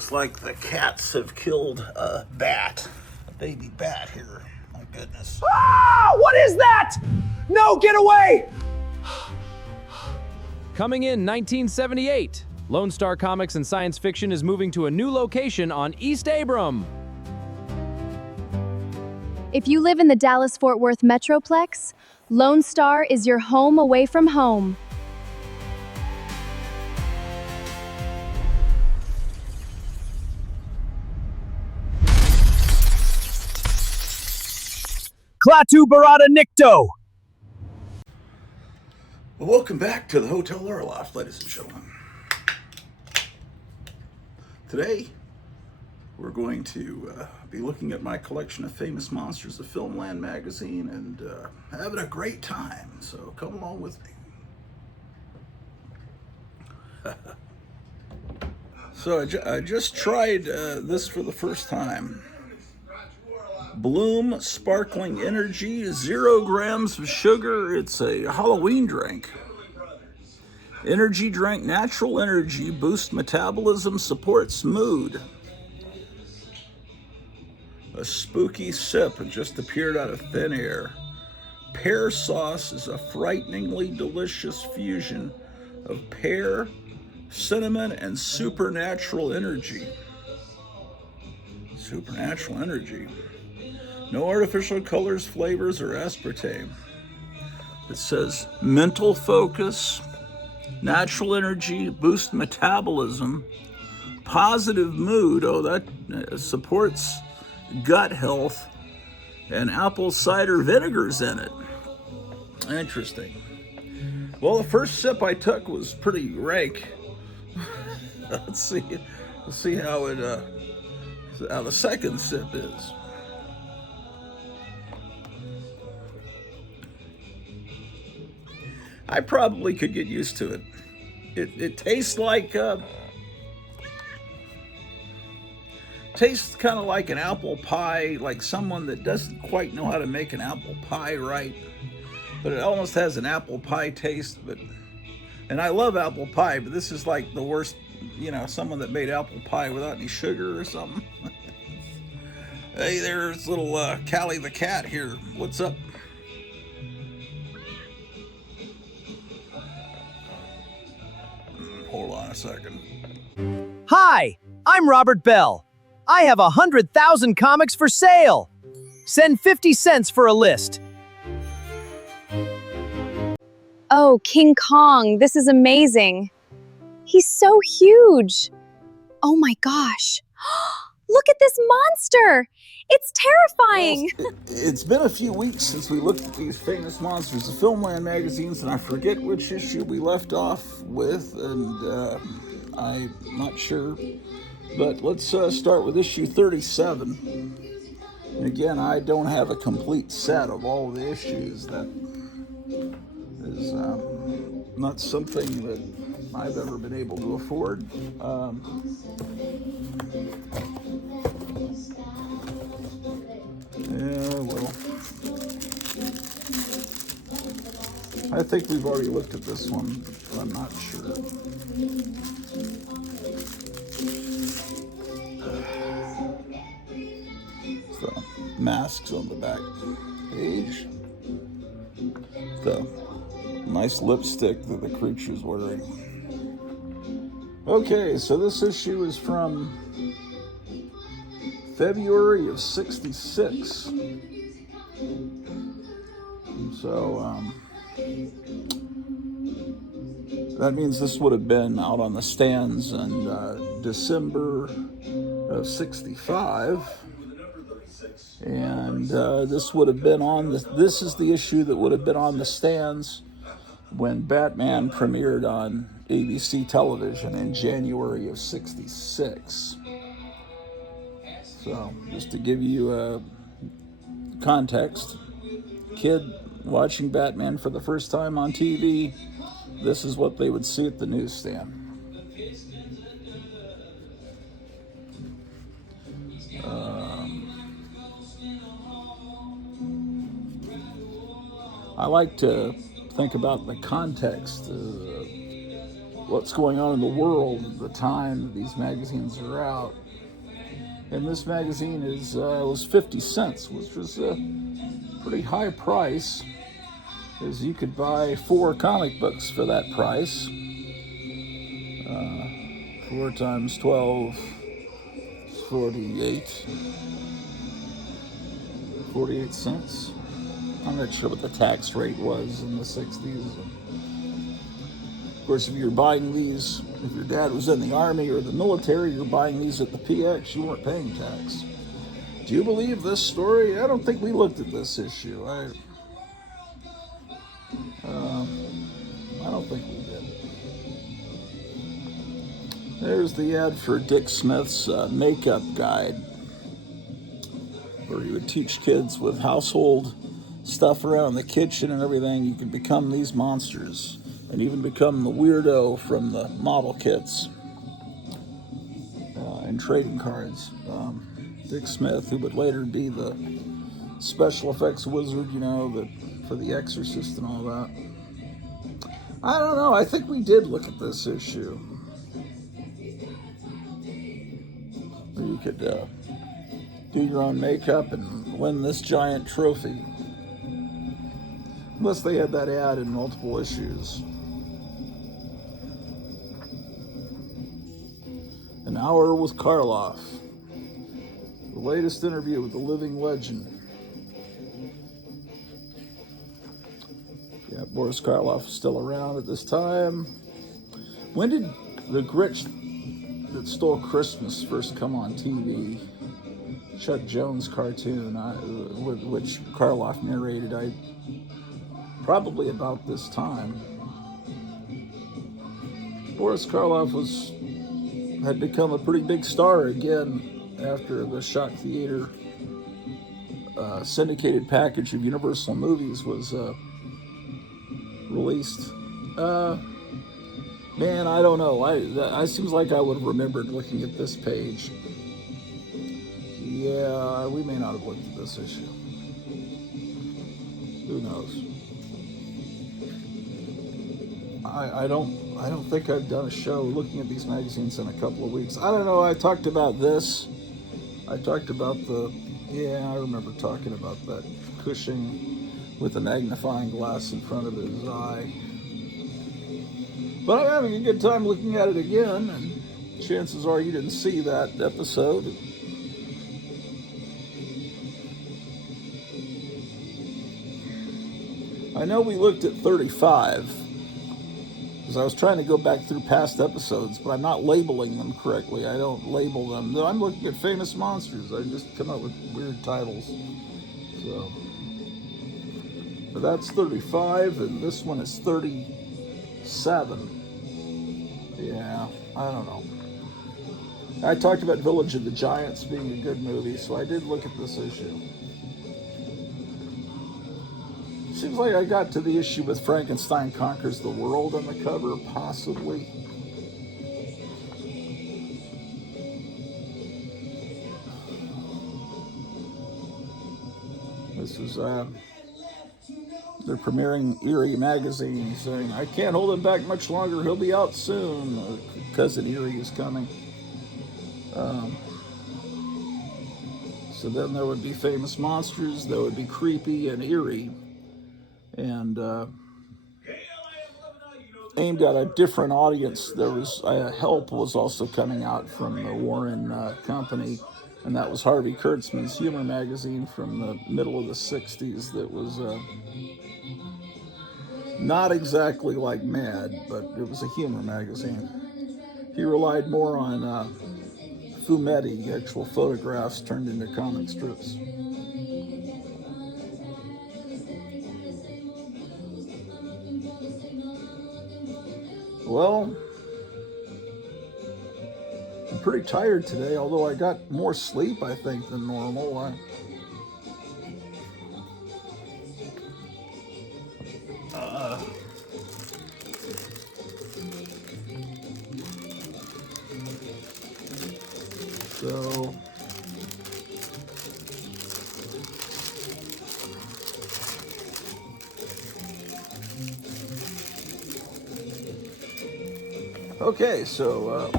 Looks like the cats have killed a bat. A baby bat here. My goodness. Ah! What is that? No, get away! Coming in 1978, Lone Star Comics and Science Fiction is moving to a new location on East Abram. If you live in the Dallas-Fort Worth Metroplex, Lone Star is your home away from home. Klaatu Barada Nikto! Welcome back to the Hotel Orloff, ladies and gentlemen. Today, we're going to be looking at my collection of famous monsters of Filmland magazine and having a great time. So come along with me. So I just tried this for the first time. Bloom Sparkling Energy, 0 grams of sugar. It's a Halloween drink. Energy drink, natural energy, boosts metabolism, supports mood. A spooky sip. It just appeared out of thin air. Pear sauce is a frighteningly delicious fusion of pear, cinnamon, and supernatural energy. Supernatural energy. No artificial colors, flavors, or aspartame. It says mental focus, natural energy, boost metabolism, positive mood. Oh, that supports gut health, and apple cider vinegar's in it. Interesting. Well, the first sip I took was pretty rank. Let's see how how the second sip is. I probably could get used to it. It tastes like tastes kind of like an apple pie, like someone that doesn't quite know how to make an apple pie right, but it almost has an apple pie taste. And I love apple pie, but this is like the worst, someone that made apple pie without any sugar or something. Hey, there's little Callie the cat here. What's up? Hold on a second. Hi, I'm Robert Bell. I have 100,000 comics for sale. Send 50 cents for a list. Oh, King Kong, this is amazing. He's so huge. Oh my gosh. Look at this monster. It's terrifying. Well, it's been a few weeks since we looked at these famous monsters of Filmland magazines, and I forget which issue we left off with, and I'm not sure. But let's start with issue 37. And again, I don't have a complete set of all the issues. That is not something that I've ever been able to afford. Yeah, well, I think we've already looked at this one, but I'm not sure. So, masks on the back page. The nice lipstick that the creature's wearing. Okay, so this issue is from February of '66. So that means this would have been out on the stands in December of '65. And this would have been on this is the issue that would have been on the stands when Batman premiered on ABC television in January of '66. So, just to give you context, kid watching Batman for the first time on TV, this is what they would see at the newsstand. I like to think about the context what's going on in the world at the time that these magazines are out. And this magazine was 50 cents, which was a pretty high price, as you could buy 4 comic books for that price. 4 times 12 is 48 cents. I'm not sure what the tax rate was in the 60s. Of course, if you're buying these, if your dad was in the army or the military, you're buying these at the PX, you weren't paying tax. Do you believe this story? I don't think we looked at this issue. I don't think we did. There's the ad for Dick Smith's makeup guide, where he would teach kids with household stuff around the kitchen and everything. You can become these monsters and even become the weirdo from the model kits and trading cards. Dick Smith, who would later be the special effects wizard, for The Exorcist and all that. I don't know. I think we did look at this issue. You could do your own makeup and win this giant trophy. Unless they had that ad in multiple issues. An Hour with Karloff. The latest interview with the living legend. Yeah, Boris Karloff is still around at this time. When did The Grinch That Stole Christmas first come on TV? Chuck Jones cartoon, which Karloff narrated. Probably about this time. Boris Karloff had become a pretty big star again after the Shock Theater syndicated package of Universal movies was released. Man, I don't know. I seems like I would have remembered looking at this page. Yeah, we may not have looked at this issue. Who knows? I don't think I've done a show looking at these magazines in a couple of weeks. I don't know. I talked about this. I talked about I remember talking about that Cushing with a magnifying glass in front of his eye. But I'm having a good time looking at it again, and chances are you didn't see that episode. I know we looked at 35, because I was trying to go back through past episodes, but I'm not labeling them correctly. I don't label them. I'm looking at famous monsters. I just come up with weird titles. So, but that's 35, and this one is 37. Yeah, I don't know. I talked about Village of the Giants being a good movie, so I did look at this issue. Seems like I got to the issue with Frankenstein Conquers the World on the cover, possibly. This is, they're premiering Eerie magazine, saying, I can't hold him back much longer, he'll be out soon. Cousin Eerie is coming. So then there would be Famous Monsters, there would be Creepy and Eerie. And aimed at a different audience. There was Help was also coming out from the Warren Company, and that was Harvey Kurtzman's humor magazine from the middle of the 60s that was not exactly like Mad, but it was a humor magazine. He relied more on fumetti, actual photographs turned into comic strips. Well, I'm pretty tired today, although I got more sleep, I think, than normal. So Okay, so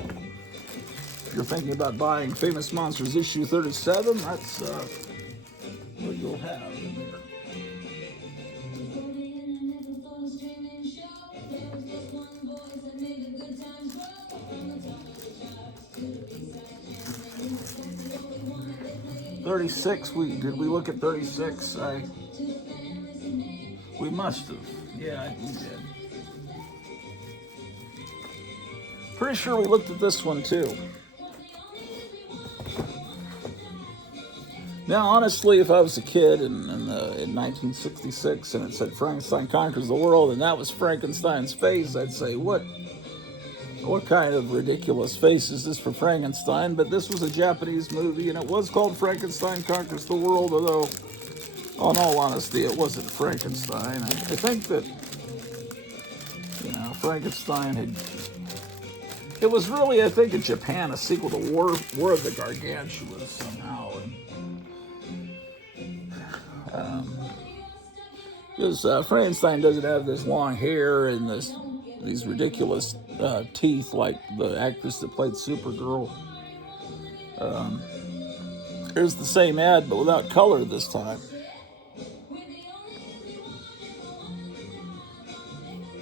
if you're thinking about buying Famous Monsters issue 37, that's what you'll have in there. Did we look at 36? We must have. Yeah, we did. Pretty sure we looked at this one too. Now, honestly, if I was a kid in 1966 and it said Frankenstein conquers the world and that was Frankenstein's face, I'd say, what kind of ridiculous face is this for Frankenstein? But this was a Japanese movie and it was called Frankenstein Conquers the World, although, in all honesty, it wasn't Frankenstein. I think that, Frankenstein had... It was really, I think, in Japan, a sequel to War of the Gargantuas somehow. Because Frankenstein doesn't have this long hair and these ridiculous teeth like the actress that played Supergirl. Here's the same ad, but without color this time.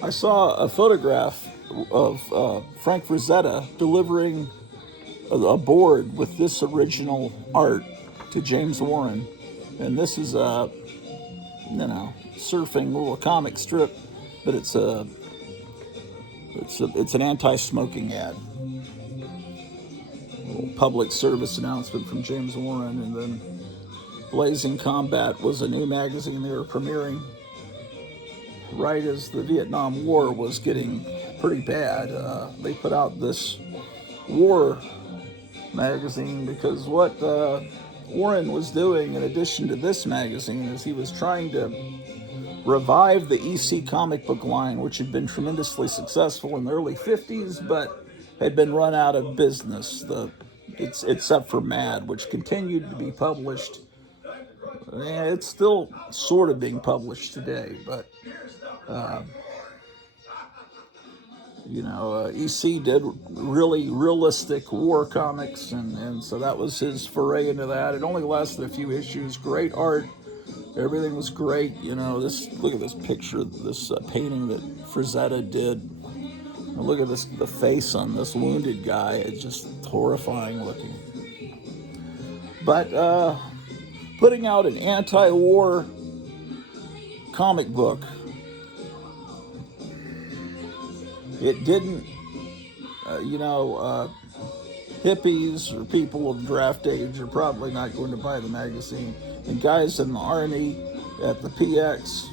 I saw a photograph of Frank Frazetta delivering a board with this original art to James Warren, and this is a surfing little comic strip, but it's an anti-smoking ad, a little public service announcement from James Warren. And then Blazing Combat was a new magazine they were premiering right as the Vietnam War was getting pretty bad. They put out this war magazine because what Warren was doing in addition to this magazine is he was trying to revive the EC comic book line, which had been tremendously successful in the early 50s but had been run out of business, except for Mad, which continued to be published. It's still sort of being published today, but EC did really realistic war comics, and so that was his foray into that. It only lasted a few issues. Great art, everything was great. Look at this picture, this painting that Frazetta did. And look at the face on this wounded guy. It's just horrifying looking. But putting out an anti-war comic book, it didn't, hippies or people of draft age are probably not going to buy the magazine. And guys in the Army at the PX,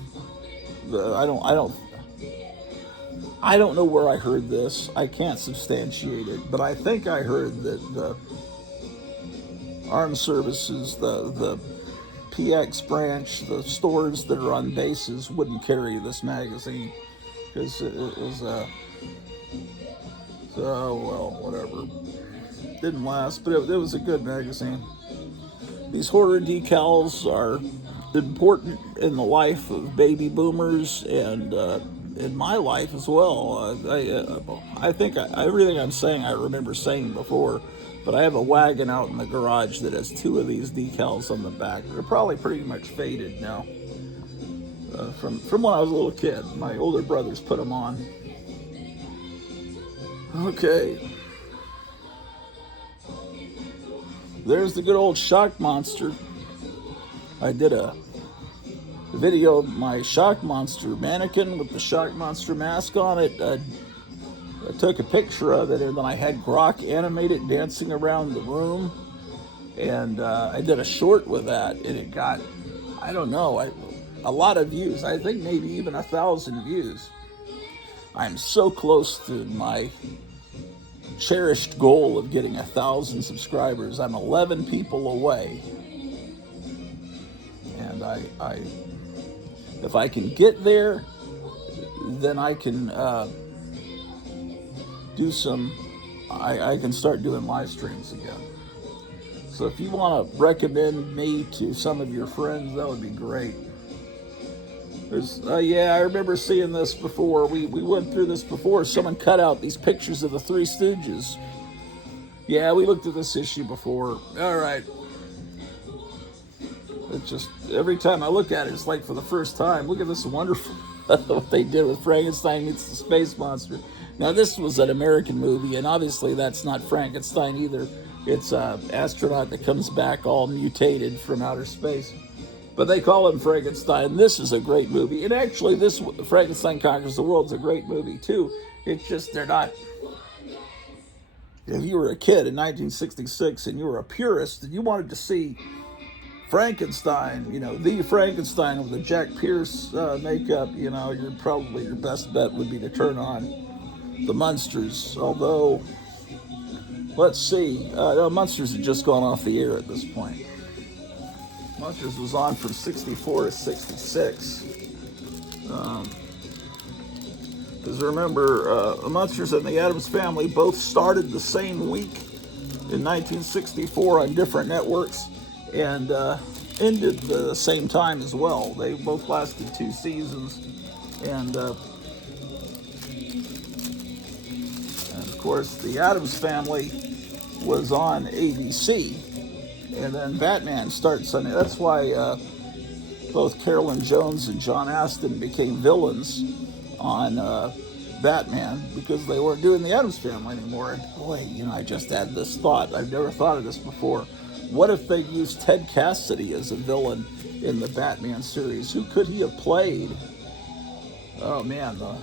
I don't know where I heard this. I can't substantiate it, but I think I heard that the Armed Services, the PX branch, the stores that are on bases wouldn't carry this magazine because it was whatever. Didn't last, but it was a good magazine. These horror decals are important in the life of baby boomers and in my life as well. I think everything I'm saying I remember saying before, but I have a wagon out in the garage that has two of these decals on the back. They're probably pretty much faded now. From when I was a little kid. My older brothers put them on. Okay. There's the good old Shock Monster. I did a video of my Shock Monster mannequin with the Shock Monster mask on it. I took a picture of it, and then I had Grok animate it dancing around the room. And I did a short with that, and it got, a lot of views. I think maybe even 1,000 views. I'm so close to my cherished goal of getting 1,000 subscribers. I'm 11 people away. And if I can get there, then I can I can start doing live streams again. So if you want to recommend me to some of your friends, that would be great. Yeah, I remember seeing this before. We went through this before. Someone cut out these pictures of the Three Stooges. Yeah, we looked at this issue before. All right. It's just, every time I look at it, it's like for the first time. Look at this wonderful, what they did with Frankenstein meets the Space Monster. Now, this was an American movie, and obviously that's not Frankenstein either. It's an astronaut that comes back all mutated from outer space. But they call him Frankenstein. This is a great movie. And actually, this Frankenstein Conquers the World is a great movie, too. It's just they're not... If you were a kid in 1966 and you were a purist and you wanted to see Frankenstein, the Frankenstein with the Jack Pierce makeup, your best bet would be to turn on the Munsters. Although, let's see, no, Munsters had just gone off the air at this point. Munsters was on from 64 to 66. Because remember, the Munsters and the Addams Family both started the same week in 1964 on different networks and ended the same time as well. They both lasted 2 seasons. And of course, the Addams Family was on ABC. And then Batman starts on it. That's why both Carolyn Jones and John Astin became villains on Batman, because they weren't doing the Addams Family anymore. And boy, I just had this thought. I've never thought of this before. What if they used Ted Cassidy as a villain in the Batman series? Who could he have played? Oh man, the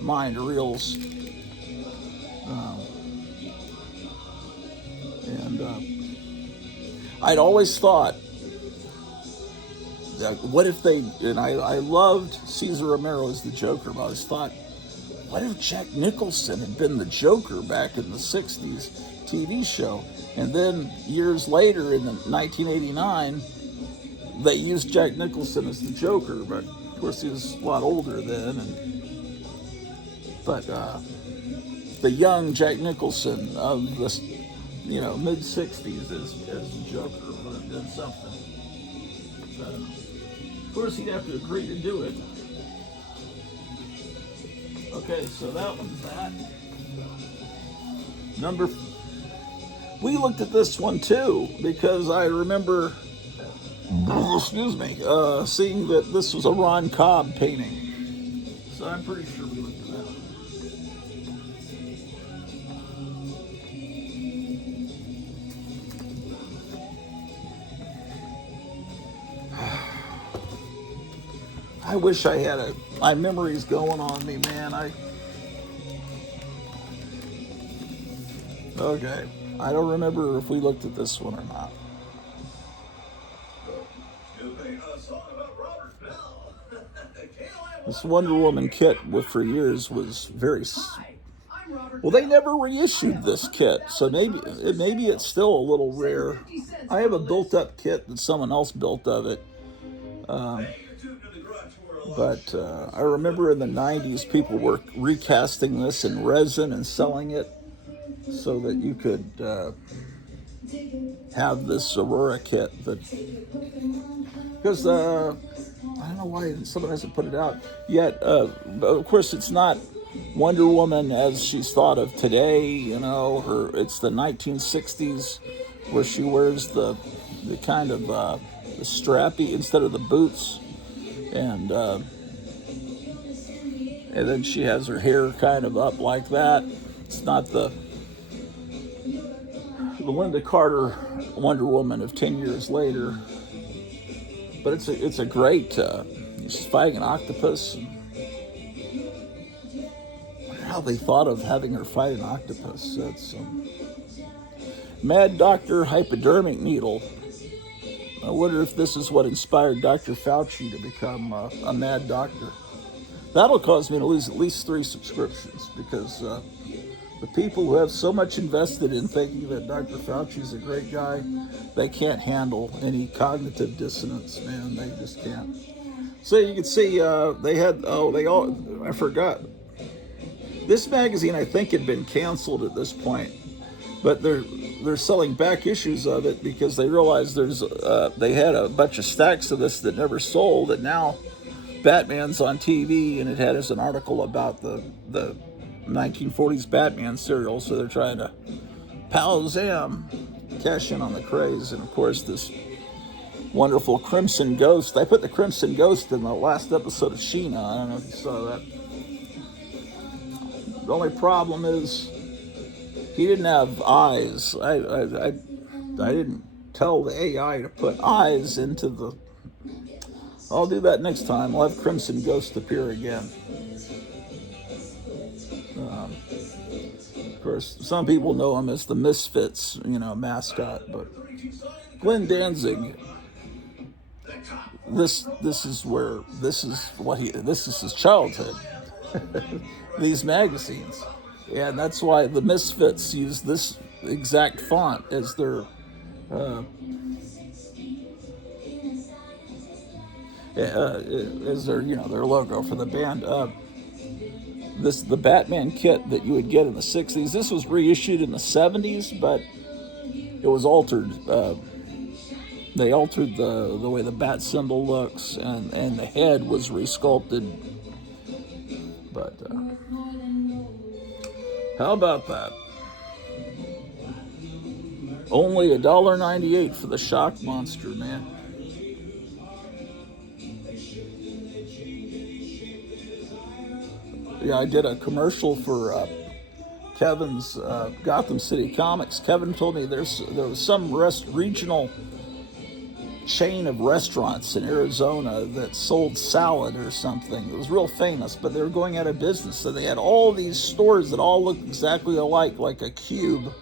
mind reels. I'd always thought that what if they, and I loved Cesar Romero as the Joker, but I always thought, what if Jack Nicholson had been the Joker back in the 60s TV show? And then years later, in 1989, they used Jack Nicholson as the Joker, but of course he was a lot older then. But the young Jack Nicholson of the mid-60s as the Joker would have done something. But, of course, he'd have to agree to do it. Okay, so that one's that. We looked at this one too, because I remember, seeing that this was a Ron Cobb painting. So I'm pretty sure we looked at that one. I wish I had my memory's going on me, man. Okay. I don't remember if we looked at this one or not. This Wonder Woman kit for years was very... Well, they never reissued this kit, so maybe it's still a little rare. I have a built-up kit that someone else built of it. But I remember in the 90s, people were recasting this in resin and selling it so that you could have this Aurora kit. Because I don't know why someone hasn't put it out yet. Of course, it's not Wonder Woman as she's thought of today. It's the 1960s where she wears the kind of the strappy instead of the boots. And then she has her hair kind of up like that. It's not the Linda Carter Wonder Woman of 10 years later, but it's a great. She's fighting an octopus. I wonder how they thought of having her fight an octopus. That's Mad Doctor hypodermic needle. I wonder if this is what inspired Dr. Fauci to become a mad doctor. That'll cause me to lose at least 3 subscriptions, because the people who have so much invested in thinking that Dr. Fauci's a great guy, they can't handle any cognitive dissonance, man. They just can't. So you can see I forgot. This magazine, I think, had been canceled at this point, but they're selling back issues of it because they realized they had a bunch of stacks of this that never sold, and now Batman's on TV, and it had as an article about the 1940s Batman serial, so they're trying to zam, cash in on the craze. And of course this wonderful Crimson Ghost, I put the Crimson Ghost in the last episode of Sheena. I don't know if you saw that. The only problem is he didn't have eyes. I didn't tell the AI to put eyes into the... I'll do that next time. I'll have Crimson Ghost appear again. Of course, some people know him as the Misfits, mascot, but Glenn Danzig, this is his childhood. These magazines. And that's why the Misfits use this exact font as their their logo for the band. The Batman kit that you would get in the 60s. This was reissued in the 70s, but it was altered. They altered the way the bat symbol looks, and the head was resculpted. But how about that? Only $1.98 for the shock monster, man. Yeah, I did a commercial for Kevin's Gotham City Comics. Kevin told me there was some regional chain of restaurants in Arizona that sold salad or something. It was real famous, but they were going out of business. So they had all these stores that all looked exactly alike, like a cube.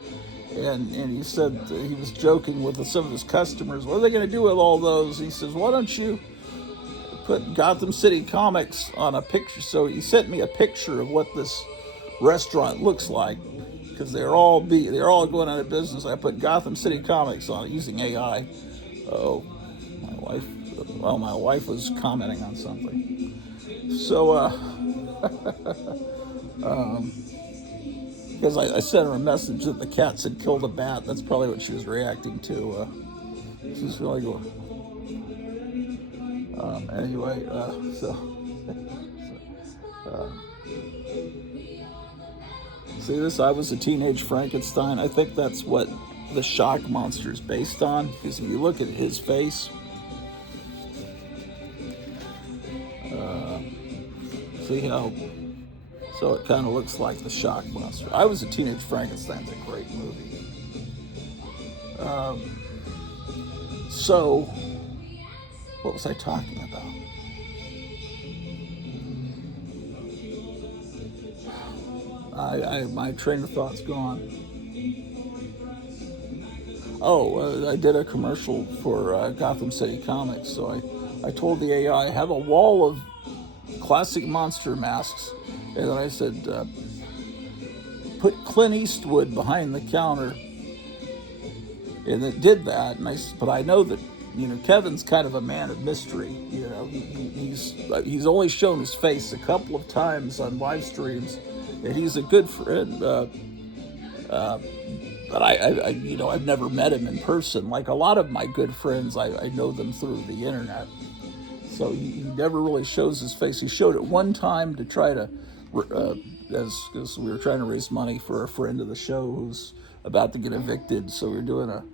And he said he was joking with some of his customers. What are they going to do with all those? He says, why don't you put Gotham City Comics on a picture? So he sent me a picture of what this restaurant looks like, because they're all going out of business. I put Gotham City Comics on it using AI. Oh, my wife was commenting on something. So, because I sent her a message that the cats had killed a bat. That's probably what she was reacting to. She's really going. Anyway, see this? I Was a Teenage Frankenstein. I think that's what the shock monster is based on, because if you look at his face, see how, so it kind of looks like the shock monster. I Was a Teenage Frankenstein's a great movie. So what was I talking about? My train of thought's gone. I did a commercial for Gotham City Comics, so I told the AI, have a wall of classic monster masks, and then I said, put Clint Eastwood behind the counter, and it did that. But I know that Kevin's kind of a man of mystery. He's only shown his face a couple of times on live streams, and he's a good friend. But I've never met him in person. Like a lot of my good friends, I know them through the internet. So he never really shows his face. He showed it one time to try to, because we were trying to raise money for a friend of the show who's about to get evicted. So we were doing a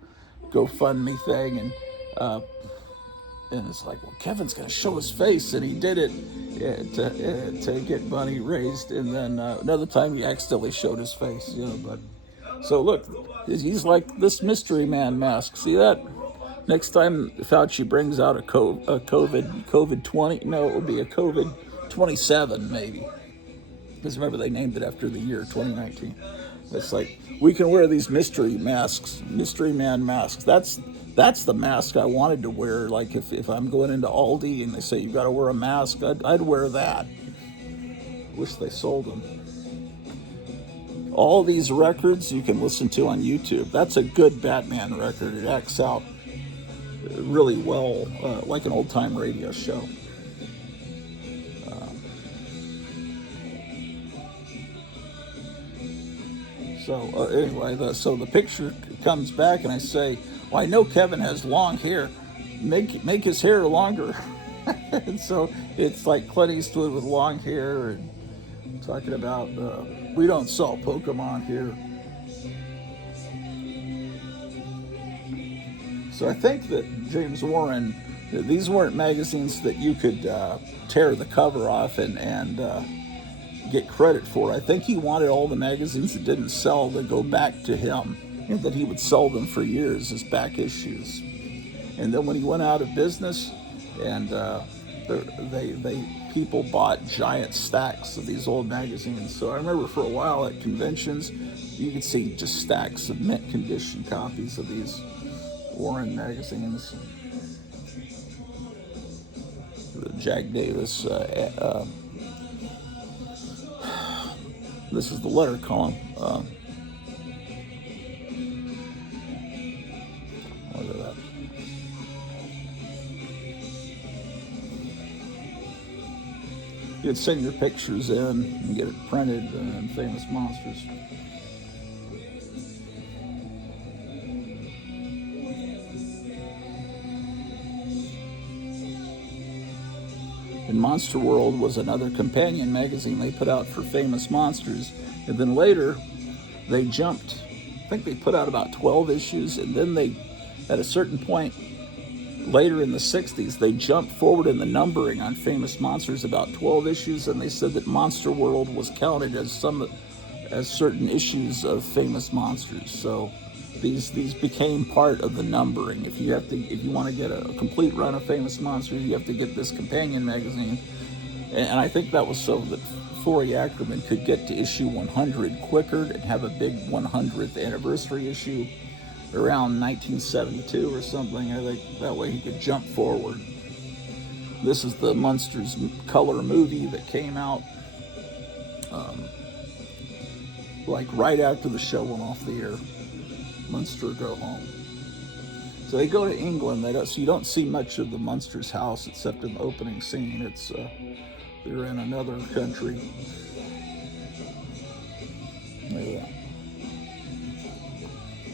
GoFundMe thing, and it's like, well, Kevin's going to show his face, and he did it to get money raised. And then another time he accidentally showed his face, But so look, he's like this mystery man mask. See that? Next time Fauci brings out a COVID 20, no, it would be a COVID 27 maybe. Because remember, they named it after the year 2019. It's like, we can wear these mystery masks, mystery man masks. That's the mask I wanted to wear. Like if I'm going into Aldi and they say you got to wear a mask, I'd wear that. Wish they sold them. All these records you can listen to on YouTube. That's a good Batman record. It acts out really well, like an old-time radio show. Anyway, so the picture comes back and I say, well, I know Kevin has long hair. Make his hair longer. And so it's like Clint Eastwood with long hair and talking about, we don't sell Pokemon here. So I think that James Warren, these weren't magazines that you could tear the cover off and get credit for. I think he wanted all the magazines that didn't sell to go back to him, and that he would sell them for years as back issues. And then when he went out of business, and people bought giant stacks of these old magazines. So I remember for a while at conventions, you could see just stacks of mint condition copies of these Warren magazines. The Jack Davis. This is the letter column. Look at that. You could send your pictures in and get it printed in Famous Monsters. And Monster World was another companion magazine they put out for Famous Monsters. And then later, they jumped. I think they put out about 12 issues, and then they, at a certain point, later in the 60s, they jumped forward in the numbering on Famous Monsters about 12 issues, and they said that Monster World was counted as certain issues of Famous Monsters. So these became part of the numbering. If you want to get a complete run of Famous Monsters, you have to get this companion magazine. And I think that was so that Forey Ackerman could get to issue 100 quicker and have a big 100th anniversary issue around 1972 or something. I think that way he could jump forward. This is the Munsters color movie that came out like right after the show went off the air. Munster Go Home. So they go to England. So you don't see much of the Munsters' house except in the opening scene. It's they're in another country. Yeah.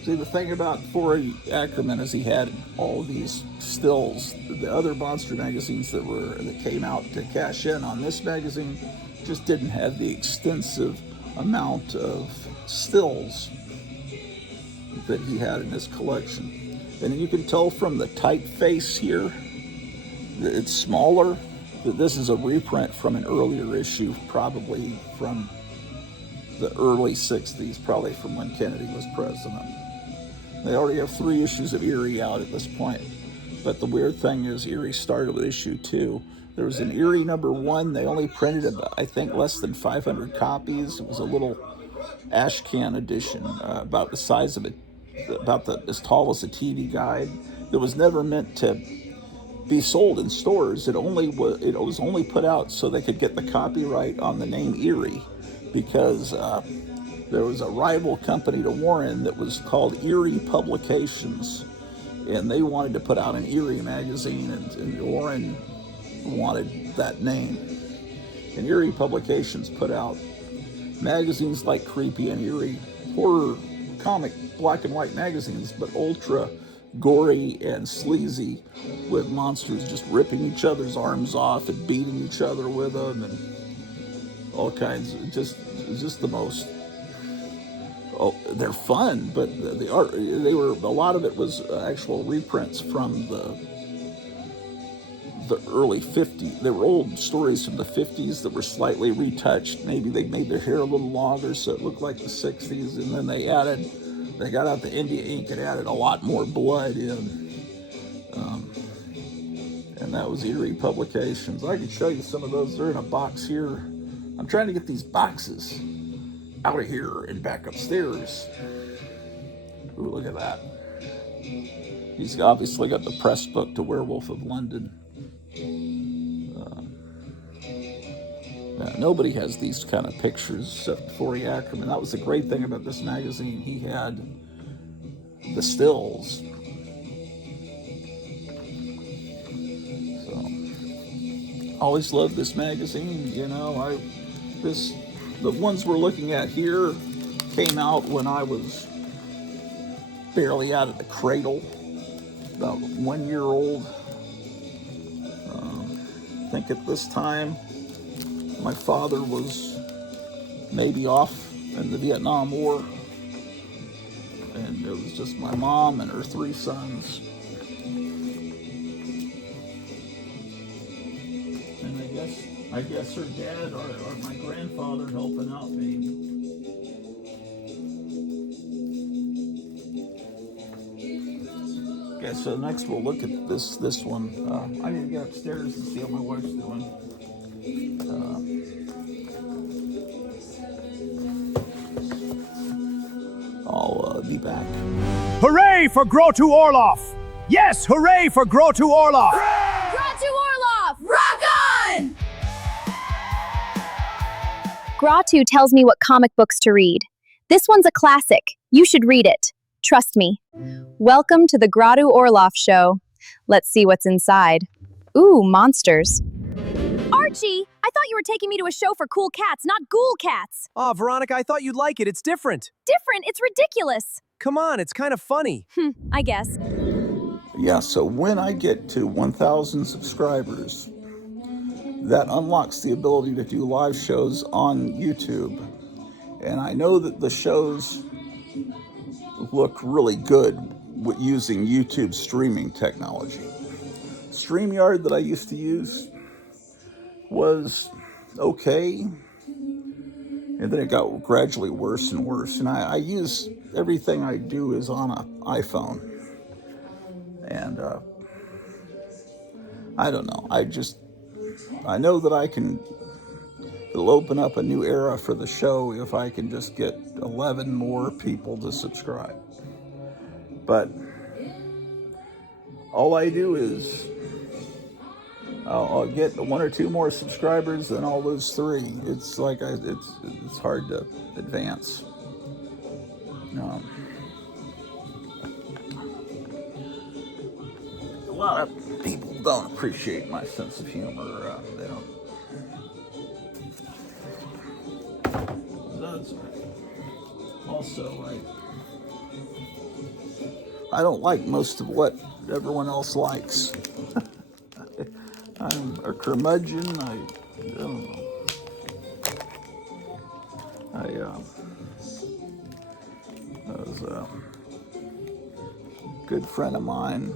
See, the thing about Forey Ackerman is he had all these stills. The other monster magazines that came out to cash in on this magazine just didn't have the extensive amount of stills that he had in his collection. And you can tell from the typeface here that it's smaller, that this is a reprint from an earlier issue, probably from the early 60s, probably from when Kennedy was president. They already have 3 issues of Eerie out at this point. But the weird thing is Eerie started with issue 2. There was an Eerie number 1. They only printed about, I think, less than 500 copies. It was a little ash can edition, about the size of as tall as a TV guide. It was never meant to be sold in stores. It was only put out so they could get the copyright on the name Eerie, because there was a rival company to Warren that was called Eerie Publications, and they wanted to put out an Eerie magazine, and Warren wanted that name. And Eerie Publications put out magazines like Creepy and Eerie, horror comic black and white magazines, but ultra gory and sleazy, with monsters just ripping each other's arms off and beating each other with them and all kinds of just the most. Oh, they're fun, but the art, a lot of it was actual reprints from the early 50s. There were old stories from the 50s that were slightly retouched. Maybe they made their hair a little longer so it looked like the 60s, and then they got out the India ink and added a lot more blood in. And that was Eerie Publications. I can show you some of those. They're in a box here. I'm trying to get these boxes out of here and back upstairs. Ooh, look at that. He's obviously got the press book to Werewolf of London. Nobody has these kind of pictures except Forey Ackerman. That was the great thing about this magazine. He had the stills. So, always loved this magazine. You know, the ones we're looking at here came out when I was barely out of the cradle, about 1 year old. I think at this time, my father was maybe off in the Vietnam War, and it was just my mom and her 3 sons. And I guess her dad or my grandfather helping out maybe. Okay, so next we'll look at this one. I need to get upstairs and see how my wife's doing. I'll be back. Hooray for Grottu Orloff! Yes, hooray for Grottu Orloff! Grottu Orloff! Rock on! Grottu tells me what comic books to read. This one's a classic. You should read it. Trust me. Welcome to the Grottu Orloff show. Let's see what's inside. Ooh, monsters. Archie, I thought you were taking me to a show for cool cats, not ghoul cats. Aw, Veronica, I thought you'd like it. It's different. Different? It's ridiculous. Come on, it's kind of funny. I guess. Yeah, so when I get to 1,000 subscribers, that unlocks the ability to do live shows on YouTube. And I know that the shows look really good with using YouTube streaming technology. StreamYard that I used to use was okay, and then it got gradually worse and worse. And I use everything I do is on an iPhone, and I don't know. I know that it'll open up a new era for the show if I can just get 11 more people to subscribe. But all I do is I'll get 1 or 2 more subscribers, and I'll lose 3. It's like it's hard to advance. A lot of people don't appreciate my sense of humor. They don't. Also, I don't like most of what everyone else likes. I'm a curmudgeon. I don't know. Was a good friend of mine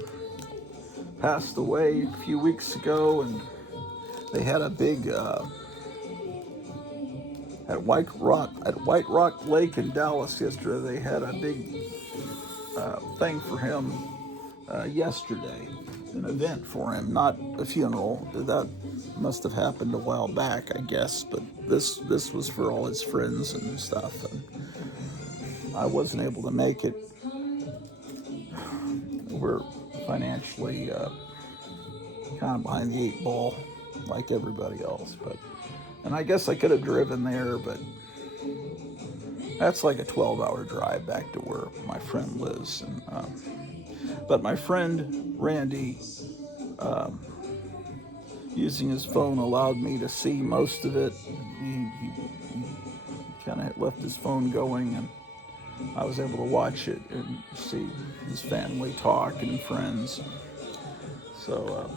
passed away a few weeks ago, and they had a big at White Rock Lake in Dallas yesterday. They had a big thing for him yesterday, an event for him, not a funeral. That must have happened a while back, I guess, but this was for all his friends and stuff, and I wasn't able to make it. We're financially kind of behind the 8 ball like everybody else, and I guess I could have driven there, but that's like a 12-hour drive back to where my friend lives. And but my friend Randy, using his phone, allowed me to see most of it. He kind of left his phone going, and I was able to watch it and see his family talk and friends. So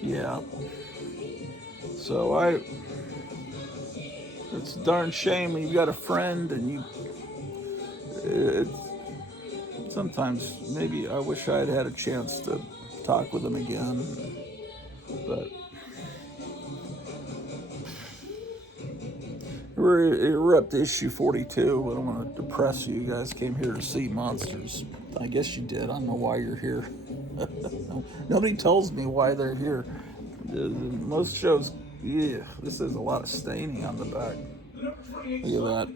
yeah. So it's a darn shame when you've got a friend and sometimes maybe I wish I had a chance to talk with him again, but we're up to issue 42. I don't want to depress you. You guys came here to see monsters. I guess you did. I don't know why you're here. Nobody tells me why they're here. Most shows, yeah, this is a lot of staining on the back. Look at that.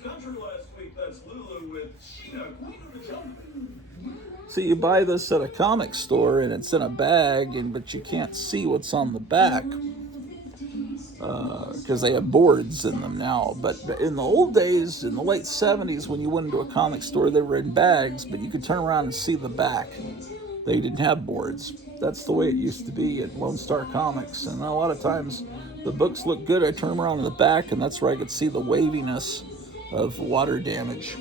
So you buy this at a comic store and it's in a bag, but you can't see what's on the back because they have boards in them now. But in the old days, in the late 70s, when you went into a comic store, they were in bags, but you could turn around and see the back. They didn't have boards. That's the way it used to be at Lone Star Comics. And a lot of times The books look good. I turn them around in the back, and that's where I could see the waviness of water damage.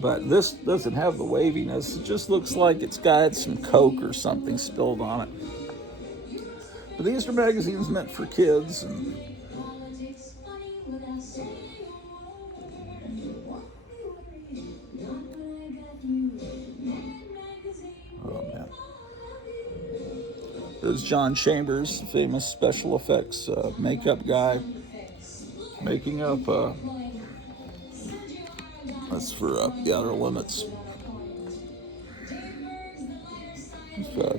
But this doesn't have the waviness. It just looks like it's got some Coke or something spilled on it. But these are magazines meant for kids, and oh man, there's John Chambers, famous special effects makeup guy, making up. That's for The Outer Limits.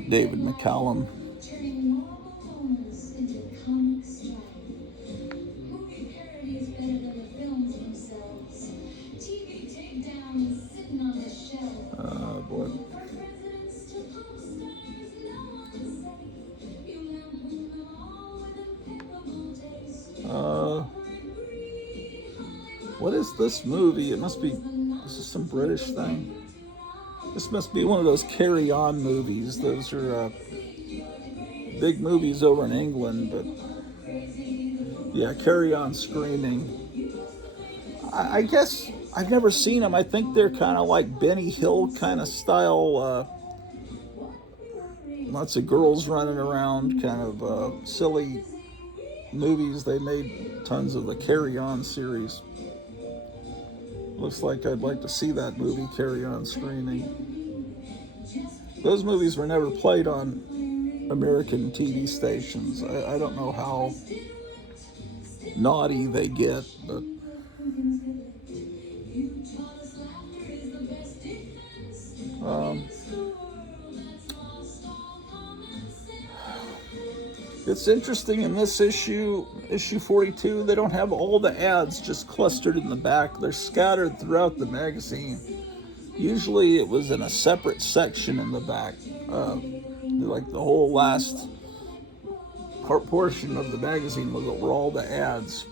David McCallum. Boy. What is this movie? It must be, this is some British thing. This must be one of those Carry On movies. Those are big movies over in England, but yeah, Carry On Screaming. I guess I've never seen them. I think they're kind of like Benny Hill kind of style. Lots of girls running around, kind of silly movies. They made tons of the Carry On series. Looks like I'd like to see that movie, Carry On Screaming. Those movies were never played on American TV stations. I don't know how naughty they get, but it's interesting in this issue 42, they don't have all the ads just clustered in the back. They're scattered throughout the magazine. Usually it was in a separate section in the back. Like the whole last portion of the magazine were all the ads.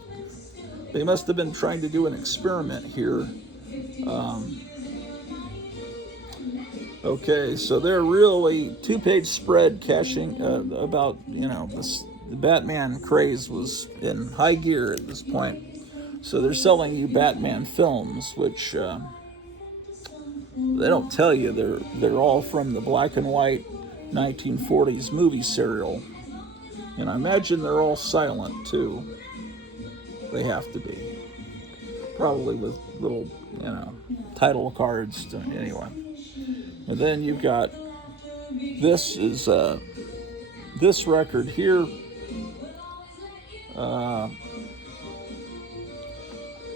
They must have been trying to do an experiment here. Okay, so they're really two-page spread cashing about, the Batman craze was in high gear at this point. So they're selling you Batman films, which they don't tell you. They're all from the black and white 1940s movie serial. And I imagine they're all silent, too. They have to be. Probably with little, title cards. Anyway. And then you've got, this record here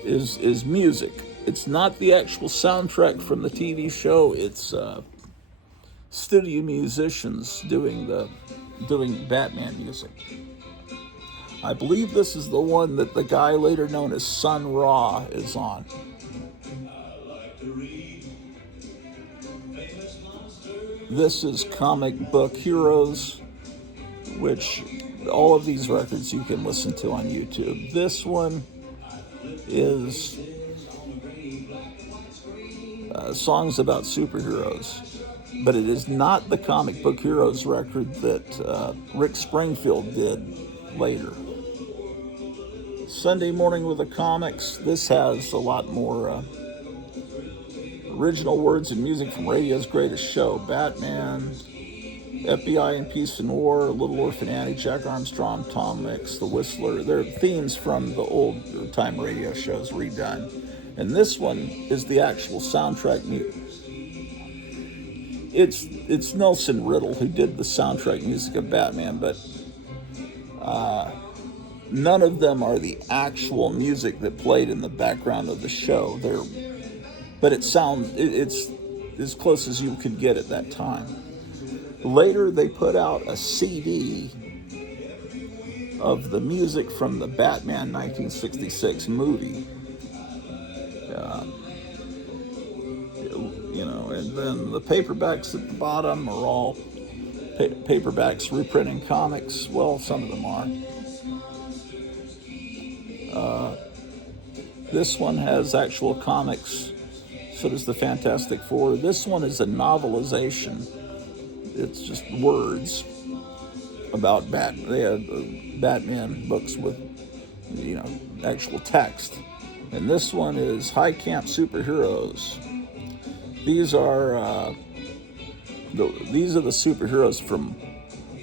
is music. It's not the actual soundtrack from the TV show. It's studio musicians doing Batman music. I believe this is the one that the guy later known as Sun Ra is on. This is Comic Book Heroes, which all of these records you can listen to on YouTube. This one is songs about superheroes, but it is not the Comic Book Heroes record that Rick Springfield did later. Sunday Morning with the Comics. This has a lot more original words and music from radio's greatest show. Batman, FBI and Peace and War, Little Orphan Annie, Jack Armstrong, Tom Mix, The Whistler. They're themes from the old time radio shows redone. And this one is the actual soundtrack. It's Nelson Riddle who did the soundtrack music of Batman, but none of them are the actual music that played in the background of the show. But it's as close as you could get at that time. Later, they put out a CD of the music from the Batman 1966 movie. And then the paperbacks at the bottom are all paperbacks reprinting comics. Well, some of them are. This one has actual comics. So does the Fantastic Four. This one is a novelization. It's just words. about Batman. They had Batman books with, actual text. And this one is High Camp Superheroes. These are the superheroes from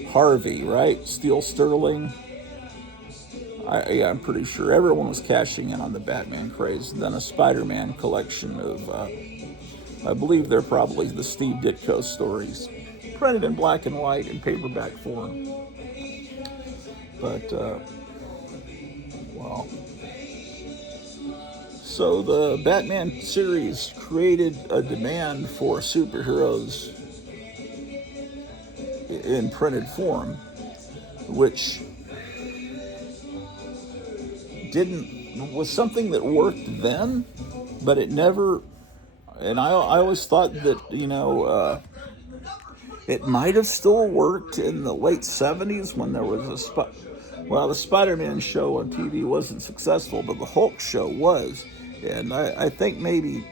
Harvey, right? Steel Sterling. I'm pretty sure everyone was cashing in on the Batman craze. And then a Spider-Man collection of, I believe they're probably the Steve Ditko stories, printed in black and white in paperback form. But, well. So the Batman series created a demand for superheroes in printed form, which was something that worked then, but it never. And I always thought that it might have still worked in the late '70s when there was the Spider-Man show on TV wasn't successful, but the Hulk show was, and I think maybe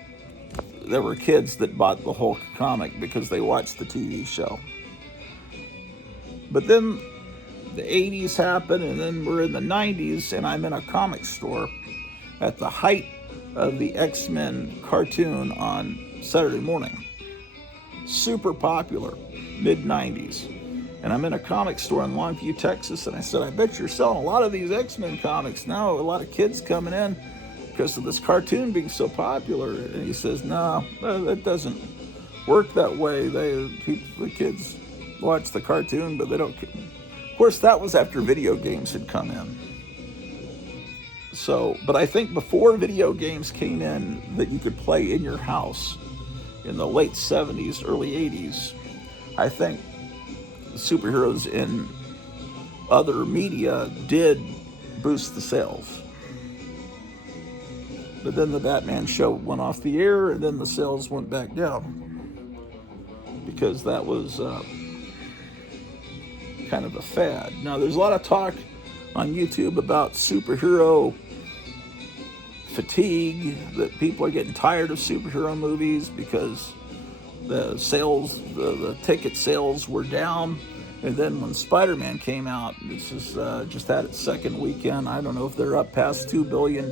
there were kids that bought the Hulk comic because they watched the TV show. But then the 80s happened, and then we're in the 90s, and I'm in a comic store at the height of the X-Men cartoon on Saturday morning. Super popular, mid-90s. And I'm in a comic store in Longview, Texas, and I said, I bet you're selling a lot of these X-Men comics now. A lot of kids coming in because of this cartoon being so popular. And he says, no, that doesn't work that way. The kids watch the cartoon, but they don't. Of course, that was after video games had come in. So, but I think before video games came in that you could play in your house in the late 70s, early 80s, I think superheroes in other media did boost the sales. But then the Batman show went off the air, and then the sales went back down because that was kind of a fad. Now, there's a lot of talk on YouTube about superhero fatigue, that people are getting tired of superhero movies because the sales, the ticket sales were down. And then when Spider-Man came out, this is just had its second weekend. I don't know if they're up past $2 billion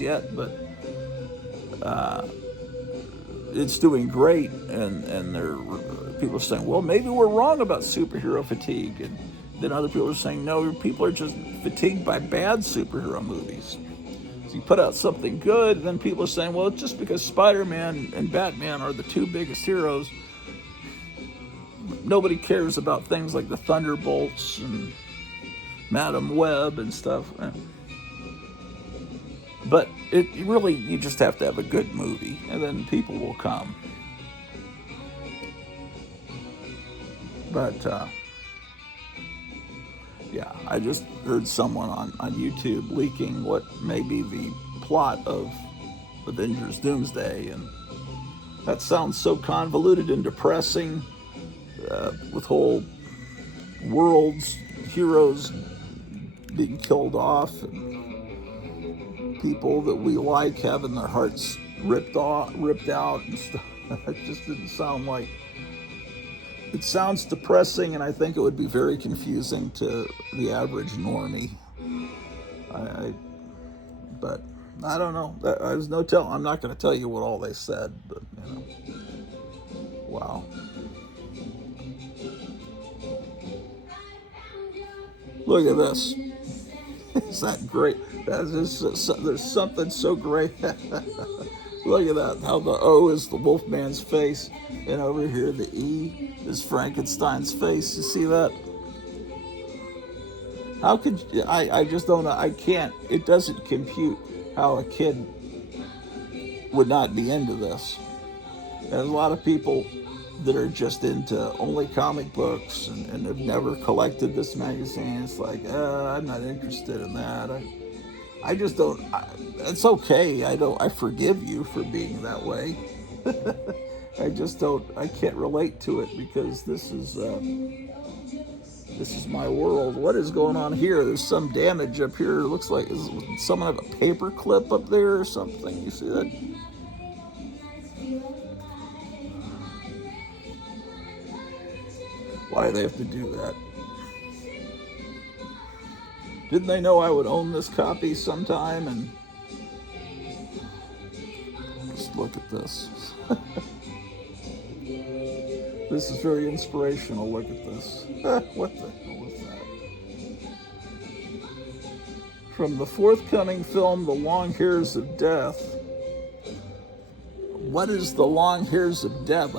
yet, but it's doing great. And people are saying, well, maybe we're wrong about superhero fatigue. And then other people are saying, no, people are just fatigued by bad superhero movies. So you put out something good, then people are saying, well, it's just because Spider-Man and Batman are the two biggest heroes, nobody cares about things like the Thunderbolts and Madam Web and stuff. But you just have to have a good movie, and then people will come. But yeah, I just heard someone on YouTube leaking what may be the plot of Avengers Doomsday, and that sounds so convoluted and depressing, with whole worlds, heroes being killed off, and people that we like having their hearts ripped out and stuff. It just didn't sound like. It sounds depressing, and I think it would be very confusing to the average normie. But I don't know. There's no tell. I'm not going to tell you what all they said, but wow. Look at this. Is that great? There's something so great. Look at that, how the O is the Wolfman's face, and over here the E is Frankenstein's face. You see that? How could I just don't know. I can't. It doesn't compute how a kid would not be into this. There's a lot of people that are just into only comic books and have never collected this magazine. It's like, I'm not interested in that. I just don't. It's okay. I forgive you for being that way. I just don't. I can't relate to it because this is my world. What is going on here? There's some damage up here. It looks like someone have a paper clip up there or something. You see that? Why do they have to do that? Didn't they know I would own this copy sometime? And just look at this. This is very inspirational. Look at this. What the hell is that? From the forthcoming film, The Long Hairs of Death. What is The Long Hairs of Death?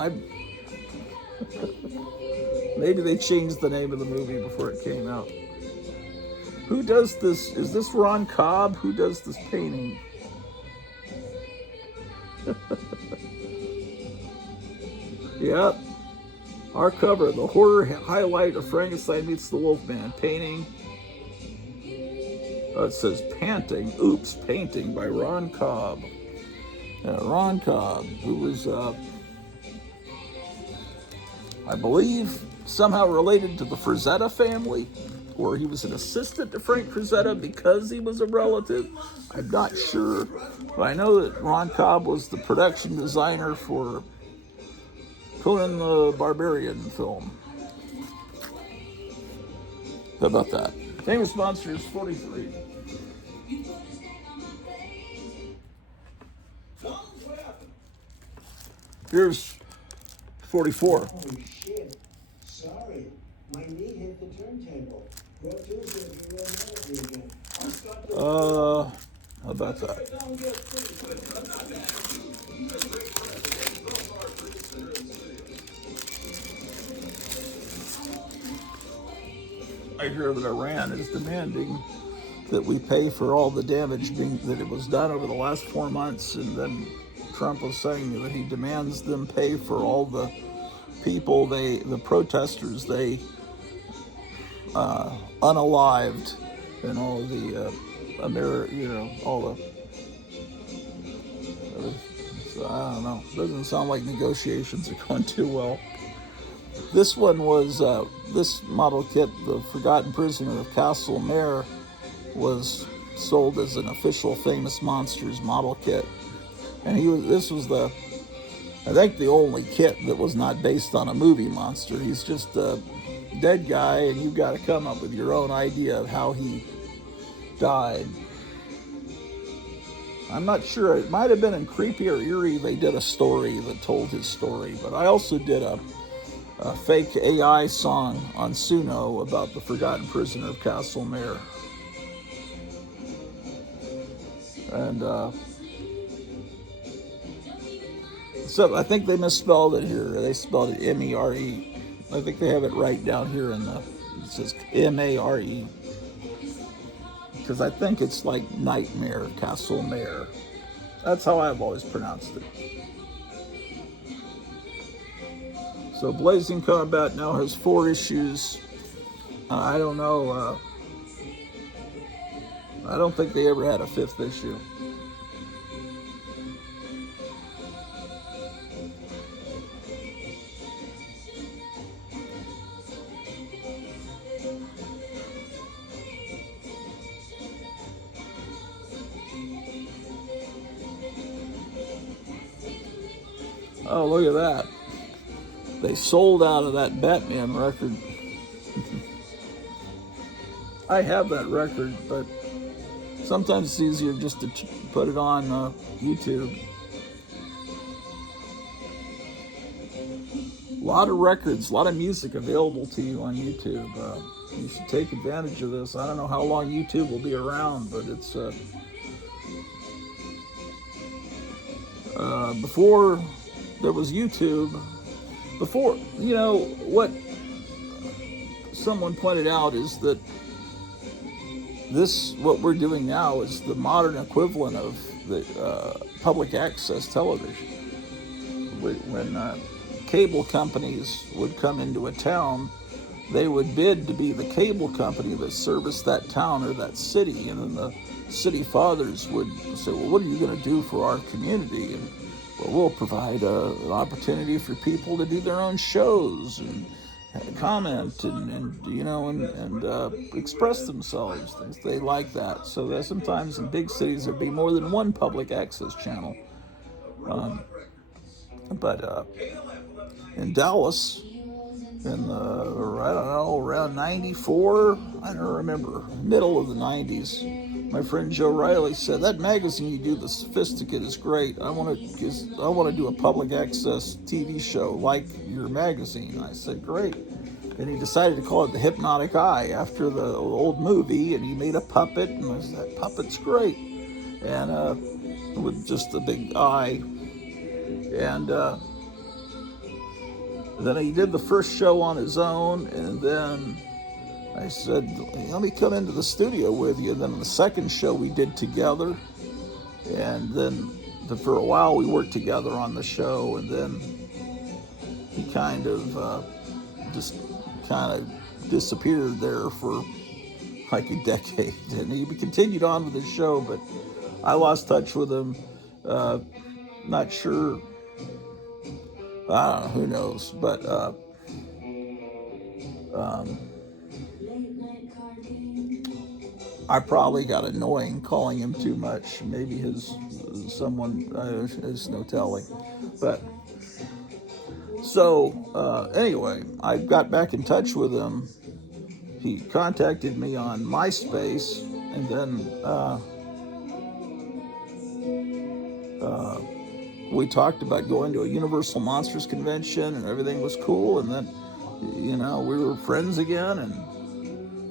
Maybe they changed the name of the movie before it came out. Who does this? Is this Ron Cobb? Who does this painting? Yep. Our cover, the horror highlight of Frankenstein Meets the Wolfman painting. It says Panting. Oops, Painting by Ron Cobb. Ron Cobb, who was, I believe, somehow related to the Frazetta family, or he was an assistant to Frank Frazetta because he was a relative. I'm not sure, but I know that Ron Cobb was the production designer for Conan the Barbarian film. How about that? Famous Monsters 43. Here's 44. Holy shit. Sorry. My knee hit the turntable. Grottu said you were medically again. How about that? I hear that Iran is demanding that we pay for all the damage that it was done over the last 4 months, and then Trump was saying that he demands them pay for all the people the protesters they unalived, and all the all the. So I don't know. Doesn't sound like negotiations are going too well. This one was this model kit, the Forgotten Prisoner of Castle Mare, was sold as an official Famous Monsters model kit, and this was I think the only kit that was not based on a movie monster. He's just a dead guy, and you've got to come up with your own idea of how he died. I'm not sure. It might have been in Creepy or Eerie. They did a story that told his story, but I also did a fake AI song on Suno about the Forgotten Prisoner of Castle Mare. And so I think they misspelled it here. They spelled it M-E-R-E. I think they have it right down here it says M-A-R-E. Because I think it's like Nightmare, Castle Mare. That's how I've always pronounced it. So Blazing Combat now has 4 issues. I don't know. I don't think they ever had a 5th issue. Oh, look at that. They sold out of that Batman record. I have that record, but sometimes it's easier just to put it on YouTube. A lot of records, a lot of music available to you on YouTube. You should take advantage of this. I don't know how long YouTube will be around, but it's before there was YouTube. Before, what someone pointed out is that what we're doing now is the modern equivalent of the public access television. When cable companies would come into a town, they would bid to be the cable company that serviced that town or that city, and then the city fathers would say, well, what are you going to do for our community? And well, we'll provide an opportunity for people to do their own shows and comment and express themselves. Things they like that. So that sometimes in big cities there'd be more than one public access channel. But in Dallas, in the, I don't know, around 94, I don't remember, middle of the 90s. My friend Joe Riley said, that magazine you do, The Sophisticate, is great. I want to do a public access TV show like your magazine. I said, great. And he decided to call it The Hypnotic Eye after the old movie, and he made a puppet, and I said, that puppet's great. And with just a big eye. And then he did the first show on his own, and then I said, let me come into the studio with you. And then the second show we did together, and then for a while we worked together on the show, and then he kind of just disappeared there for like a decade. And he continued on with his show, but I lost touch with him. Not sure. I don't know, who knows, but I probably got annoying calling him too much. Maybe there's no telling. But so anyway, I got back in touch with him. He contacted me on MySpace, and then we talked about going to a Universal Monsters convention, and everything was cool. And then, we were friends again. And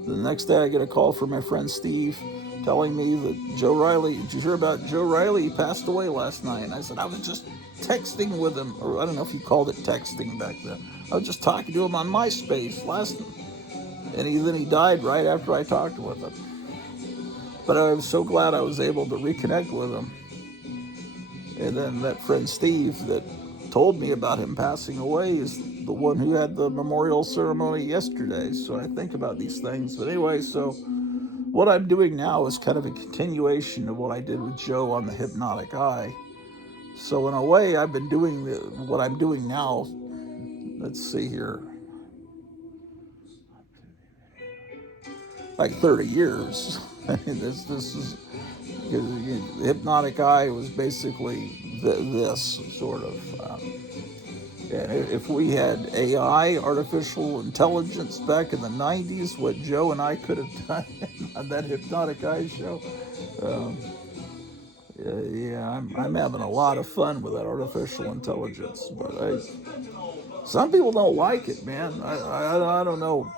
the next day I get a call from my friend Steve telling me that Joe Riley, did you hear about Joe Riley? He passed away last night. And I said, I was just texting with him, or I don't know if you called it texting back then. I was just talking to him on MySpace last night. And then he died right after I talked with him. But I was so glad I was able to reconnect with him. And then that friend Steve that told me about him passing away is the one who had the memorial ceremony yesterday. So I think about these things. But anyway, so what I'm doing now is kind of a continuation of what I did with Joe on The Hypnotic Eye. So in a way, I've been doing what I'm doing now. Let's see here. Like 30 years. I mean, this is, because The Hypnotic Eye was basically this sort of. And if we had AI, artificial intelligence, back in the 90s, what Joe and I could have done on that Hypnotic Eye show, I'm having a lot of fun with that artificial intelligence. But some people don't like it, man. I don't know.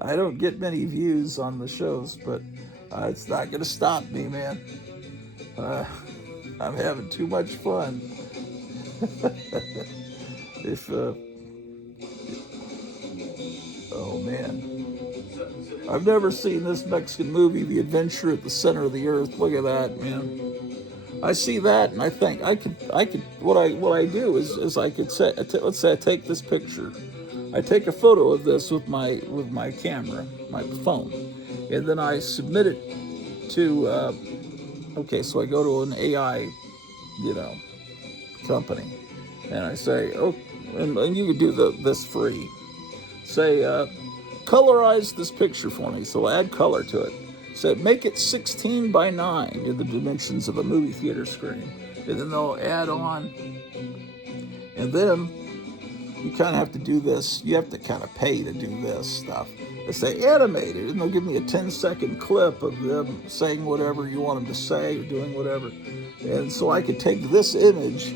I don't get many views on the shows, but it's not going to stop me, man. I'm having too much fun. Oh man, I've never seen this Mexican movie, The Adventure at the Center of the Earth. Look at that, man. I see that and I think I could. What I do is I could say, let's say I take this picture. I take a photo of this with my camera, my phone, and then I submit it to. So I go to an AI, company, and I say, oh, and you can do this free. Say, colorize this picture for me. So add color to it. Say, make it 16 by 9 in the dimensions of a movie theater screen, and then they'll add on, and then you kind of have to do this. You have to kind of pay to do this stuff. They say animate it, and they'll give me a 10-second clip of them saying whatever you want them to say or doing whatever. And so I could take this image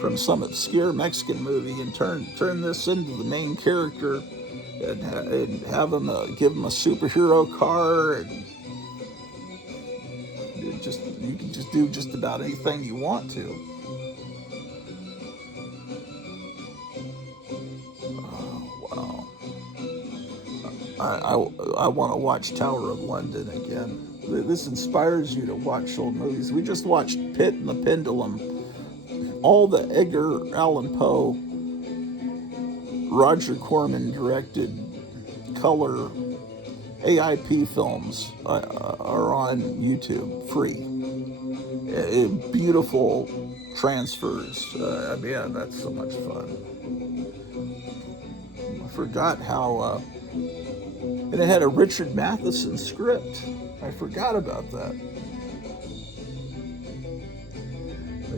from some obscure Mexican movie and turn this into the main character, and have them give them a superhero car, and you can just do just about anything you want to. I want to watch Tower of London again. This inspires you to watch old movies. We just watched Pit and the Pendulum. All the Edgar Allan Poe, Roger Corman directed color AIP films are on YouTube, free. Beautiful transfers. Man, that's so much fun. I forgot how... and it had a Richard Matheson script. I forgot about that.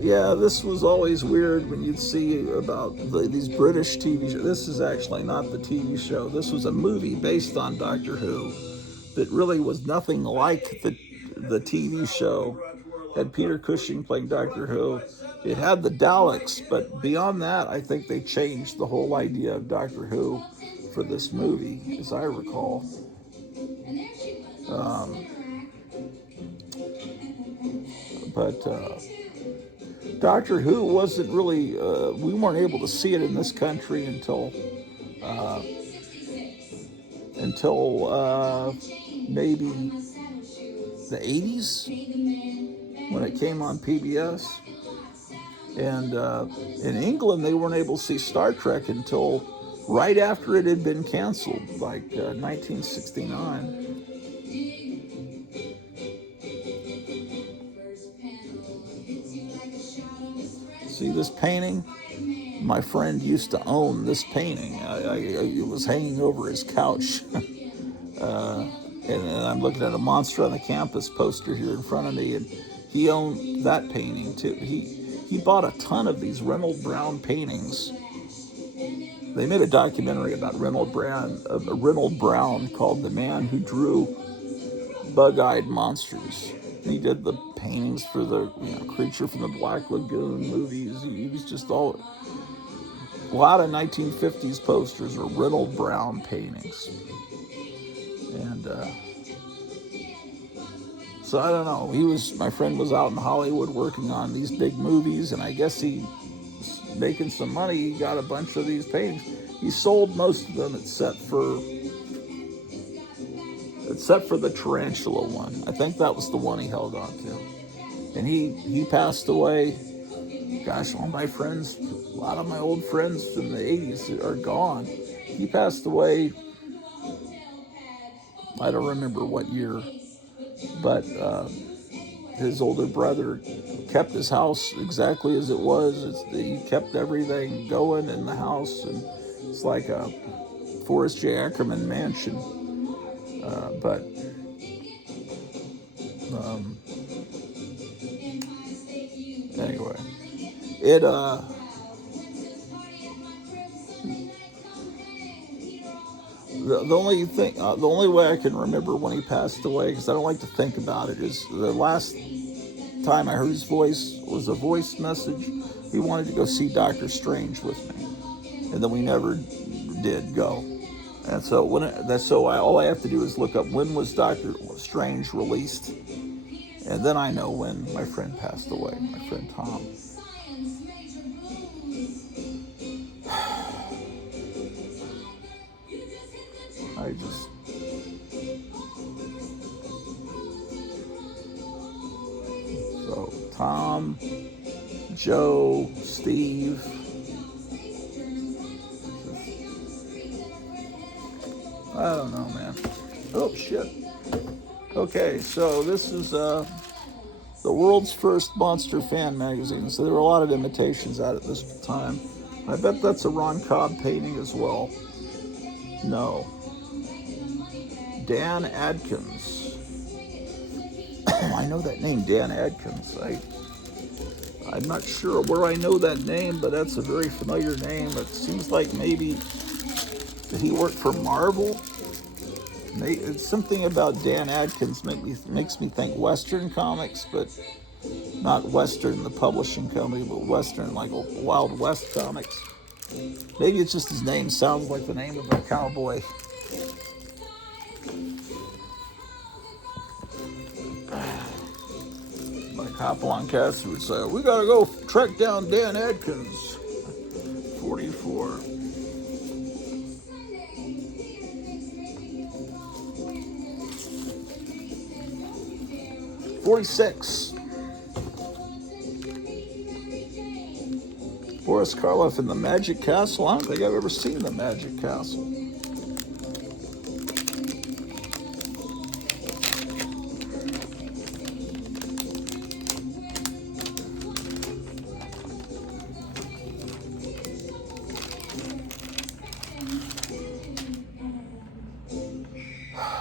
Yeah, this was always weird when you'd see about these British TV shows. This is actually not the TV show. This was a movie based on Doctor Who that really was nothing like the TV show. Had Peter Cushing playing Doctor Who. It had the Daleks, but beyond that, I think they changed the whole idea of Doctor Who for this movie, as I recall. But Doctor Who wasn't really, we weren't able to see it in this country until maybe the 80s when it came on PBS. And in England, they weren't able to see Star Trek until right after it had been canceled, like 1969. See this painting? My friend used to own this painting. It was hanging over his couch. And I'm looking at a Monster on the Campus poster here in front of me, and he owned that painting too. He bought a ton of these Reynold Brown paintings. They made a documentary about Reynold Brown called "The Man Who Drew Bug-Eyed Monsters." He did the paintings for the Creature from the Black Lagoon movies. He was just all. A lot of 1950s posters are Reynold Brown paintings. And so I don't know. My friend was out in Hollywood working on these big movies, and I guess he was making some money. He got a bunch of these paintings. He sold most of them except for the tarantula one. I think that was the one he held on to. And he passed away. Gosh, all my friends, a lot of my old friends from the 80s are gone. He passed away, I don't remember what year, but his older brother kept his house exactly as it was. He kept everything going in the house, and it's like a Forrest J. Ackerman mansion. But anyway, the only way I can remember when he passed away, because I don't like to think about it, is the last time I heard his voice was a voice message. He wanted to go see Doctor Strange with me, and then we never did go. And so all I have to do is look up when was Doctor Strange released, and then I know when my friend passed away, my friend Tom. So Tom, Joe, Steve. I don't know, man. Oh, shit. Okay, so this is the world's first monster fan magazine. So there were a lot of imitations out at this time. I bet that's a Ron Cobb painting as well. No. Dan Adkins. I know that name, Dan Adkins. I'm not sure where I know that name, but that's a very familiar name. It seems like maybe did he work for Marvel? It's something about Dan Adkins makes me think Western comics, but not Western, the publishing company, but Western, like Wild West comics. Maybe it's just his name sounds like the name of a cowboy. Like Hopalong Cassidy would say, we gotta go track down Dan Adkins. 44. 46. Boris Karloff in the Magic Castle. I don't think I've ever seen the Magic Castle.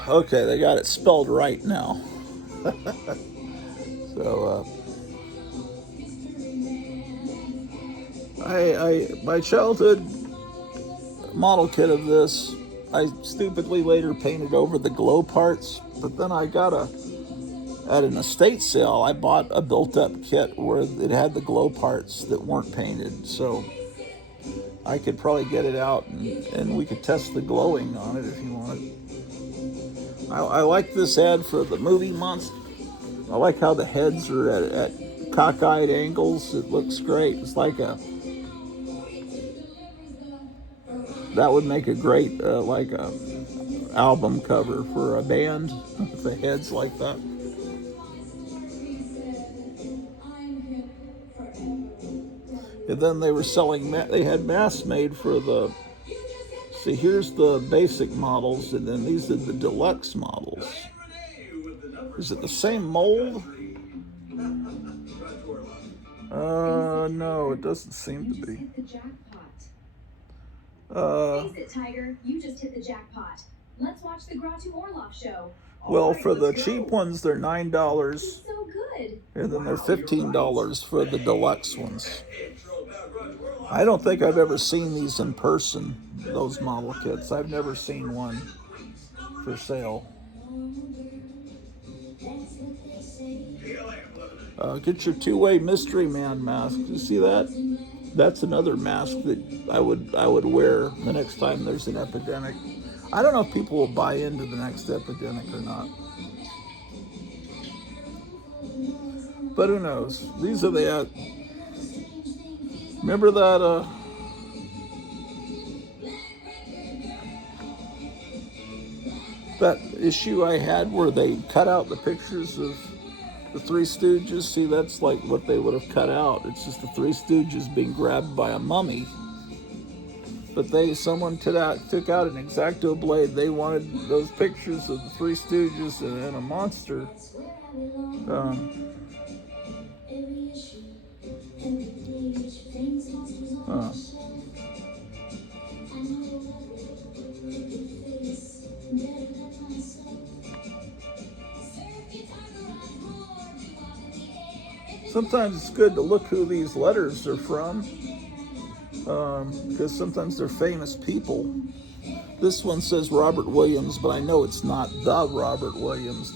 Okay, they got it spelled right now. So, My childhood model kit of this, I stupidly later painted over the glow parts, but then at an estate sale, I bought a built-up kit where it had the glow parts that weren't painted, so I could probably get it out and we could test the glowing on it if you want. I like this ad for the movie Monster. I like how the heads are at cockeyed angles. It looks great. It's like that would make a great like a album cover for a band with the heads like that. And then they were selling, they had masks made for the, see, here's the basic models, and then these are the deluxe models. Is it the same mold? No, it doesn't seem to be. Face it, Tiger. You just hit the jackpot. Let's watch the Grottu Orloff show. Well, for the cheap ones, they're $9, So good. and then they're $15 for the deluxe ones. I don't think I've ever seen these in person, those model kits. I've never seen one for sale. Get your two-way Mystery Man mask. You see that? That's another mask that I would wear the next time there's an epidemic. I don't know if people will buy into the next epidemic or not. But who knows? These are the remember that that issue I had where they cut out the pictures of the Three Stooges? See, that's like what they would have cut out. It's just the Three Stooges being grabbed by a mummy. But someone took out an X-Acto blade. They wanted those pictures of the Three Stooges and a monster. Sometimes it's good to look who these letters are from, because sometimes they're famous people. This one says Robert Williams, but I know it's not the Robert Williams.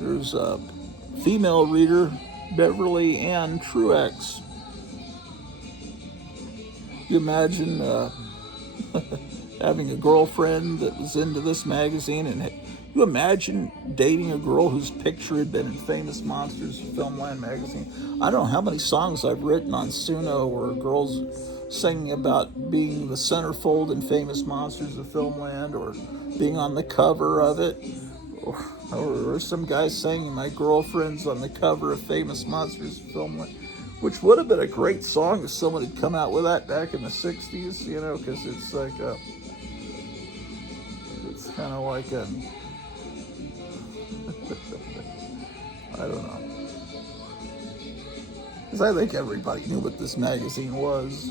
There's a female reader, Beverly Ann Truex. You imagine having a girlfriend that was into this magazine, and you imagine dating a girl whose picture had been in Famous Monsters of Filmland magazine. I don't know how many songs I've written on Suno where girls singing about being the centerfold in Famous Monsters of Filmland, or being on the cover of it, or some guy saying my girlfriend's on the cover of Famous Monsters of Filmland, which would have been a great song if someone had come out with that back in the 60s, you know, because it's like it's kind of like a, I don't know. Because I think everybody knew what this magazine was.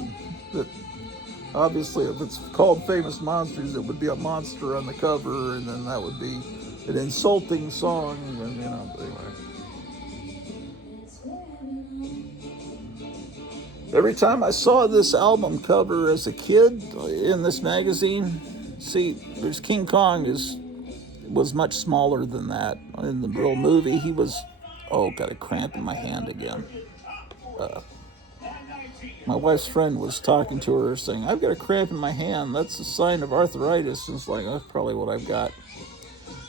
That obviously, if it's called Famous Monsters, it would be a monster on the cover, and then that would be an insulting song, and you know, anyway. Every time I saw this album cover as a kid in this magazine, see, there's King Kong was much smaller than that. In the real movie, he was, got a cramp in my hand again. My wife's friend was talking to her saying, I've got a cramp in my hand. That's a sign of arthritis. And it's like, that's probably what I've got.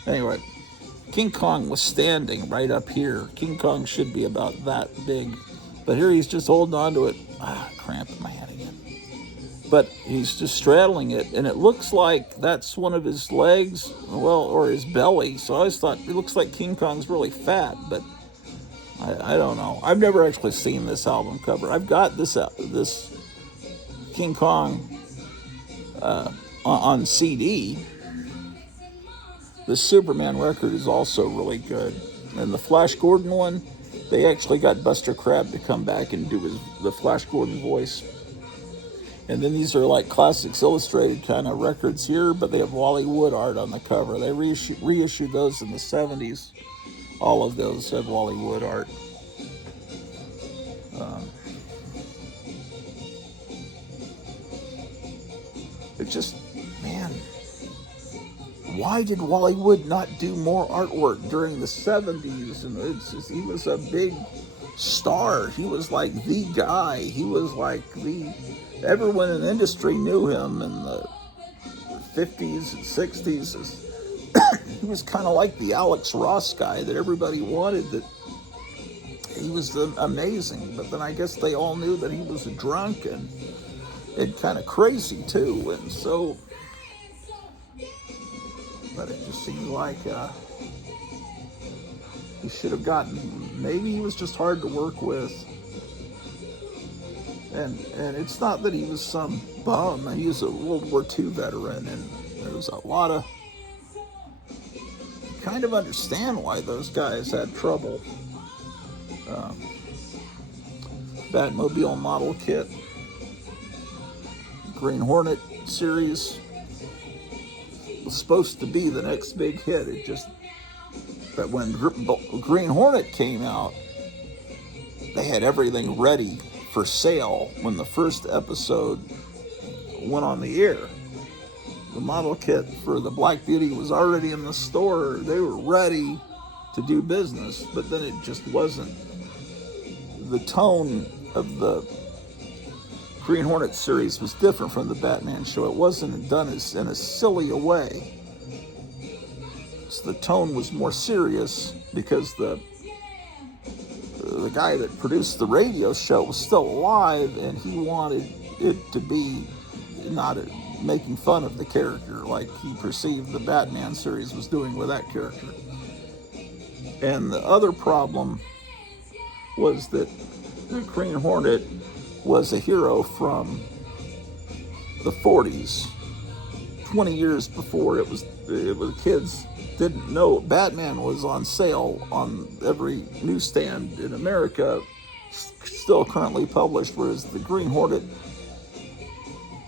Anyway, King Kong was standing right up here. King Kong should be about that big. But here he's just holding on to it. Cramp in my hand again. But he's just straddling it, and it looks like that's one of his legs, or his belly. So I always thought it looks like King Kong's really fat, but I don't know. I've never actually seen this album cover. I've got this King Kong on CD. The Superman record is also really good. And the Flash Gordon one, they actually got Buster Crabbe to come back and do the Flash Gordon voice. And then these are like Classics Illustrated kind of records here, but they have Wally Wood art on the cover. They reissued those in the 70s. All of those have Wally Wood art. It just, man, why did Wally Wood not do more artwork during the 70s? And it's just, he was a big star. He was like the guy. He was like everyone in the industry knew him in the 50s and 60s. He was kind of like the Alex Ross guy that everybody wanted. That he was amazing. But then I guess they all knew that he was a drunk and kind of crazy too. And so, but it just seemed like he should have gotten, maybe he was just hard to work with. And it's not that he was some bum. He was a World War II veteran, and there was a lot of, you kind of understand why those guys had trouble. Batmobile model kit, Green Hornet series was supposed to be the next big hit. It just, but when Green Hornet came out, they had everything ready for sale when the first episode went on the air. The model kit for the Black Beauty was already in the store. They were ready to do business, but then it just wasn't. The tone of the Green Hornet series was different from the Batman show. It wasn't done in as silly a way. So the tone was more serious because the guy that produced the radio show was still alive, and he wanted it to be not making fun of the character like he perceived the Batman series was doing with that character. And the other problem was that the Green Hornet was a hero from the 40s, 20 years before it was kids didn't know Batman was on sale on every newsstand in America, still currently published, whereas the Green Hornet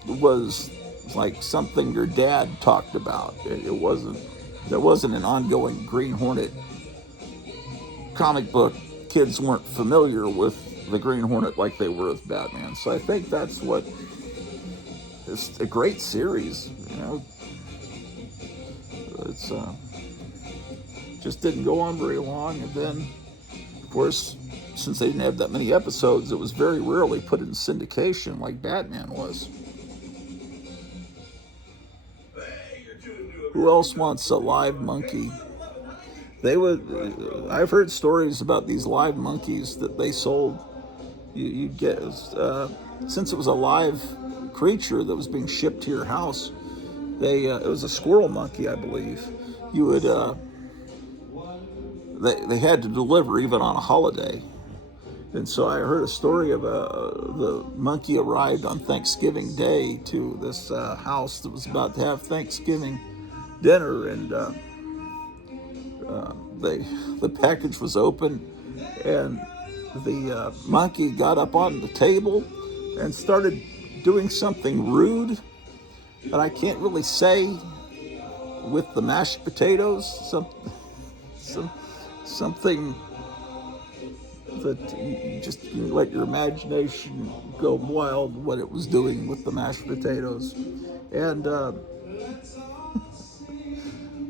was like something your dad talked about. There wasn't an ongoing Green Hornet comic book. Kids weren't familiar with the Green Hornet like they were with Batman. So I think that's what, it's a great series, you know. It's just didn't go on very long, and then of course, since they didn't have that many episodes, it was very rarely put in syndication like Batman was. Who else wants a live monkey? I've heard stories about these live monkeys that they sold. You get, since it was a live creature that was being shipped to your house, it was a squirrel monkey, I believe. You would, they had to deliver even on a holiday. And so I heard a story of the monkey arrived on Thanksgiving Day to this house that was about to have Thanksgiving dinner, and the package was open, and the monkey got up on the table and started doing something rude, but I can't really say, with the mashed potatoes, something that you let your imagination go wild what it was doing with the mashed potatoes. And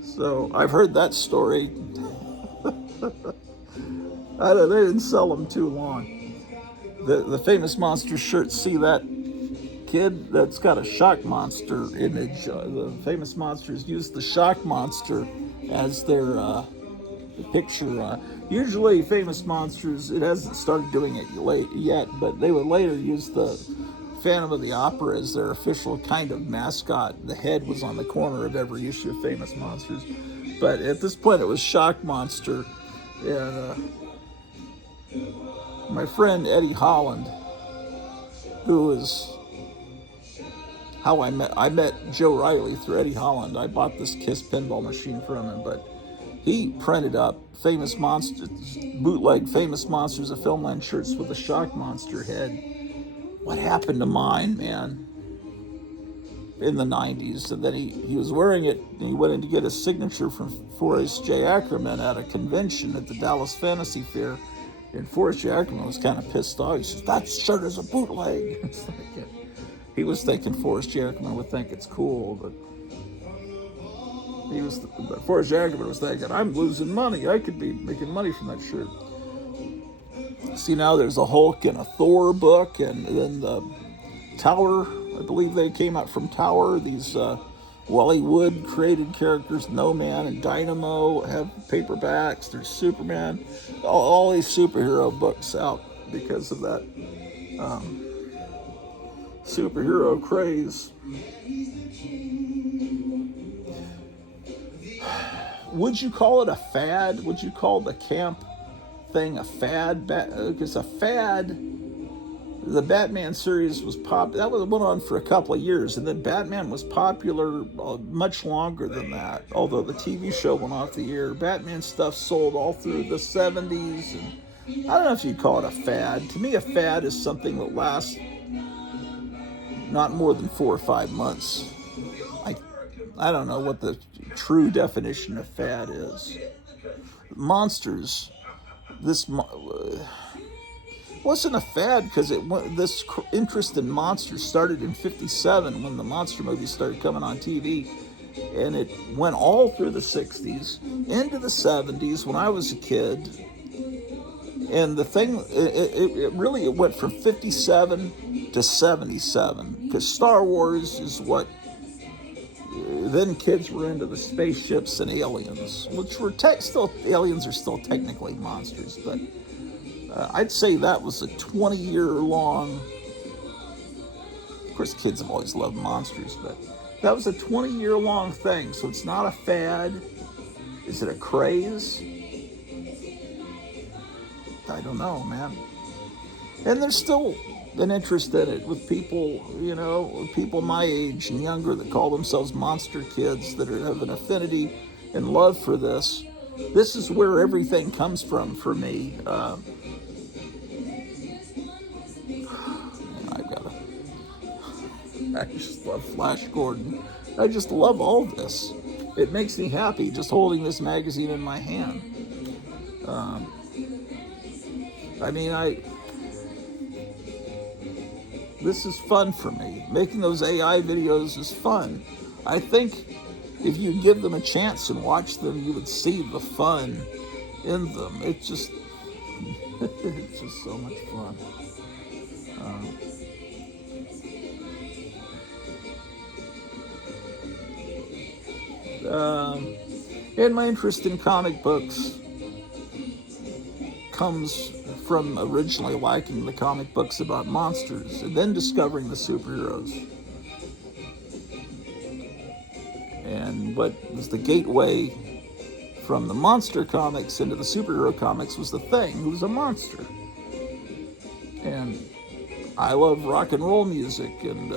so I've heard that story. They didn't sell them too long. The Famous Monsters shirts, see that kid that's got a shock monster image? The Famous Monsters used the shock monster as their picture. Usually Famous Monsters, it hasn't started doing it yet, but they would later use the Phantom of the Opera as their official kind of mascot. The head was on the corner of every issue of Famous Monsters. But at this point it was Shock Monster. And my friend Eddie Holland, who is how I met Joe Riley through Eddie Holland. I bought this Kiss pinball machine from him, but he printed up Famous Monsters, bootleg Famous Monsters of Filmland shirts with a Shock Monster head. What happened to mine, man? in the 90s, and then he was wearing it, and he went in to get his signature from Forrest J. Ackerman at a convention at the Dallas Fantasy Fair, and Forrest J. Ackerman was kind of pissed off. He says, "That shirt is a bootleg." It's like, he was thinking Forrest J. Ackerman would think it's cool, but Forrest J. Ackerman was thinking, "I'm losing money. I could be making money from that shirt." See, now there's a Hulk and a Thor book, and then the Tower, I believe they came out from Tower. These Wally Wood created characters, No Man and Dynamo, have paperbacks. There's Superman, all these superhero books out because of that superhero craze. Would you call it a fad? Would you call the camp thing a fad? Because a fad, the Batman series was went on for a couple of years, and then Batman was popular much longer than that. Although the TV show went off the air, Batman stuff sold all through the 70s, and I don't know if you'd call it a fad. To me, a fad is something that lasts not more than 4 or 5 months. I don't know what the true definition of fad is. Monsters, this wasn't a fad because this interest in monsters started in '57 when the monster movies started coming on TV, and it went all through the '60s into the '70s when I was a kid. And the thing, it really went from '57 to '77 because Star Wars is what. Then kids were into the spaceships and aliens, which were aliens are still technically monsters, but I'd say that was a 20-year-long. Of course, kids have always loved monsters, but that was a 20-year-long thing. So it's not a fad. Is it a craze? I don't know, man. And there's still an interest in it with people, people my age and younger that call themselves monster kids that have an affinity and love for this. This is where everything comes from for me. I just love Flash Gordon. I just love all this. It makes me happy just holding this magazine in my hand. This is fun for me. Making those AI videos is fun. I think if you give them a chance and watch them, you would see the fun in them. It's just so much fun. And my interest in comic books comes from originally liking the comic books about monsters and then discovering the superheroes. And what was the gateway from the monster comics into the superhero comics was the Thing, who was a monster. And I love rock and roll music, and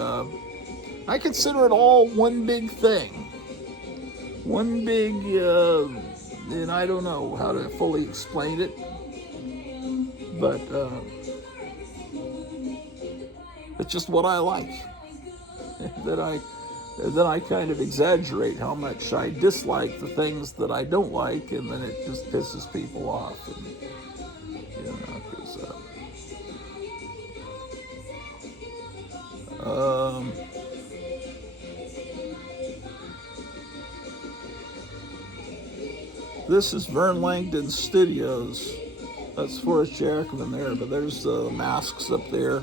I consider it all one big thing. One big, and I don't know how to fully explain it, but it's just what I like. Then I kind of exaggerate how much I dislike the things that I don't like, and then it just pisses people off. And, because this is Vern Langdon Studios. That's Forrest J. Ackerman there, but there's the masks up there.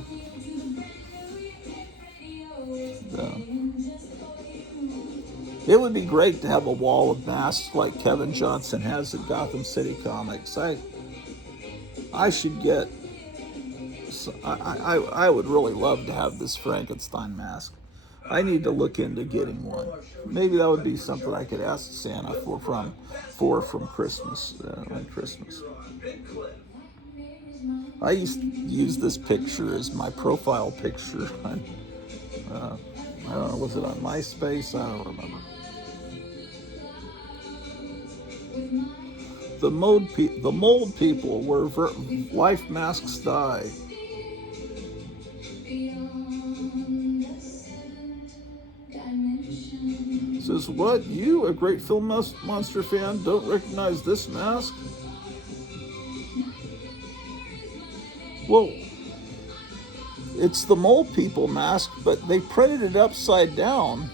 It would be great to have a wall of masks like Kevin Johnson has at Gotham City Comics. I should get. I would really love to have this Frankenstein mask. I need to look into getting one. Maybe that would be something I could ask Santa from Christmas, on Christmas. I used to use this picture as my profile picture on, I don't know, was it on MySpace? I don't remember. The mold people were life masks die. says, what? You, a great film monster fan, don't recognize this mask? Well, it's the mole people mask, but they printed it upside down.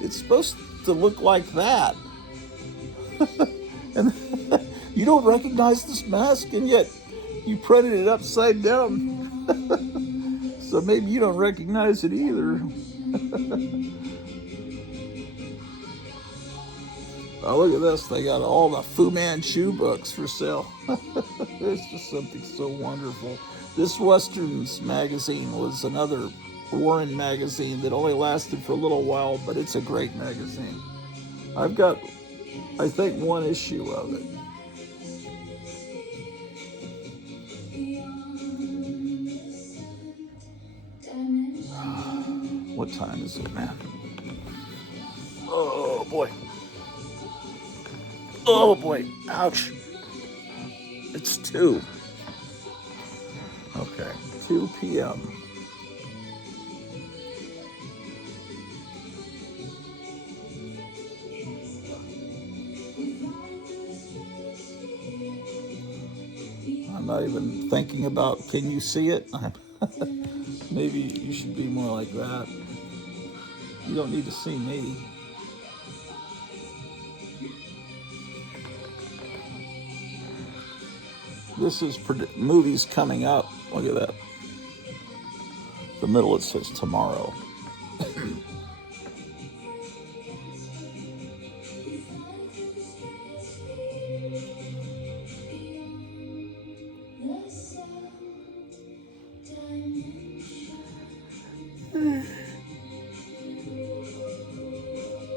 It's supposed to look like that. And you don't recognize this mask, and yet you printed it upside down. So maybe you don't recognize it either. Oh, look at this. They got all the Fu Manchu books for sale. It's just something so wonderful. This Westerns magazine was another Warren magazine that only lasted for a little while, but it's a great magazine. I've got, I think, one issue of it. What time is it, man? Oh, boy. Oh, boy. Ouch. It's 2. Okay, 2 p.m. I'm not even thinking about, can you see it? Maybe you should be more like that. You don't need to see me. This is movies coming up. Look at that. The middle, it says tomorrow.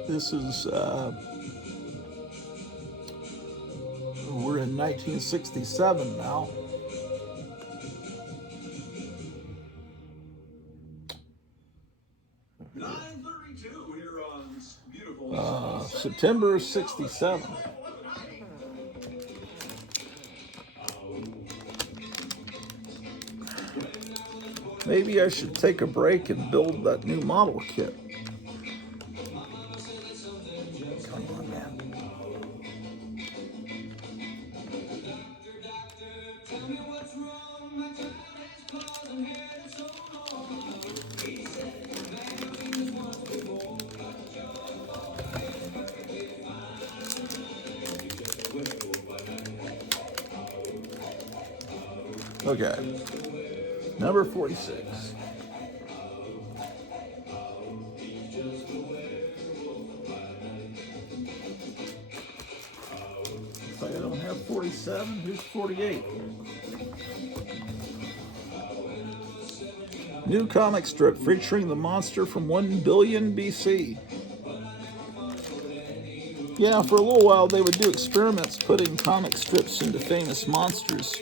This is, we're in 1967 now. September 67. Maybe I should take a break and build that new model kit. Come on, man. Okay, number 46. Looks like I don't have 47. Here's 48. New comic strip featuring the monster from 1 billion BC. Yeah, for a little while they would do experiments putting comic strips into famous monsters.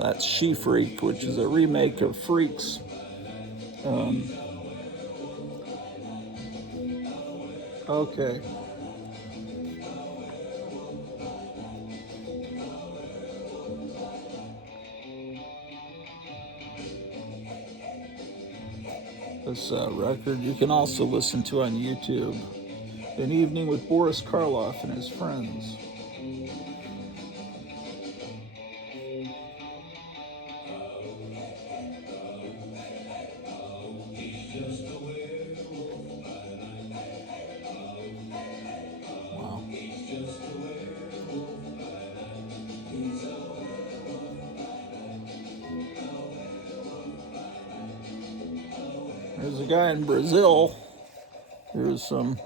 That's She-Freak, which is a remake of Freaks. Okay. This record you can also listen to on YouTube. An Evening with Boris Karloff and his friends. Wow. There's a guy in Brazil. Here's some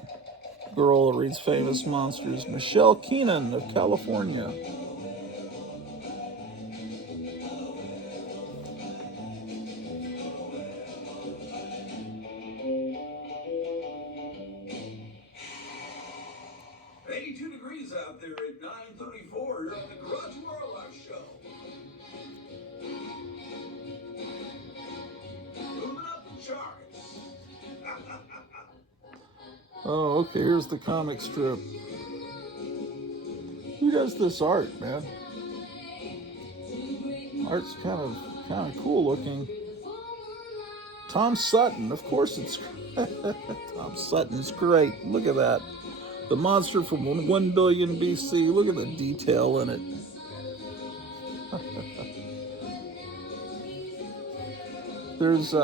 girl that reads famous monsters. Michelle Keenan of California. Out there at 9:34 here on the Grottu Orloff Show. Oh, okay, here's the comic strip. Who does this art, man? Art's kind of cool looking. Tom Sutton, of course it's Tom Sutton's great. Look at that. The monster from 1 billion BC. Look at the detail in it. There's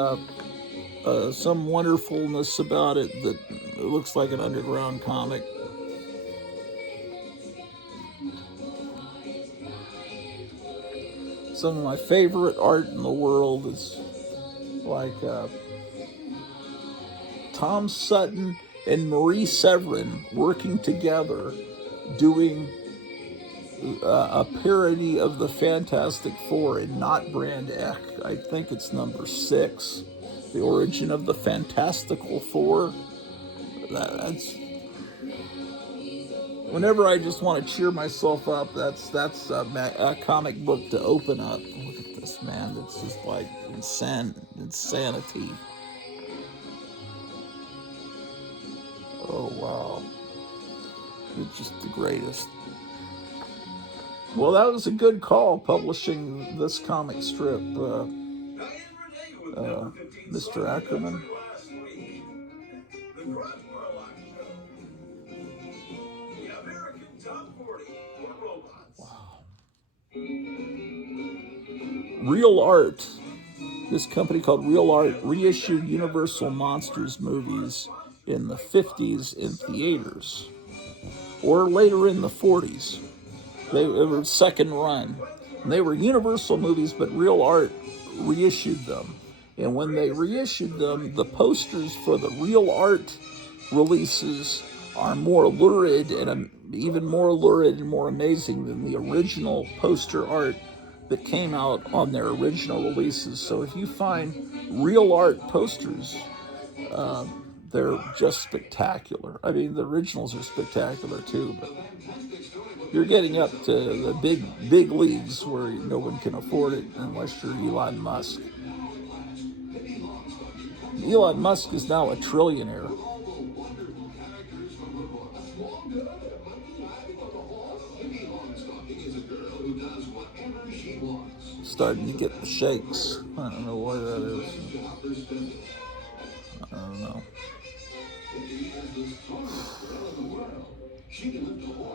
some wonderfulness about it that it looks like an underground comic. Some of my favorite art in the world is like Tom Sutton and Marie Severin working together doing a parody of the Fantastic Four in Not Brand Echh. I think it's number 6, The Origin of the Fantastical Four. That's whenever I just want to cheer myself up, that's a comic book to open up. Look at this, man. It's just like insanity. Oh, wow. It's just the greatest. Well, that was a good call, publishing this comic strip, Mr. Ackerman. The Grottu Orloff Show. The American Top 40 for robots. Wow. Real Art. This company called Real Art reissued Universal Monsters movies in the 50s in theaters, or later in the 40s. They were second run. And they were Universal movies, but Real Art reissued them. And when they reissued them, the posters for the Real Art releases are more lurid and even more lurid and more amazing than the original poster art that came out on their original releases. So if you find Real Art posters, they're just spectacular. I mean, the originals are spectacular too, but you're getting up to the big leagues where no one can afford it unless you're Elon Musk. Elon Musk is now a trillionaire. Starting to get the shakes. I don't know why that is. I don't know.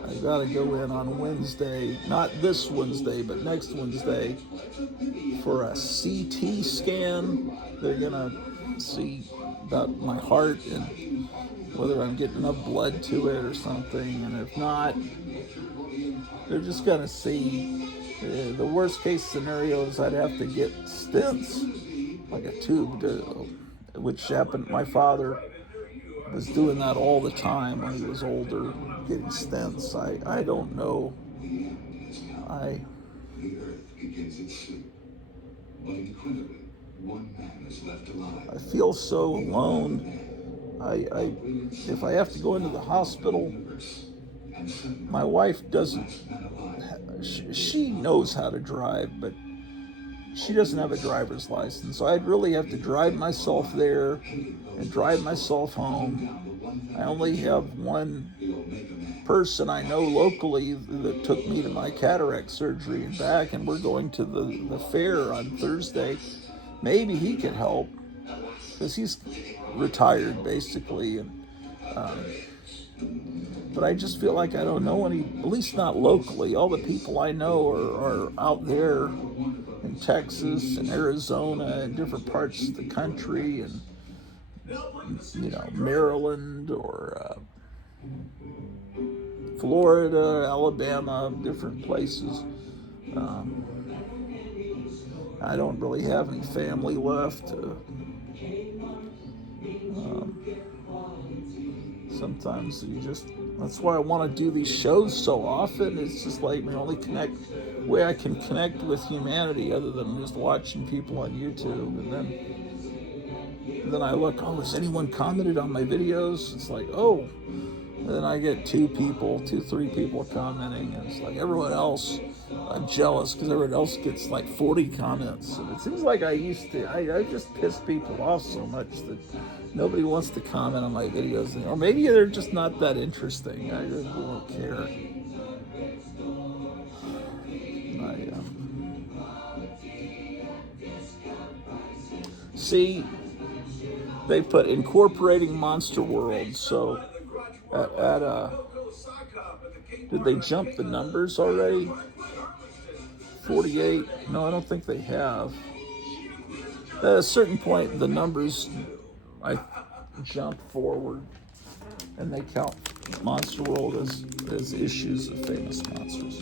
I gotta go in on Wednesday, not this Wednesday, but next Wednesday, for a CT scan. They're gonna see about my heart and whether I'm getting enough blood to it or something. And if not, they're just gonna see. The worst case scenario is I'd have to get stents, like a tube, which happened. My father was doing that all the time when he was older, getting stents. I don't know. I feel so alone. If I have to go into the hospital, my wife doesn't. She knows how to drive, but she doesn't have a driver's license. So I'd really have to drive myself there and drive myself home. I only have one person I know locally that took me to my cataract surgery and back, and we're going to the fair on Thursday. Maybe he could help, because he's retired basically, and but I just feel like I don't know any, at least not locally. All the people I know are out there in Texas and Arizona and different parts of the country, and Maryland or Florida, Alabama, different places. I don't really have any family left. Sometimes that's why I want to do these shows so often. It's just like my only way I can connect with humanity, other than just watching people on YouTube. And then I look, has anyone commented on my videos? It's like, and then I get 2, 3 people commenting, and it's like everyone else I'm jealous because everyone else gets like 40 comments. And it seems like I just piss people off so much that nobody wants to comment on my videos. Or maybe they're just not that interesting. I really don't care. See, they put incorporating Monster World. So did they jump the numbers already? 48? No, I don't think they have. At a certain point, the numbers I jump forward, and they count Monster World as issues of Famous Monsters.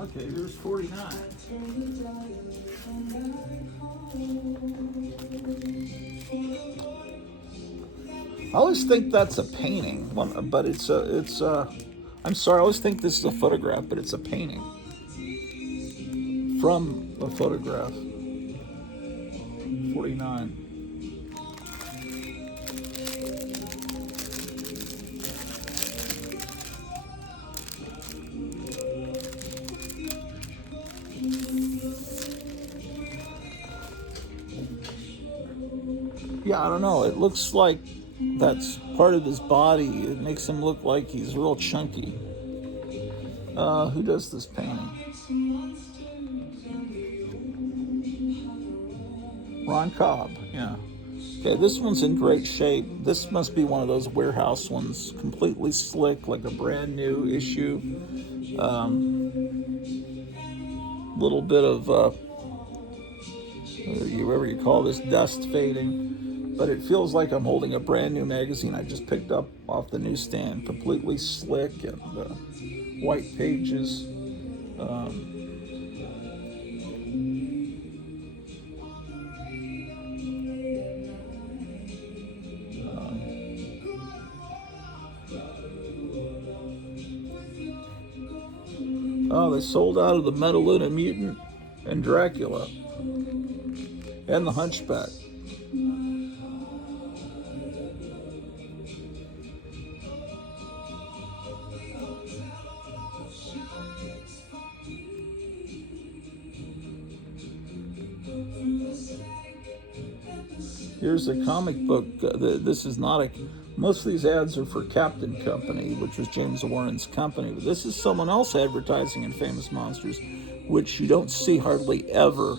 Okay, there's 49. I always think that's a painting, but I'm sorry, I always think this is a photograph, but it's a painting from a photograph. 49. Yeah, I don't know. It looks like that's part of his body. It makes him look like he's real chunky. Who does this painting? Ron Cobb, yeah. Okay, this one's in great shape. This must be one of those warehouse ones, completely slick, like a brand new issue. Little bit of, whatever you call this, dust fading. But it feels like I'm holding a brand new magazine I just picked up off the newsstand, completely slick and white pages. Oh, they sold out of the Metaluna Mutant and Dracula and the Hunchback. Here's a comic book. This is not a... Most of these ads are for Captain Company, which was James Warren's company. But this is someone else advertising in Famous Monsters, which you don't see hardly ever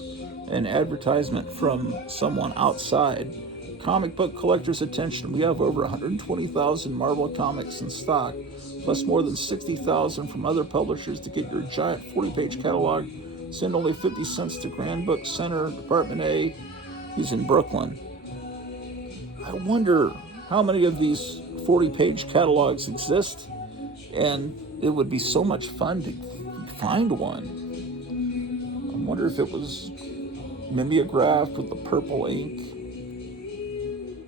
an advertisement from someone outside. Comic book collectors' attention. We have over 120,000 Marvel comics in stock, plus more than 60,000 from other publishers. To get your giant 40-page catalog, send only 50 cents to Grand Book Center, Department A. He's in Brooklyn. I wonder how many of these 40-page catalogs exist, and it would be so much fun to find one. I wonder if it was mimeographed with the purple ink.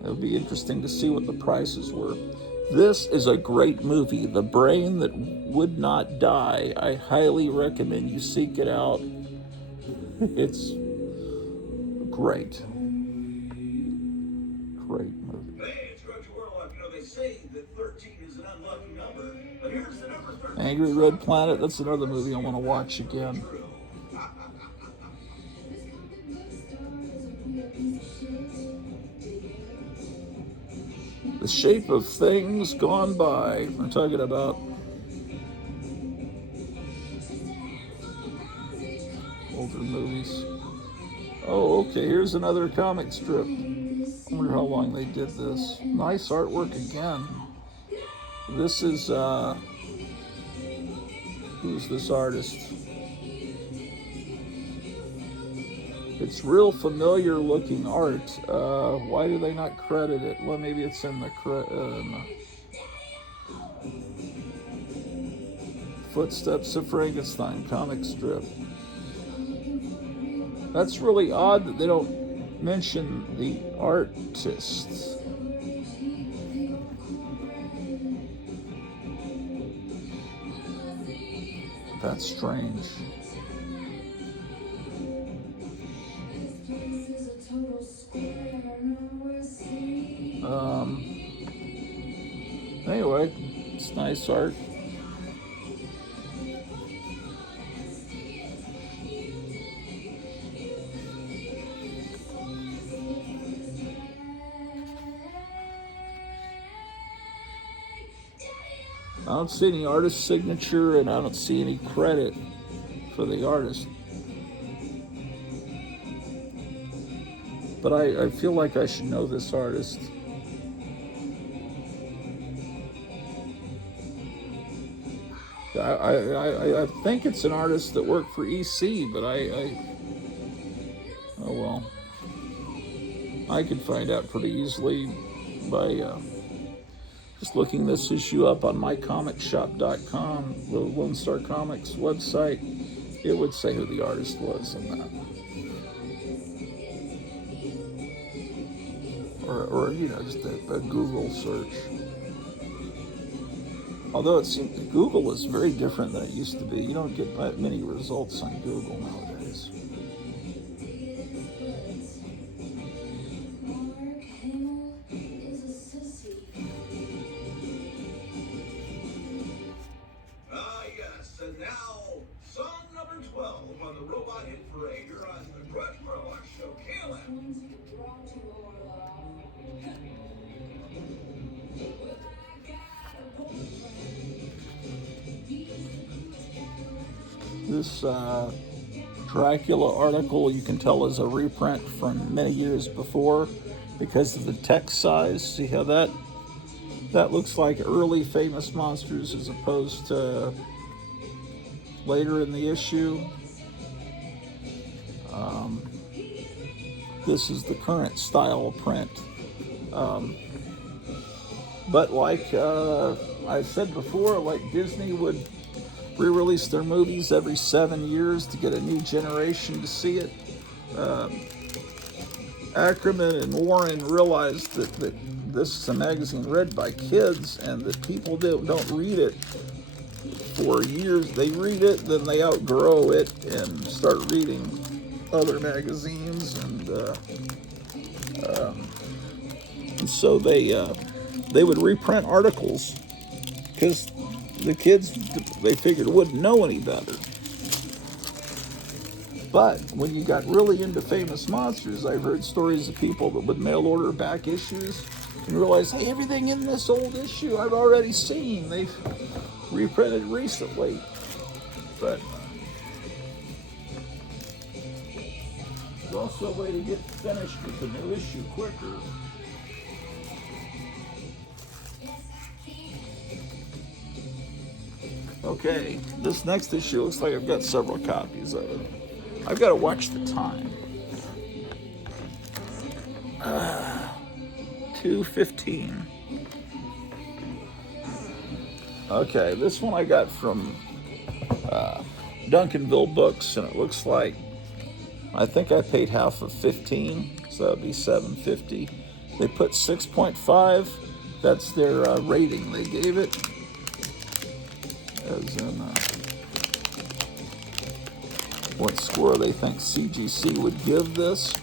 It would be interesting to see what the prices were. This is a great movie, The Brain That Would Not Die. I highly recommend you seek it out. It's great. Great movie. Hey, it's Grottu Orloff. You know, they say that 13 is an unlucky number, but here's the number 13. Angry Red Planet, that's another movie I want to watch again. The Shape of Things Gone By. I'm talking about older movies. Oh, okay, here's another comic strip. I wonder how long they did this. Nice artwork again. This is, who's this artist? It's real familiar looking art. Why do they not credit it? Well, maybe it's in the Footsteps of Frankenstein comic strip. That's really odd that they don't mention the artists. That's strange. Anyway, it's nice art. I don't see any artist signature, and I don't see any credit for the artist. But I feel like I should know this artist. I think it's an artist that worked for EC, but oh well. I could find out pretty easily by just looking this issue up on mycomicshop.com, the Lone Star Comics website. It would say who the artist was in that. Or you know, just a Google search. Although it seems Google is very different than it used to be. You don't get that many results on Google nowadays. Yes, and now song number 12 on the Robot Hit Parade. You're on the Grottu Orloff Show. KLM. This Dracula article, you can tell, is a reprint from many years before because of the text size. See how that looks like early Famous Monsters as opposed to later in the issue. This is the current style print. But like I said before, like Disney would re-release their movies every 7 years to get a new generation to see it. Ackerman and Warren realized that this is a magazine read by kids and that people don't read it for years. They read it, then they outgrow it and start reading other magazines, and so they would reprint articles because the kids, they figured, wouldn't know any better. But when you got really into Famous Monsters, I've heard stories of people that would mail order back issues and realize, hey, everything in this old issue I've already seen. They've reprinted recently. But there's also a way to get finished with the new issue quicker. Okay, this next issue looks like I've got several copies of it. I've got to watch the time. 2:15. Okay, this one I got from Duncanville Books, and it looks like I think I paid half of 15, so that'd be $7.50. They put 6.5. That's their rating they gave it. As in what score they think CGC would give this.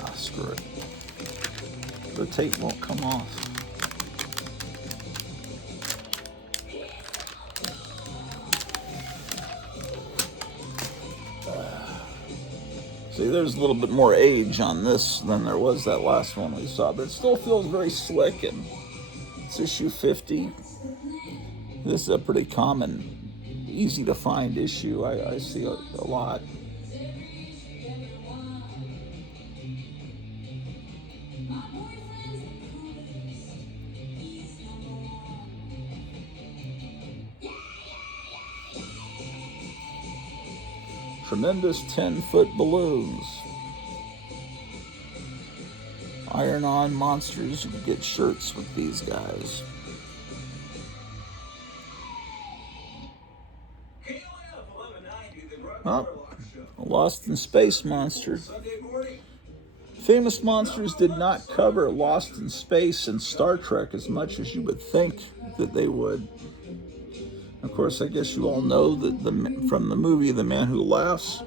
Ah, screw it. The tape won't come off. See, there's a little bit more age on this than there was that last one we saw, but it still feels very slick, and it's issue 50. This is a pretty common, easy to find issue. I see a lot. Tremendous 10-foot balloons. Iron-on monsters. You can get shirts with these guys. KLF 1190, the Grottu Oh, Orloff Show. Lost in Space monster. Famous Monsters did not cover Lost in Space and Star Trek as much as you would think that they would. Of course, I guess you all know that from the movie The Man Who Laughs,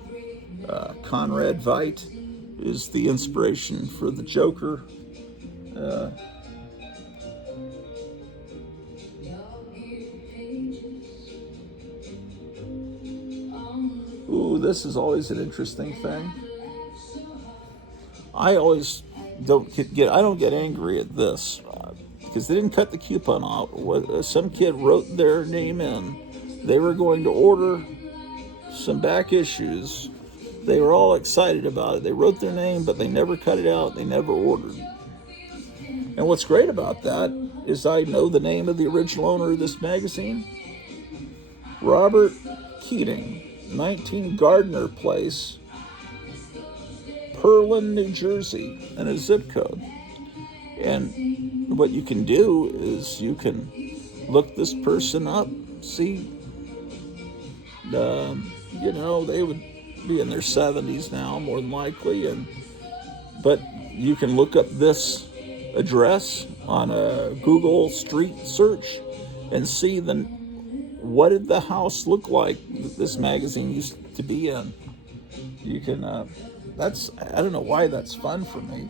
Conrad Veidt is the inspiration for the Joker. Ooh, this is always an interesting thing. I always don't get angry at this because they didn't cut the coupon out. Some kid wrote their name in. They were going to order some back issues. They were all excited about it. They wrote their name, but they never cut it out. They never ordered. And what's great about that is I know the name of the original owner of this magazine, Robert Keating, 19 Gardner Place, Pearland, New Jersey, and a zip code. And what you can do is you can look this person up, see, they would be in their 70s now, more than likely, but you can look up this address on a Google street search and see what did the house look like that this magazine used to be in. You can, I don't know why that's fun for me.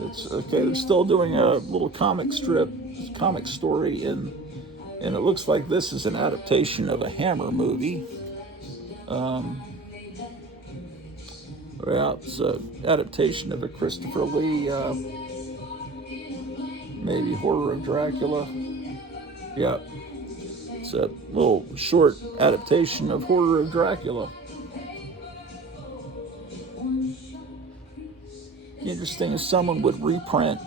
It's okay, they're still doing a little comic story, and it looks like this is an adaptation of a Hammer movie. It's an adaptation of a Christopher Lee, maybe Horror of Dracula. Yeah, it's a little short adaptation of Horror of Dracula. Interesting if someone would reprint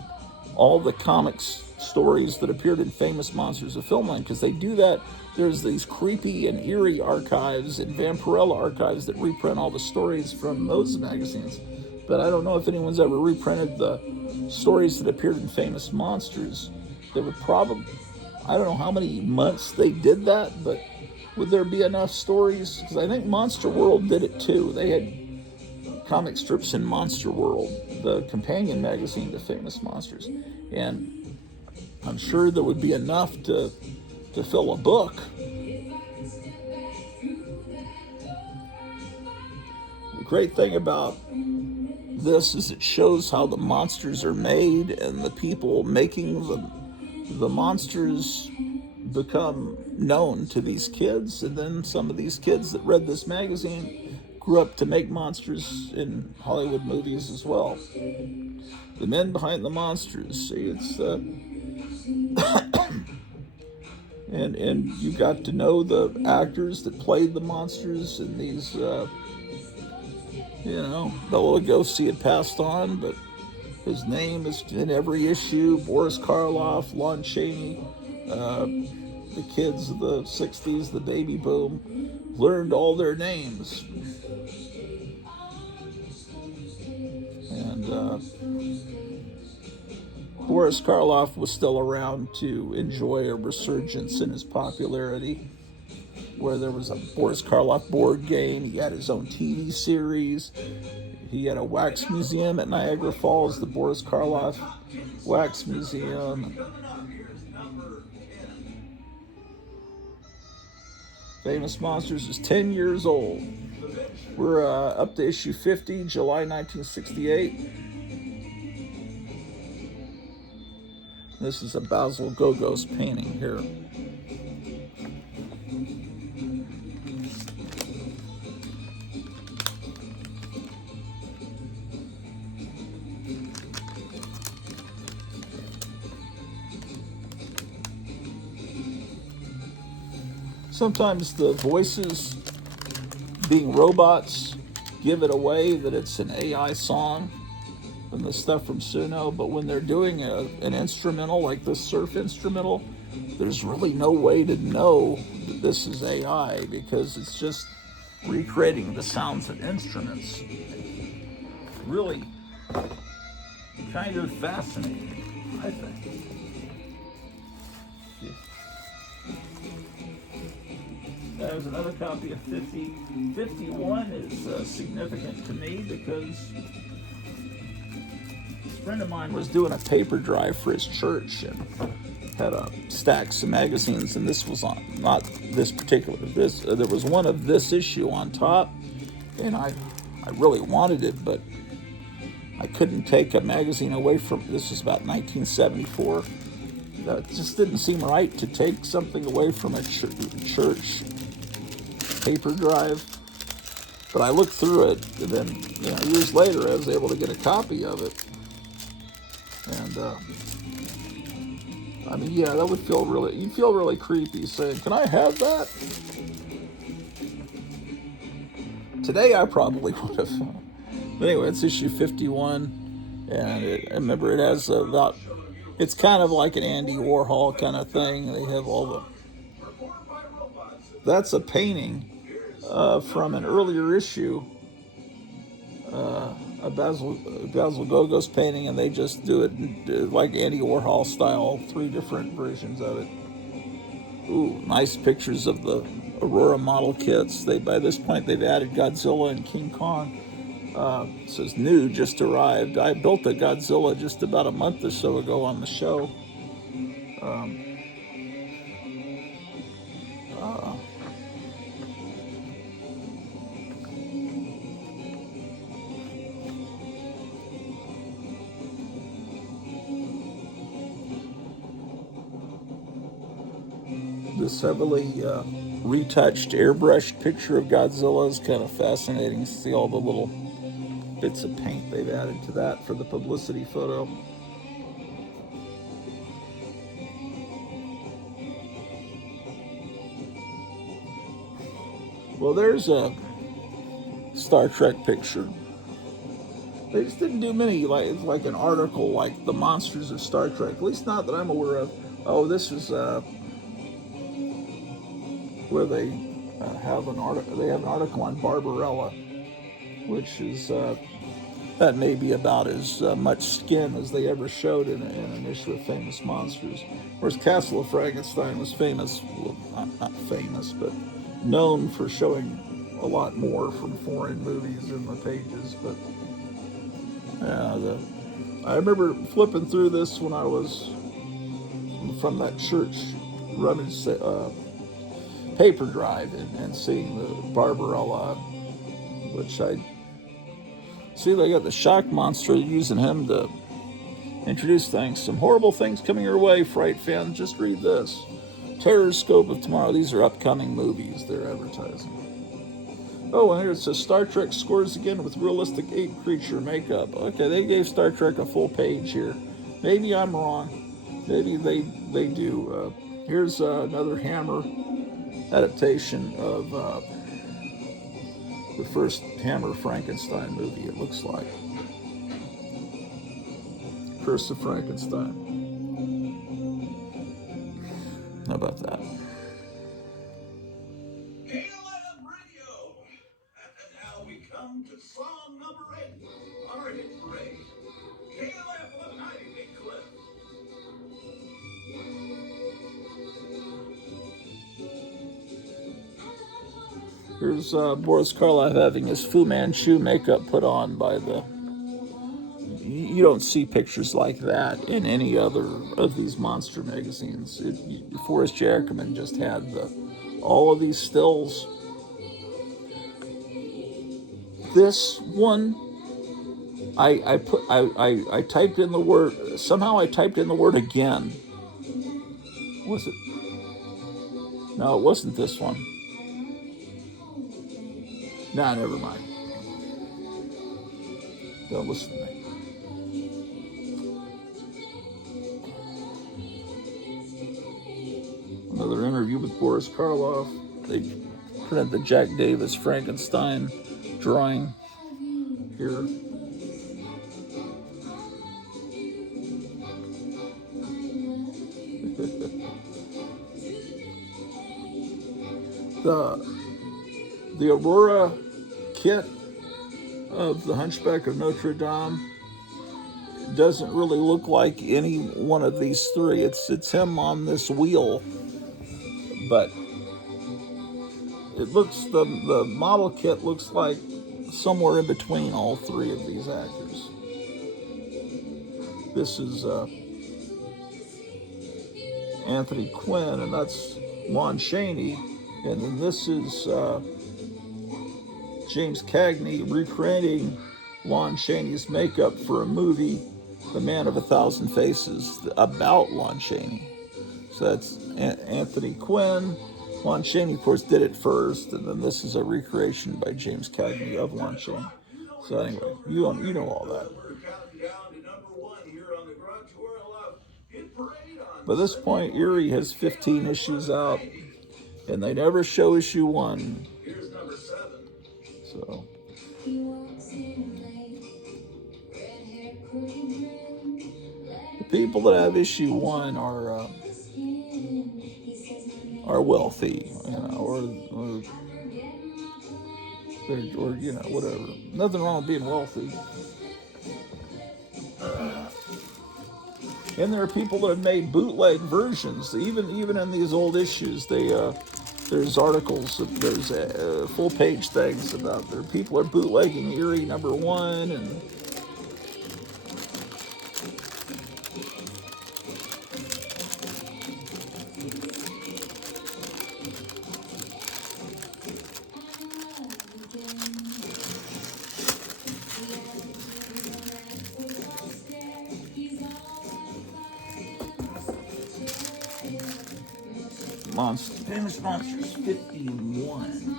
all the comics stories that appeared in Famous Monsters of Filmland, because they do that. There's these creepy and eerie archives and Vampirella archives that reprint all the stories from those magazines. But I don't know if anyone's ever reprinted the stories that appeared in Famous Monsters. They would probably, I don't know how many months they did that, but would there be enough stories? Because I think Monster World did it too. They had comic strips in Monster World, the companion magazine to Famous Monsters. And I'm sure there would be enough to fill a book. The great thing about this is it shows how the monsters are made, and the people making the monsters become known to these kids, and then some of these kids that read this magazine grew up to make monsters in Hollywood movies as well. The men behind the monsters, see, it's and you got to know the actors that played the monsters in these, Bela Lugosi had passed on, but his name is in every issue. Boris Karloff, Lon Chaney, the kids of the 60s, the baby boom, learned all their names. And Boris Karloff was still around to enjoy a resurgence in his popularity, where there was a Boris Karloff board game. He had his own TV series. He had a wax museum at Niagara Falls, the Boris Karloff Wax Museum. Famous Monsters is 10 years old. We're up to issue 50, July 1968. This is a Basil Gogos painting here. Sometimes the voices, being robots, give it away that it's an AI song and the stuff from Suno, but when they're doing an instrumental like this surf instrumental, there's really no way to know that this is AI because it's just recreating the sounds of instruments. Really kind of fascinating, I think. There's another copy of 50. 51 is significant to me because a friend of mine was doing a paper drive for his church and had stacks of magazines, and this was on, not this particular, there was one of this issue on top, and I really wanted it, but I couldn't take a magazine away from, this was about 1974. It just didn't seem right to take something away from a church paper drive. But I looked through it, and then years later I was able to get a copy of it. And I mean, yeah, that would feel really, you'd feel really creepy saying, "Can I have that?" Today I probably would have. But anyway, it's issue 51, and I remember it has about, it's kind of like an Andy Warhol kind of thing. They have all the, that's a painting from an earlier issue, a Basil Gogos painting, and they just do it like Andy Warhol style, 3 different versions of it. Ooh, nice pictures of the Aurora model kits. By this point they've added Godzilla and King Kong. It says new, just arrived. I built a Godzilla just about a month or so ago on the show. This heavily retouched, airbrushed picture of Godzilla is kind of fascinating to see all the little bits of paint they've added to that for the publicity photo. Well, there's a Star Trek picture. They just didn't do many, like an article like the monsters of Star Trek, at least not that I'm aware of. Oh, this is where they have an article. They have an article on Barbarella, which is that may be about as much skin as they ever showed in an issue of Famous Monsters. Whereas Castle of Frankenstein was famous, well, not famous, but known for showing a lot more from foreign movies in the pages. But I remember flipping through this when I was from that church rummage paper drive and seeing the Barbarella, which I see they got the shock monster, using him to introduce things. Some horrible things coming your way, Fright fan. Just read this. Terror Scope of Tomorrow. These are upcoming movies they're advertising. Oh, and here it says Star Trek scores again with realistic ape creature makeup. Okay, they gave Star Trek a full page here. Maybe I'm wrong. Maybe they do. Here's another Hammer adaptation of the first Hammer Frankenstein movie, it looks like. Curse of Frankenstein. How about that? KLF Radio. And now we come to song number 8 on our hit parade. KLF 190 Big Cliff. Here's Boris Karloff having his Fu Manchu makeup put on by the... You don't see pictures like that in any other of these monster magazines. Forrest J. Ackerman just had all of these stills. This one, I typed in the word, somehow I typed in the word again. Was it? No, it wasn't this one. Nah, never mind. Don't listen to me. Another interview with Boris Karloff. They printed the Jack Davis Frankenstein drawing here. The Aurora kit of the Hunchback of Notre Dame doesn't really look like any one of these 3. It's him on this wheel, but it looks, the model kit looks like somewhere in between all three of these actors. This is Anthony Quinn, and that's Lon Chaney, and then this is James Cagney recreating Lon Chaney's makeup for a movie, The Man of a Thousand Faces, about Lon Chaney. So that's Anthony Quinn. Lon Chaney, of course, did it first, and then this is a recreation by James Cagney of Lon Chaney. So anyway, you know all that. We're counting down to number 1 here on the Grottu Orloff hit parade on By this point, Erie has 15 issues out, and they never show issue 1. Here's number 7. So the people that have issue 1 are wealthy, you know, or you know, whatever. Nothing wrong with being wealthy. And there are people that have made bootleg versions. Even in these old issues, there's articles, there's full-page things about there. People are bootlegging Erie number 1, and Famous Monsters 51.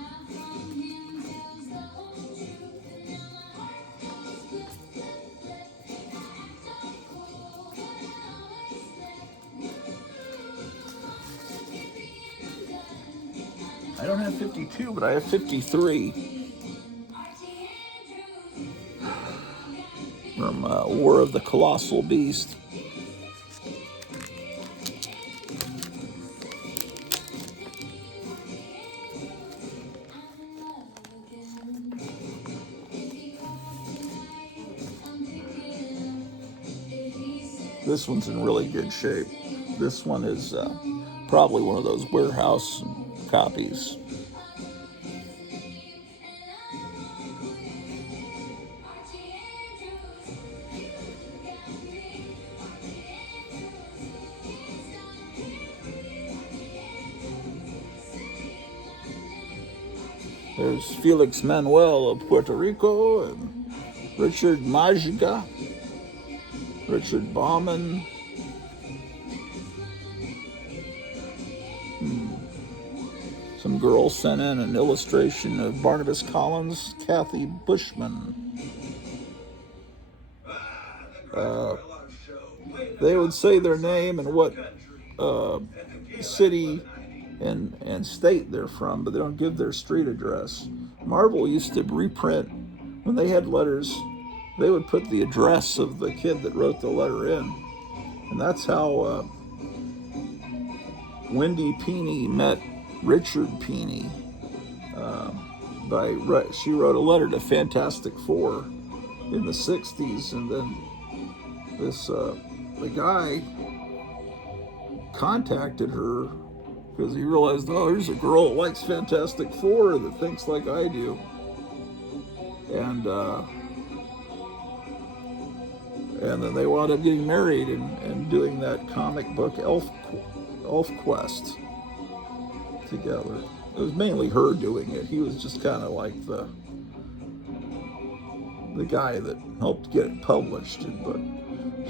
I don't have 52, but I have 53. From War of the Colossal Beast. This one's in really good shape. This one is probably one of those warehouse copies. There's Felix Manuel of Puerto Rico and Richard Majiga, Richard Bauman. Some girl sent in an illustration of Barnabas Collins, Kathy Bushman. They would say their name and what city and state they're from, but they don't give their street address. Marvel used to reprint, when they had letters, they would put the address of the kid that wrote the letter in. And that's how Wendy Peeney met Richard Peeney. She wrote a letter to Fantastic Four in the 60s, and then the guy contacted her because he realized, oh, here's a girl that likes Fantastic Four that thinks like I do. And then they wound up getting married and doing that comic book Elf Quest together. It was mainly her doing it. He was just kind of like the guy that helped get it published, but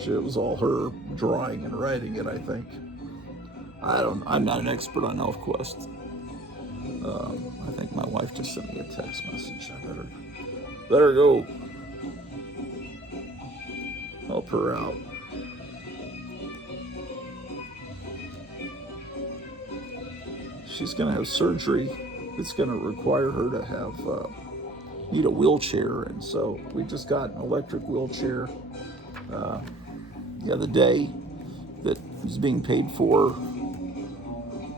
it was all her drawing and writing it, I think. I'm not an expert on ElfQuest. I think my wife just sent me a text message. I better go help her out. She's going to have surgery. It's going to require her to need a wheelchair, and so we just got an electric wheelchair the other day that is being paid for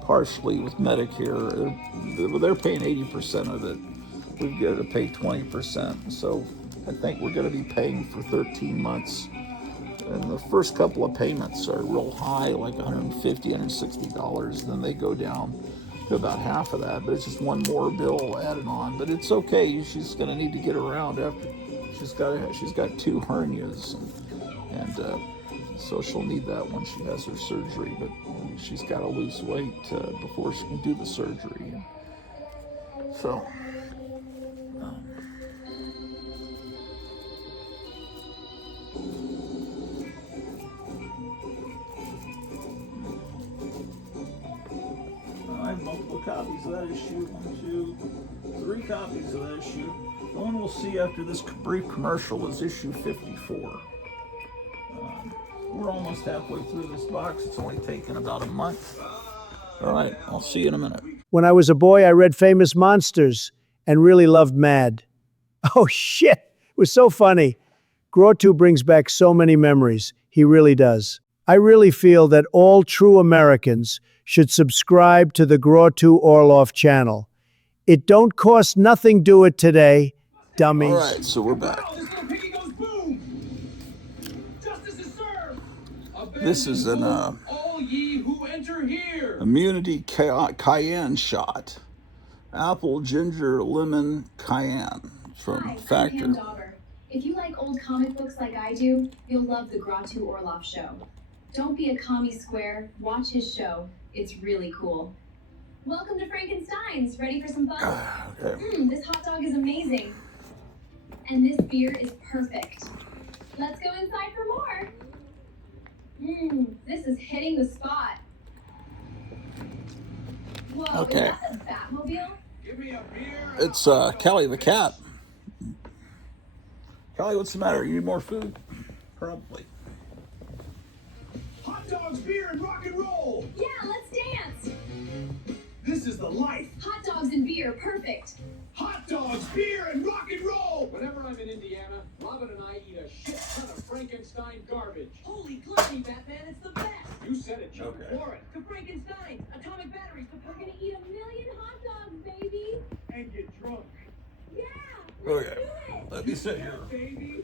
partially with Medicare. They're paying 80% of it. We've got to pay 20%. So I think we're going to be paying for 13 months. And the first couple of payments are real high, like $150, $160. Then they go down about half of that, but it's just one more bill added on. But it's okay. She's going to need to get around after she's got 2 hernias, and so she'll need that when she has her surgery. But she's got to lose weight before she can do the surgery. So. I have multiple copies of that issue. 1, 2, 3 copies of that issue. The one we'll see after this brief commercial is issue 54. We're almost halfway through this box. It's only taken about a month. All right, I'll see you in a minute. When I was a boy, I read Famous Monsters and really loved Mad. Oh shit, it was so funny. Grottu brings back so many memories. He really does. I really feel that all true Americans should subscribe to the Grottu Orloff channel. It don't cost nothing. Do it today, dummies. All right, so we're back. This is an immunity cayenne shot. Apple, ginger, lemon, cayenne from Hi, Factor. I'm Pam Dauber. If you like old comic books like I do, you'll love the Grottu Orloff show. Don't be a commie square. Watch his show. It's really cool. Welcome to Frankenstein's. Ready for some fun? Okay. This hot dog is amazing. And this beer is perfect. Let's go inside for more. This is hitting the spot. Whoa, Okay. is that the Batmobile? Give me a beer. It's Kelly the cat. Kelly, what's the matter? You need more food? Probably. Hot dogs, beer, and rock and roll. Yeah, let's dance. This is the life. Hot dogs and beer, perfect. Hot dogs, beer, and rock and roll. Whenever I'm in Indiana, Robin and I eat a shit ton of Frankenstein garbage. Holy glory, Batman, it's the best! You said it, Jim. Okay. For it. To Frankenstein's, atomic batteries, to We're gonna eat 1,000,000 hot dogs, baby. And get drunk. Yeah. Okay. Do it. Let me sit here. Baby.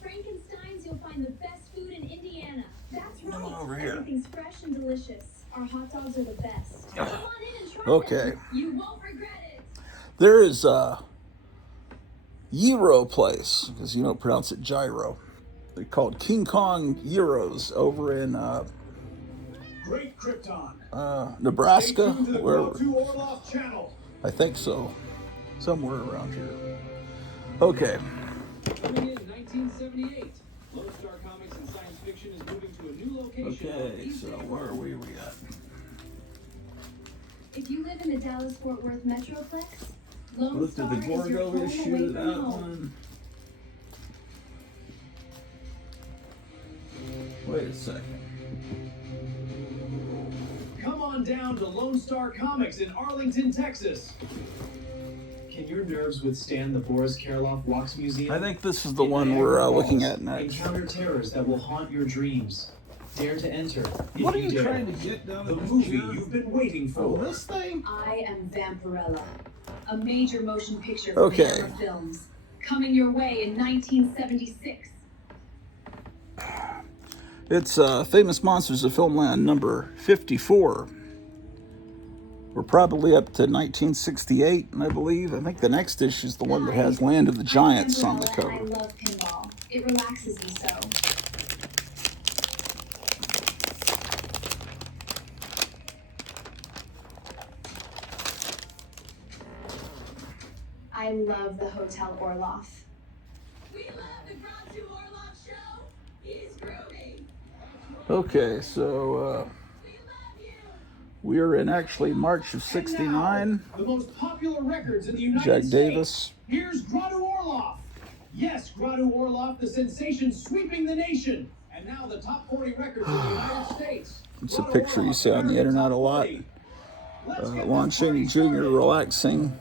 Frankenstein's, you'll find the best food in Indiana. That's right. Come on over here. Everything's fresh and delicious. Our hot dogs are the best. Come on in and try Okay. them. You won't regret it. There is a gyro place, because you don't pronounce it gyro. They're called King Kong Gyros over in Great Krypton. Nebraska, Stay tuned to the wherever. Grottu Orloff channel. I think so. Somewhere around here. Okay. Coming in 1978, Lone Star Comics and Science Fiction is moving to a new location. Okay, so where are we at? If you live in the Dallas-Fort Worth Metroplex, Lone Looked at Star the is your Gorgo home issue, away that from home. one. Wait a second. Come on down to Lone Star Comics in Arlington, Texas. Can your nerves withstand the Boris Karloff Wax Museum? I think this is the one we're looking at next. Encounter terrors that will haunt your dreams. Dare to enter. if What are you dare. trying to get down The at movie chair? you've been waiting Oh, for. this thing? I am Vampirella, a major motion picture Okay. from Hammer Films, coming your way in 1976. It's Famous Monsters of Filmland number 54. We're probably up to 1968, I believe. I think the next issue is the one that has Land of the Giants on the I cover. love pinball. It relaxes me so. I love the Hotel Orloff. We love the Grottu Orloff show. He's groovy. Okay, so We love you. we are in actually March of '69. The most popular records in the United Jack States. Davis. Here's Grottu Orloff. Yes, Grottu Orloff, the sensation sweeping the nation. And now the top 40 records in the United States. It's a Grottu picture you Orloff, see on the American internet a top lot. 40. Let's get Lon this party Chaney Jr. started. relaxing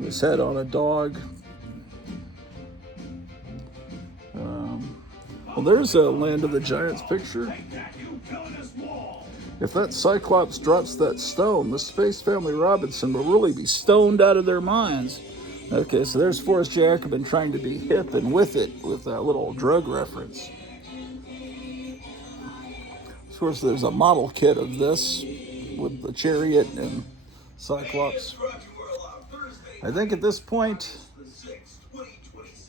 his head on a dog. Well, there's a Land of the Giants picture. Take that, you villainous wall. If that Cyclops drops that stone, the Space Family Robinson will really be stoned out of their minds. Okay, so there's Forrest Jacobin trying to be hip and with it with a little drug reference. Of course, there's a model kit of this with the chariot and Cyclops. I think at this point,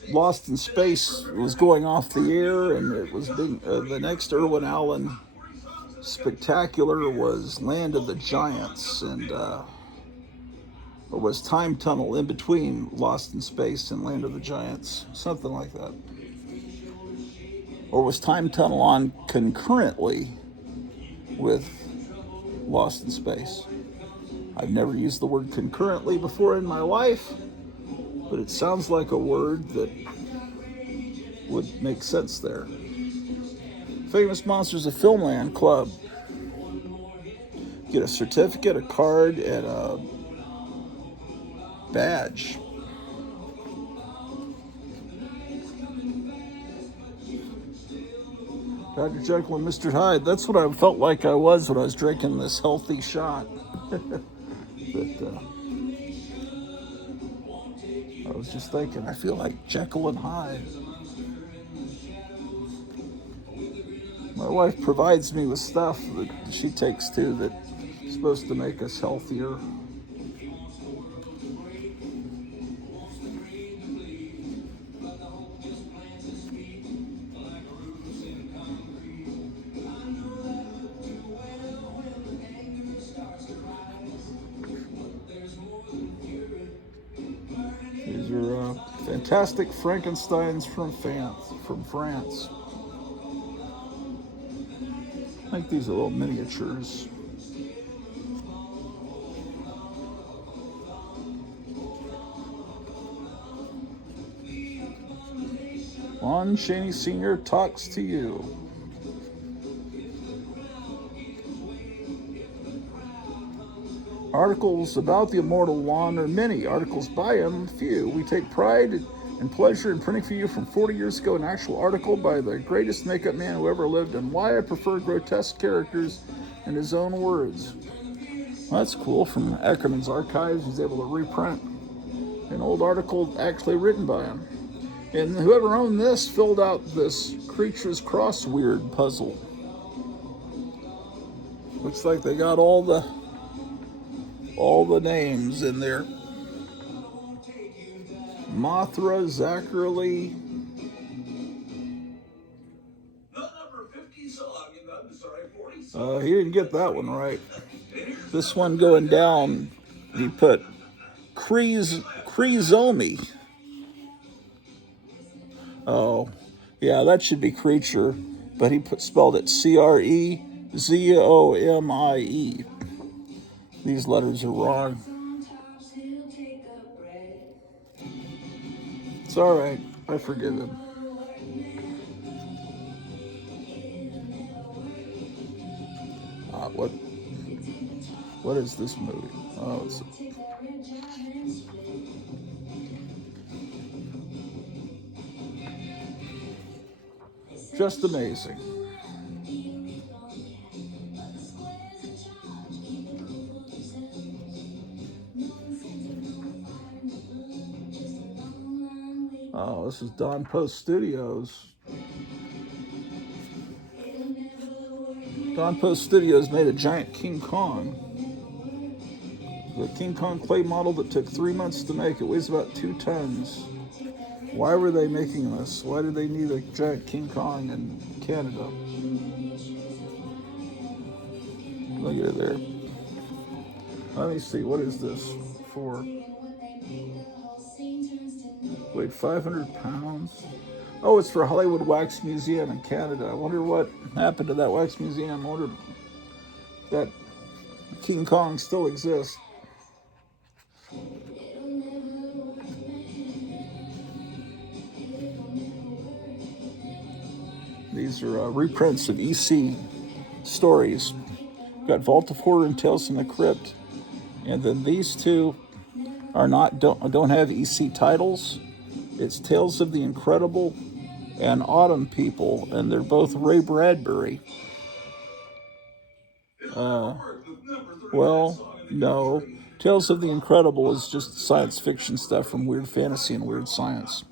Lost in Space was going off the air, and it was being the next Irwin Allen spectacular was Land of the Giants, and or was Time Tunnel in between Lost in Space and Land of the Giants, something like that. Or was Time Tunnel on concurrently with Lost in Space? I've never used the word concurrently before in my life, but it sounds like a word that would make sense there. Famous Monsters of Filmland Club. Get a certificate, a card, and a badge. Dr. Jekyll and Mr. Hyde. That's what I felt like I was when I was drinking this healthy shot. But I was just thinking, I feel like Jekyll and Hyde. My wife provides me with stuff that she takes too that's supposed to make us healthier. These are fantastic Frankensteins from France. I think these are little miniatures. Lon Chaney Sr. talks to you. Articles about the immortal Lon are many. Articles by him, few. We take pride and pleasure in printing for you from 40 years ago an actual article by the greatest makeup man who ever lived and why I prefer grotesque characters in his own words. Well, that's cool. From Ackerman's archives, he's able to reprint an old article actually written by him. And whoever owned this filled out this Creatures Crossword puzzle. Looks like they got all the names in there. Mothra, Zachary. He didn't get that one right. This one going down, he put Crezomi. Oh, yeah, that should be creature, but he spelled it Crezomie. These letters are wrong. It's all right. I forgive him. What is this movie? Oh, it's just amazing. Oh, this is Don Post Studios. Don Post Studios made a giant King Kong. The King Kong clay model that took 3 months to make. It weighs about 2 tons. Why were they making this? Why did they need a giant King Kong in Canada? Look at it there. Let me see, what is this for? Weighed 500 pounds. Oh, it's for Hollywood Wax Museum in Canada. I wonder what happened to that wax museum. I wonder if that King Kong still exists. These are reprints of EC stories. We've got Vault of Horror and Tales from the Crypt. And then these two are don't have EC titles. It's Tales of the Incredible and Autumn People, and they're both Ray Bradbury. Well, no. Tales of the Incredible is just science fiction stuff from Weird Fantasy and Weird Science.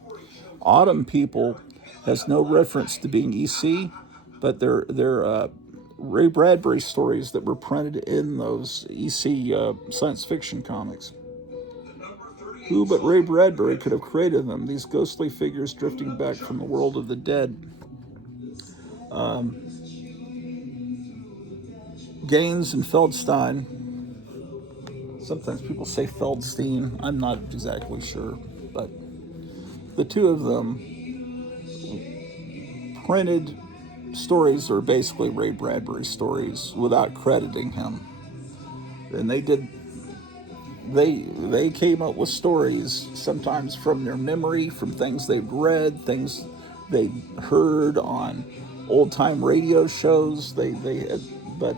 Autumn People has no reference to being EC, but they're Ray Bradbury stories that were printed in those EC science fiction comics. Who but Ray Bradbury could have created them, these ghostly figures drifting back from the world of the dead? Gaines and Feldstein. Sometimes people say Feldstein. I'm not exactly sure. But the two of them printed stories that are basically Ray Bradbury stories without crediting him. And they came up with stories sometimes from their memory, from things they'd read, things they heard on old-time radio shows. But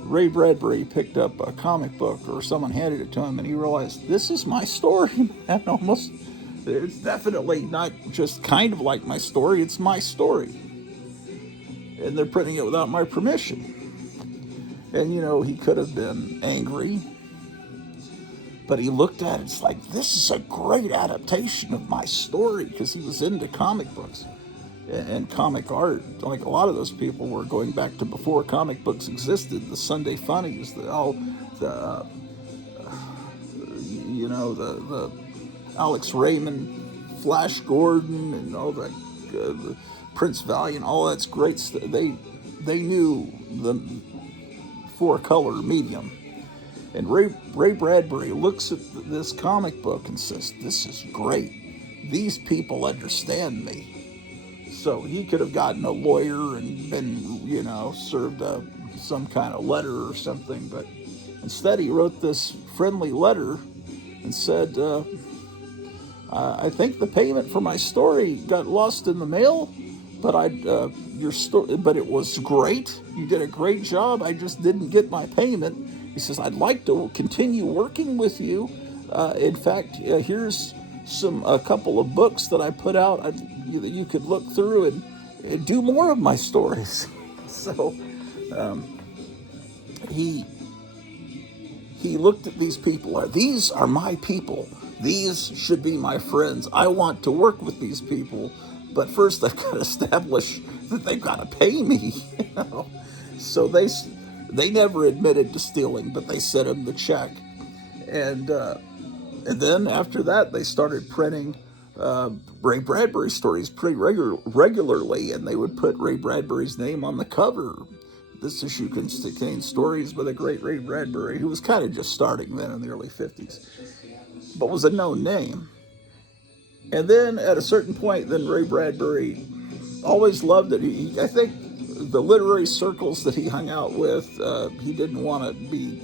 Ray Bradbury picked up a comic book, or someone handed it to him, and he realized, this is my story. And almost, it's definitely not just kind of like my story, it's my story. And they're printing it without my permission. And he could have been angry, but he looked at it, it's like, this is a great adaptation of my story, because he was into comic books and comic art. Like, a lot of those people were going back to before comic books existed, the Sunday Funnies, the Alex Raymond, Flash Gordon, and all that, the Prince Valiant, all that's great stuff. They knew the four-color medium. And Ray Bradbury looks at this comic book and says, this is great. These people understand me. So he could have gotten a lawyer and been, served some kind of letter or something. But instead he wrote this friendly letter and said, I think the payment for my story got lost in the mail, but but it was great. You did a great job. I just didn't get my payment. He says, I'd like to continue working with you. In fact, here's a couple of books that I put out that you could look through and do more of my stories. So he looked at these people. These are my people. These should be my friends. I want to work with these people. But first I've got to establish that they've got to pay me. So they never admitted to stealing, but they sent him the check. And then after that, they started printing Ray Bradbury stories pretty regularly, and they would put Ray Bradbury's name on the cover. This issue contains stories by the great Ray Bradbury, who was kind of just starting then in the early 50s, but was a known name. And then at a certain point, then Ray Bradbury always loved it. I think the literary circles that he hung out with, he didn't want to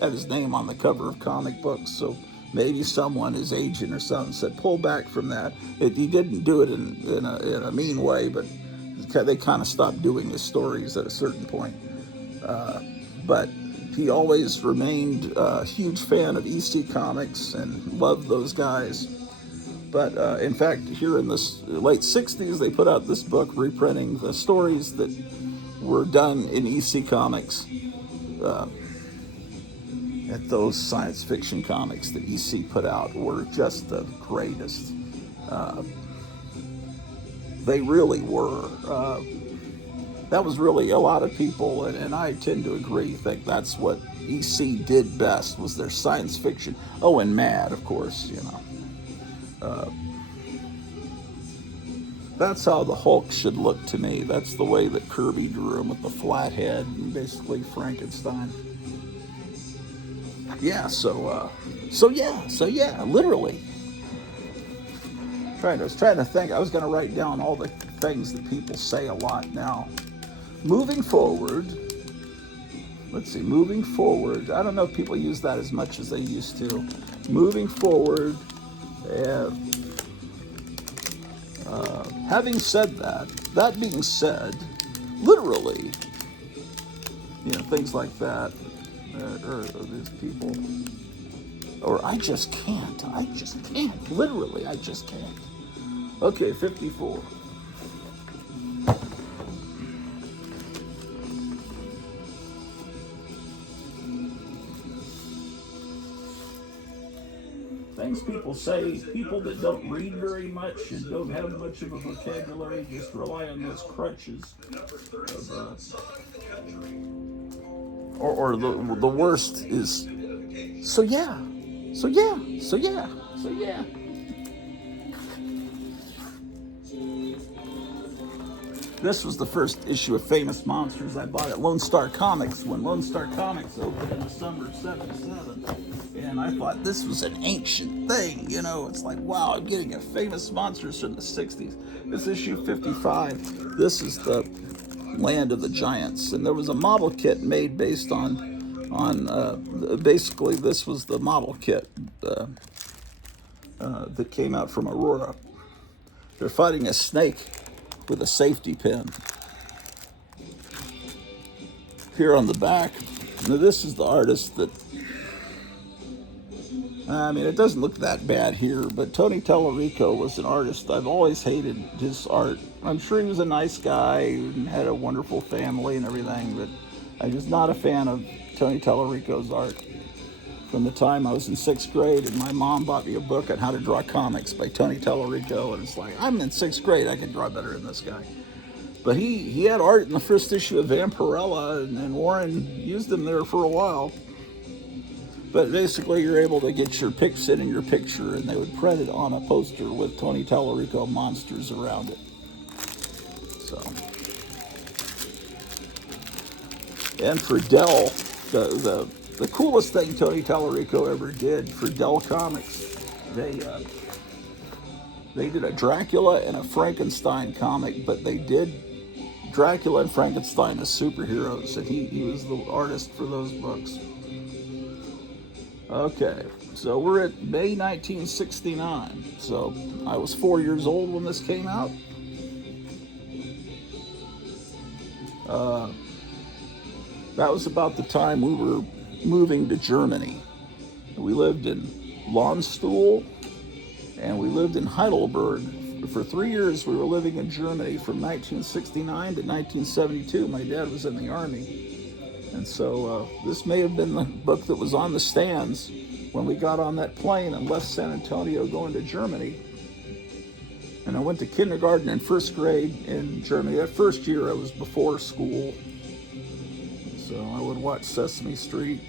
have his name on the cover of comic books. So maybe someone, his agent or something, said, pull back from that. He didn't do it in a mean way, but they kind of stopped doing his stories at a certain point. But he always remained a huge fan of EC Comics and loved those guys. But in fact, here in the late 60s, they put out this book reprinting the stories that were done in EC Comics, at those science fiction comics that EC put out were just the greatest. They really were. That was really a lot of people, and I tend to agree, think that's what EC did best, was their science fiction. Oh, and Mad, of course, That's how the Hulk should look to me. That's the way that Kirby drew him, with the flat head and basically Frankenstein. Yeah, so yeah, literally. I was trying to think. I was going to write down all the things that people say a lot now. Moving forward, let's see, moving forward. I don't know if people use that as much as they used to. Moving forward, having said that being said, literally, things like that, or these people, or I just can't, literally, I just can't. Okay, 54. things people say, people that don't read very much and don't have much of a vocabulary just rely on those crutches of, or the worst is, so yeah, so yeah, so yeah, so yeah. This was the first issue of Famous Monsters I bought at Lone Star Comics when Lone Star Comics opened in the summer of '77. And I thought this was an ancient thing, you know. It's like, wow, I'm getting a Famous Monsters from the 60s. This issue 55. This is the Land of the Giants. And there was a model kit made based on basically this was the model kit that came out from Aurora. They're fighting a snake with a safety pin. Here on the back, now this is the artist that, I mean, it doesn't look that bad here, but Tony Tallarico was an artist. I've always hated his art. I'm sure he was a nice guy and had a wonderful family and everything, but I'm just not a fan of Tony Tallarico's art. From the time I was in 6th grade and my mom bought me a book on how to draw comics by Tony Tallarico, and it's like, I'm in 6th grade, I can draw better than this guy. But he had art in the first issue of Vampirella, and Warren used them there for a while. But basically, you're able to get your pics in your picture, and they would print it on a poster with Tony Tallarico monsters around it. So, and for Dell, the coolest thing Tony Tallarico ever did for Dell Comics, they did a Dracula and a Frankenstein comic, but they did Dracula and Frankenstein as superheroes, and he was the artist for those books. Okay, so we're at May 1969. So I was 4 years old when this came out. That was about the time we were moving to Germany. We lived in Landstuhl, and we lived in Heidelberg. For 3 years, we were living in Germany from 1969 to 1972. My dad was in the Army. And so this may have been the book that was on the stands when we got on that plane and left San Antonio going to Germany. And I went to kindergarten and first grade in Germany. That first year I was before school. So I would watch Sesame Street.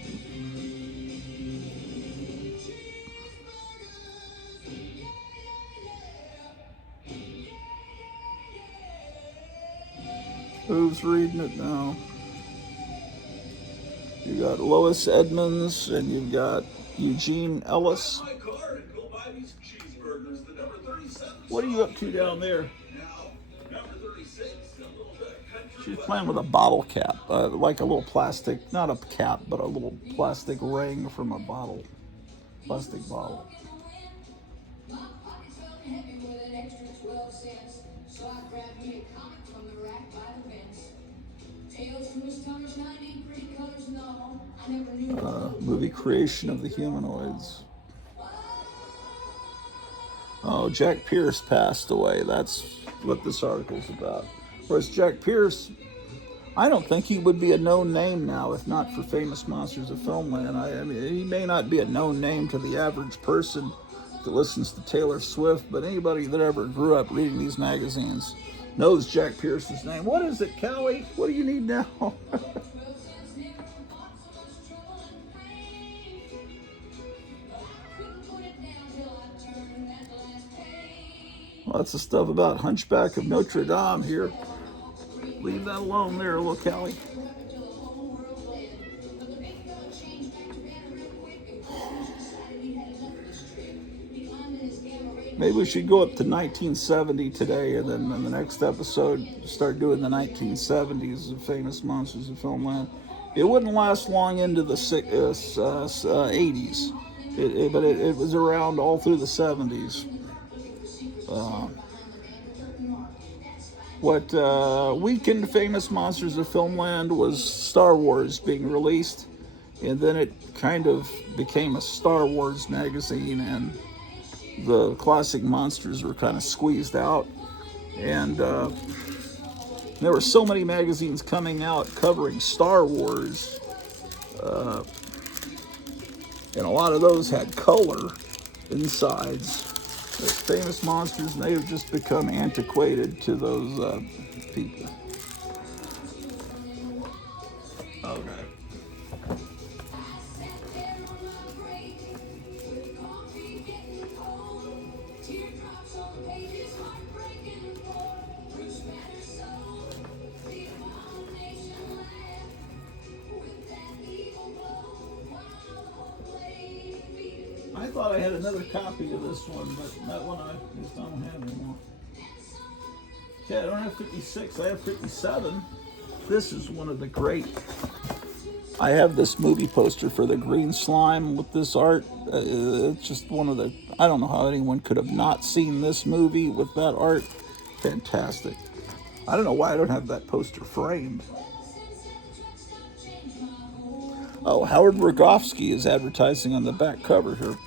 Who's reading it now? You got Lois Edmonds and you've got Eugene Ellis. What are you up to down there? She's playing with a bottle cap, like a little plastic, not a cap, but a little plastic ring from a bottle, plastic bottle. Movie creation of the humanoids. Oh, Jack Pierce passed away. That's what this article's about. Whereas Jack Pierce, I don't think he would be a known name now if not for Famous Monsters of Filmland. I mean, he may not be a known name to the average person that listens to Taylor Swift, but anybody that ever grew up reading these magazines knows Jack Pierce's name. What is it, Callie? What do you need now? Lots of stuff about Hunchback of Notre Dame here. Leave that alone there, little Callie. Maybe we should go up to 1970 today, and then in the next episode start doing the 1970s of Famous Monsters of Filmland. It wouldn't last long into the 80s, but it was around all through the 70s. What weakened Famous Monsters of Filmland was Star Wars being released, and then it kind of became a Star Wars magazine, and the classic monsters were kind of squeezed out. And there were so many magazines coming out covering Star Wars, and a lot of those had color. insides. They're famous monsters, and they have just become antiquated to those people. Okay. I thought I had another copy of this one, but that one I just don't have anymore. Okay, I don't have 56, I have 57. This is one of the great. I have this movie poster for the green slime with this art. It's just one of the. I don't know how anyone could have not seen this movie with that art. Fantastic. I don't know why I don't have that poster framed. Oh, Howard Rogofsky is advertising on the back cover here.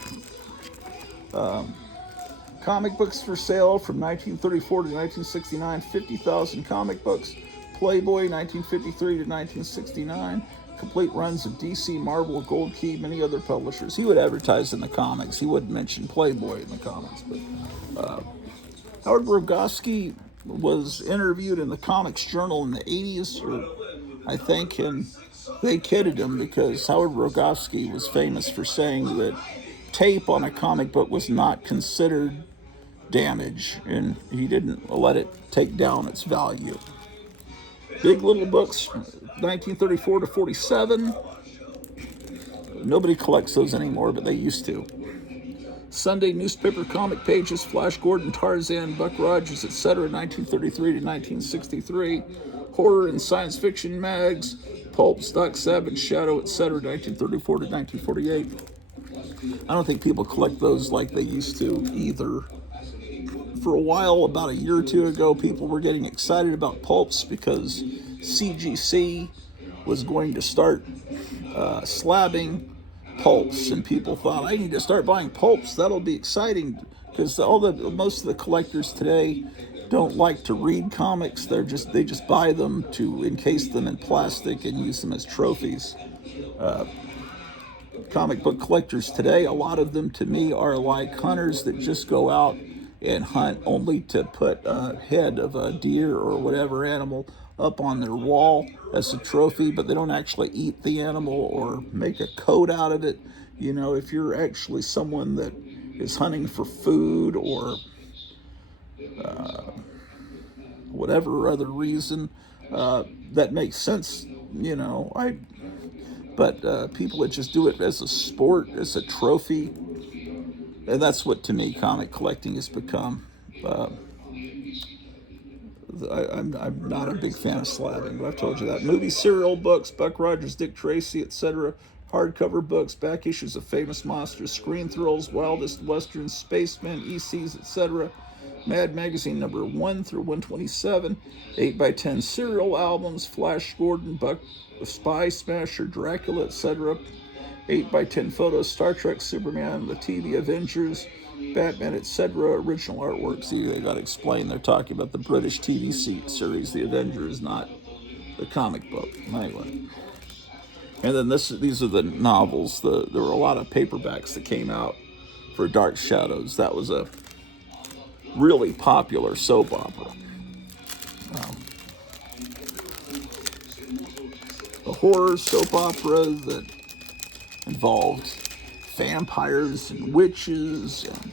Comic books for sale from 1934 to 1969, 50,000 comic books. Playboy, 1953 to 1969. Complete runs of DC, Marvel, Gold Key, many other publishers. He would advertise in the comics. He wouldn't mention Playboy in the comics. But Howard Rogofsky was interviewed in the Comics Journal in the 80s, or I think, and they kidded him because Howard Rogofsky was famous for saying that tape on a comic book was not considered damage, and he didn't let it take down its value. Big Little Books, 1934 to 47. Nobody collects those anymore, but they used to. Sunday newspaper comic pages, Flash Gordon, Tarzan, Buck Rogers, etc., 1933 to 1963. Horror and science fiction mags, Pulp, Stock, Savage, Shadow, etc., 1934 to 1948. I don't think people collect those like they used to either. For a while, about a year or two ago, people were getting excited about pulps because CGC was going to start slabbing pulps, and people thought, I need to start buying pulps. That'll be exciting because most of the collectors today don't like to read comics. They just buy them to encase them in plastic and use them as trophies. Comic book collectors today, a lot of them to me are like hunters that just go out and hunt only to put a head of a deer or whatever animal up on their wall as a trophy, but they don't actually eat the animal or make a coat out of it. You know, if you're actually someone that is hunting for food or whatever other reason, that makes sense, you know. But people that just do it as a sport, as a trophy, and that's what, to me, comic collecting has become. I'm not a big fan of slabbing, but I've told you that. Movie serial books, Buck Rogers, Dick Tracy, etc. Hardcover books, back issues of famous monsters, Screen Thrills, Wildest Westerns, Spacemen, ECs, etc. Mad Magazine number 1 through 127. 8x10 serial albums, Flash Gordon, Buck, Spy Smasher, Dracula, etc. 8x10 photos, Star Trek, Superman, the TV, Avengers, Batman, etc. Original artwork. See, they got to explain. They're talking about the British TV series, The Avengers, not the comic book. Anyway. And then these are the novels. There were a lot of paperbacks that came out for Dark Shadows. That was a really popular soap opera. A horror soap opera that involved vampires and witches and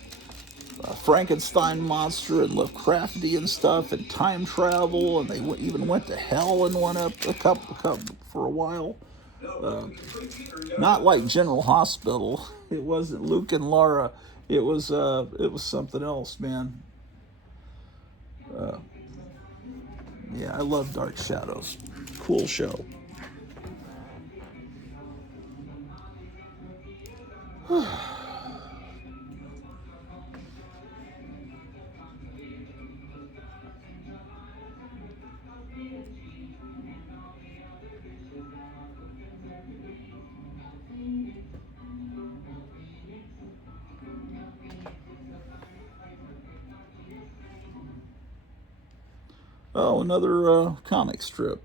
Frankenstein monster and Lovecraftian stuff and time travel, and they even went to hell and went up a couple for a while. Not like General Hospital. It wasn't Luke and Laura. It was something else, man. Yeah, I love Dark Shadows. Cool show. Oh, another comic strip.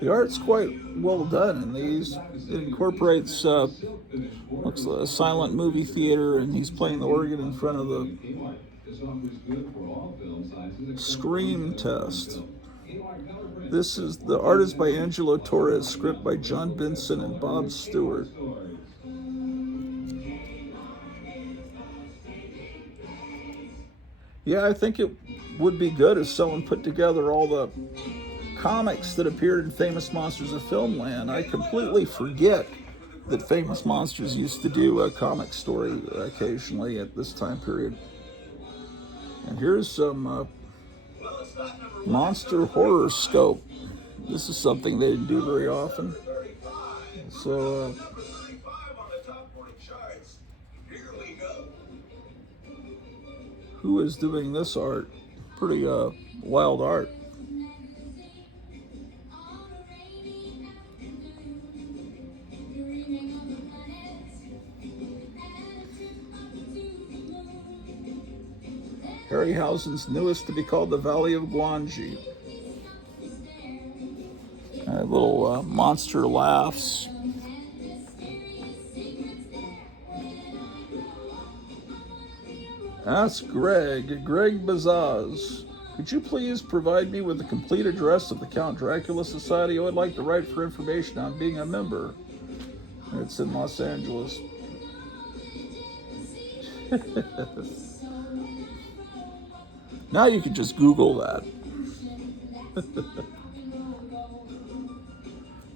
The art's quite well done in these. It incorporates looks like a silent movie theater, and he's playing the organ in front of the Scream Test. This is the art is by Angelo Torres, script by John Benson and Bob Stewart. Yeah, I think it would be good if someone put together all the comics that appeared in Famous Monsters of Filmland. I completely forget that Famous Monsters used to do a comic story occasionally at this time period. And here's some monster horror scope. This is something they didn't do very often. So, who is doing this art? Pretty wild art. Harryhausen's newest to be called The Valley of Guanji. Little monster laughs. Ask Greg Bazaz. Could you please provide me with the complete address of the Count Dracula Society? I would like to write for information on being a member. It's in Los Angeles. Now you can just Google that.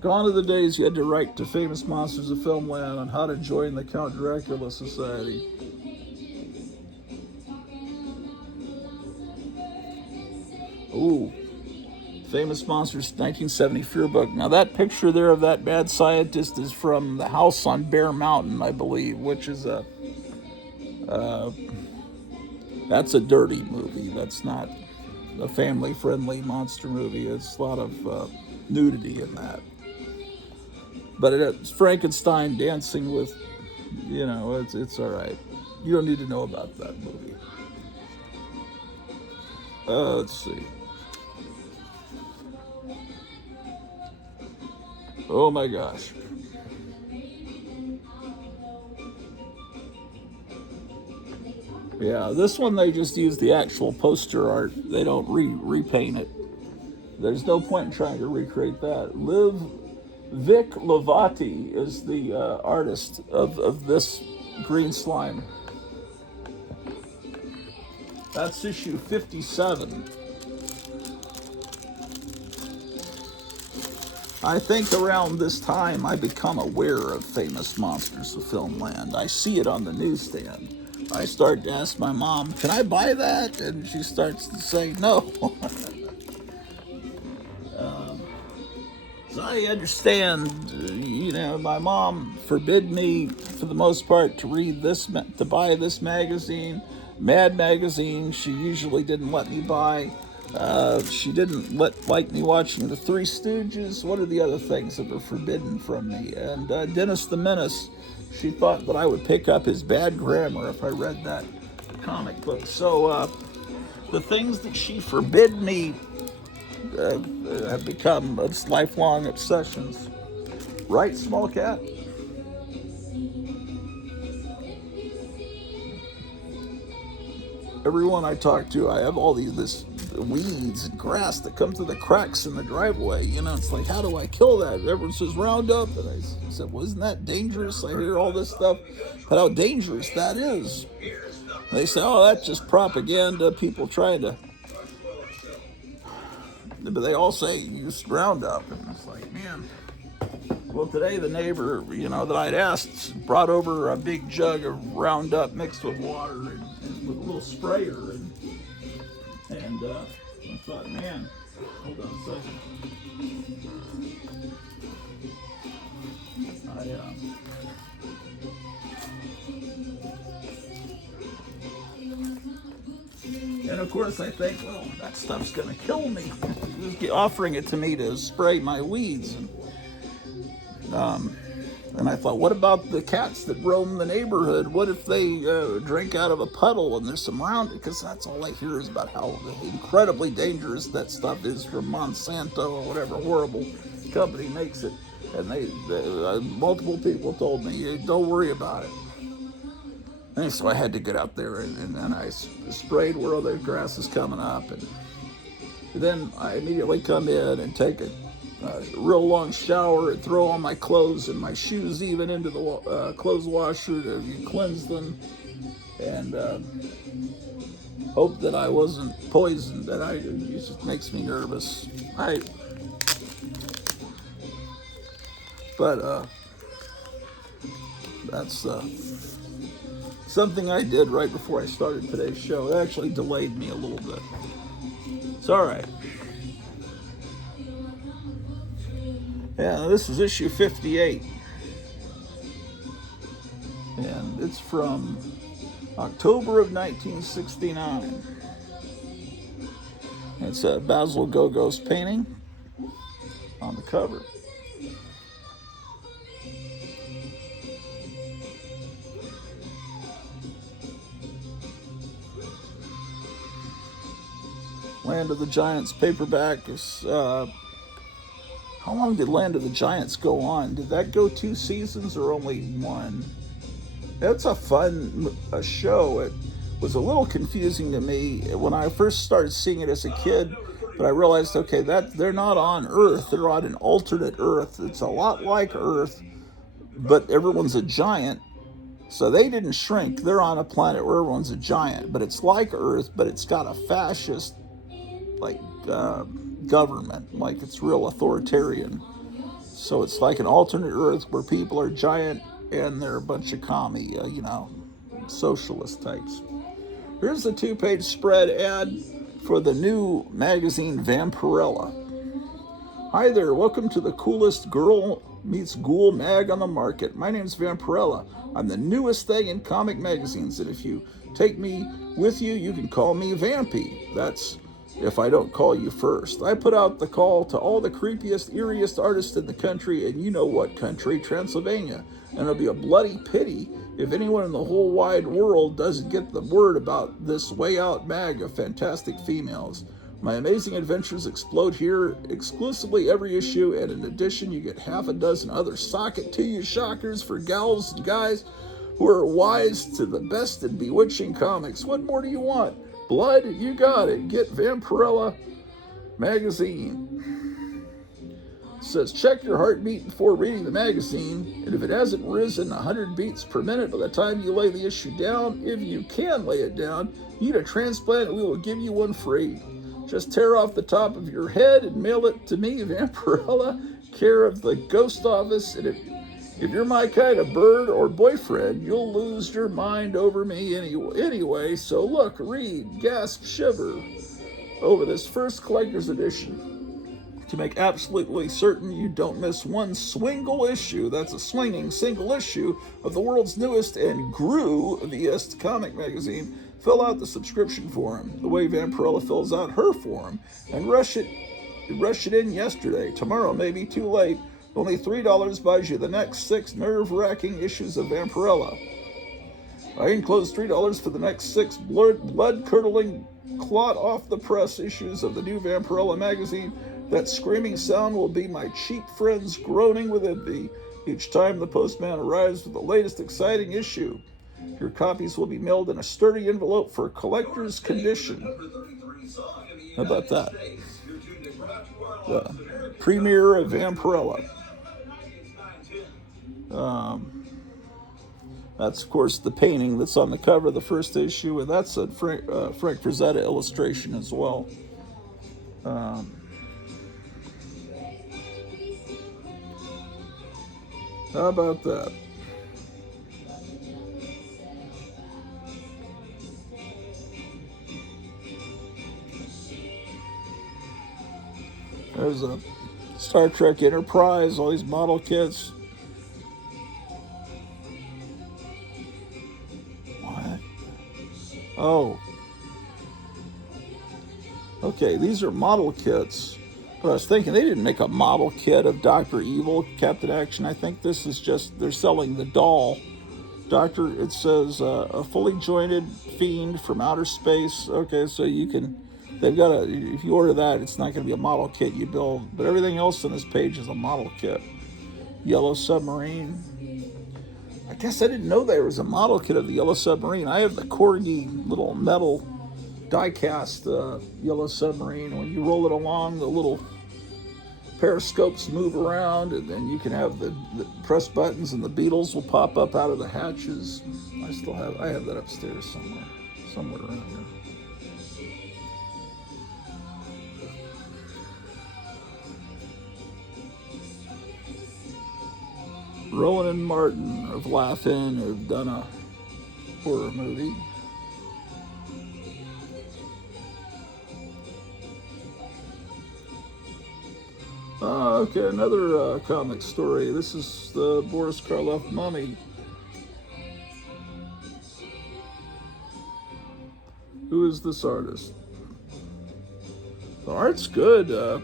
Gone are the days you had to write to Famous Monsters of Filmland on how to join the Count Dracula Society. Ooh, Famous Monsters 1970 Fear Book. Now that picture there of that bad scientist is from the house on Bear Mountain, I believe, which is that's a dirty movie. That's not a family-friendly monster movie. It's a lot of nudity in that. But it's Frankenstein dancing with, it's all right. You don't need to know about that movie. Let's see. Oh my gosh. Yeah, this one they just use the actual poster art. They don't repaint it. There's no point in trying to recreate that. Vic Lavati is the artist of this green slime. That's issue 57. I think around this time I become aware of Famous Monsters of Filmland. I see it on the newsstand. I start to ask my mom, can I buy that? And she starts to say no. So I understand, my mom forbid me, for the most part, to buy this magazine, Mad Magazine. She usually didn't let me buy. She didn't like me watching The Three Stooges. What are the other things that were forbidden from me? And Dennis the Menace. She thought that I would pick up his bad grammar if I read that comic book. So the things that she forbid me have become lifelong obsessions. Right, Small Cat? Everyone I talk to, I have all this weeds and grass that come through the cracks in the driveway. It's like, how do I kill that? Everyone says Roundup, and I said, well, isn't that dangerous? I hear all this stuff, but how dangerous that is. And they say, oh, that's just propaganda. People trying to, but they all say use Roundup, and it's like, man. Well, today the neighbor, that I'd asked brought over a big jug of Roundup mixed with water and with a little sprayer, and I thought, man, hold on a second. And of course I think, well, that stuff's gonna kill me. Just offering it to me to spray my weeds. And I thought, what about the cats that roam the neighborhood? What if they drink out of a puddle and there's some Roundup? Because that's all I hear is about how incredibly dangerous that stuff is from Monsanto or whatever horrible company makes it. And multiple people told me, don't worry about it. And so I had to get out there, and then I sprayed where the grass is coming up. And then I immediately come in and take a real long shower and throw all my clothes and my shoes even into the clothes washer to cleanse them. And hope that I wasn't poisoned. It just makes me nervous. But that's something I did right before I started today's show. It actually delayed me a little bit. It's all right. Yeah, this is issue 58. And it's from October of 1969. It's Basil Gogo's painting on the cover. Land of the Giants paperback is, how long did Land of the Giants go on? Did that go 2 seasons or only 1? It's a fun show. It was a little confusing to me when I first started seeing it as a kid, but I realized, okay, that they're not on Earth. They're on an alternate Earth. It's a lot like Earth, but everyone's a giant. So they didn't shrink. They're on a planet where everyone's a giant, but it's like Earth, but it's got a fascist government, like it's real authoritarian. So it's like an alternate Earth where people are giant and they're a bunch of commie, socialist types. Here's the 2-page spread ad for the new magazine Vampirella. Hi there, welcome to the coolest girl meets ghoul mag on the market. My name's Vampirella. I'm the newest thing in comic magazines, and if you take me with you, you can call me Vampy. That's if I don't call you first. I put out the call to all the creepiest, eeriest artists in the country, and you know what country, Transylvania. And it'll be a bloody pity if anyone in the whole wide world doesn't get the word about this way out mag of fantastic females. My amazing adventures explode here exclusively every issue, and in addition, you get half a dozen other sock-it-to-you shockers for gals and guys who are wise to the best in bewitching comics. What more do you want? Blood? You got it. Get Vampirella magazine. It says, check your heartbeat before reading the magazine, and if it hasn't risen 100 beats per minute by the time you lay the issue down, if you can lay it down, you need a transplant and we will give you one free. Just tear off the top of your head and mail it to me, Vampirella, care of the Ghost Office, and if you're my kind of bird or boyfriend, you'll lose your mind over me anyway. So look, read, gasp, shiver over this first collector's edition to make absolutely certain you don't miss one swingle issue. That's a swinging single issue of the world's newest and grooviest comic magazine. Fill out the subscription form the way Vampirella fills out her form and rush it in yesterday. Tomorrow may be too late. Only $3 buys you the next 6 nerve-wracking issues of Vampirella. I enclose $3 for the next 6 blood-curdling, clot-off-the-press issues of the new Vampirella magazine. That screaming sound will be my cheap friends groaning with envy each time the postman arrives with the latest exciting issue. Your copies will be mailed in a sturdy envelope for collector's condition. How about that? The premiere of Vampirella. That's, of course, the painting that's on the cover of the first issue, and that's a Frank Frazetta illustration as well. How about that? There's a Star Trek Enterprise, all these model kits. What? Oh. Okay, these are model kits. But I was thinking they didn't make a model kit of Dr. Evil, Captain Action. I think this is just, they're selling the doll. It says a fully jointed fiend from outer space. Okay, so you can They've got a, if you order that, it's not going to be a model kit you build, but everything else on this page is a model kit. Yellow Submarine. I guess I didn't know there was a model kit of the Yellow Submarine. I have the Corgi little metal die-cast Yellow Submarine. When you roll it along, the little periscopes move around, and then you can have the press buttons, and the Beatles will pop up out of the hatches. I have that upstairs somewhere around here. Rowan and Martin of Laugh-In have done a horror movie. Okay, another comic story. This is the Boris Karloff Mummy. Who is this artist? The art's good.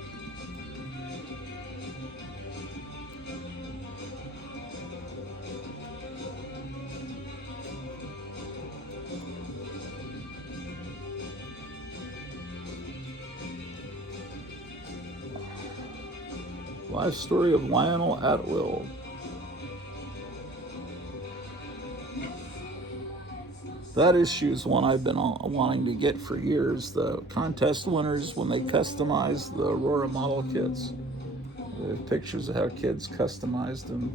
Life story of Lionel Atwill. That issue is one I've been wanting to get for years. The contest winners, when they customize the Aurora model kits. There's pictures of how kids customized them.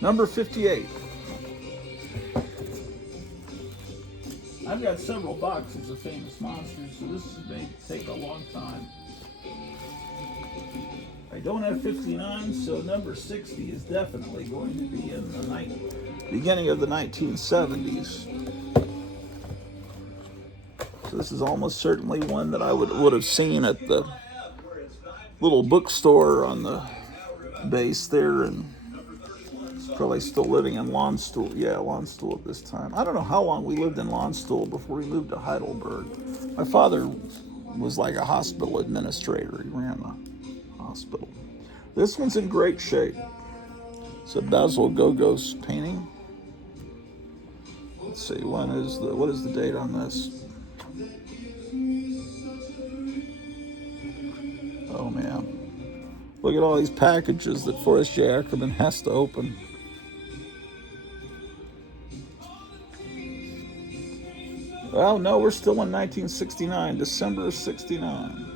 Number 58. I've got several boxes of Famous Monsters, so this may take a long time. I don't have 59, so number 60 is definitely going to be in the beginning of the 1970s. So this is almost certainly one that I would have seen at the little bookstore on the base there, and probably still living in Landstuhl. Yeah, Landstuhl at this time. I don't know how long we lived in Landstuhl before we moved to Heidelberg. My father was like a hospital administrator. He ran the hospital. This one's in great shape. It's a Basil Gogos painting. Let's see, what is the date on this? Oh man. Look at all these packages that Forrest J. Ackerman has to open. Well, no, we're still in 1969, December of 69.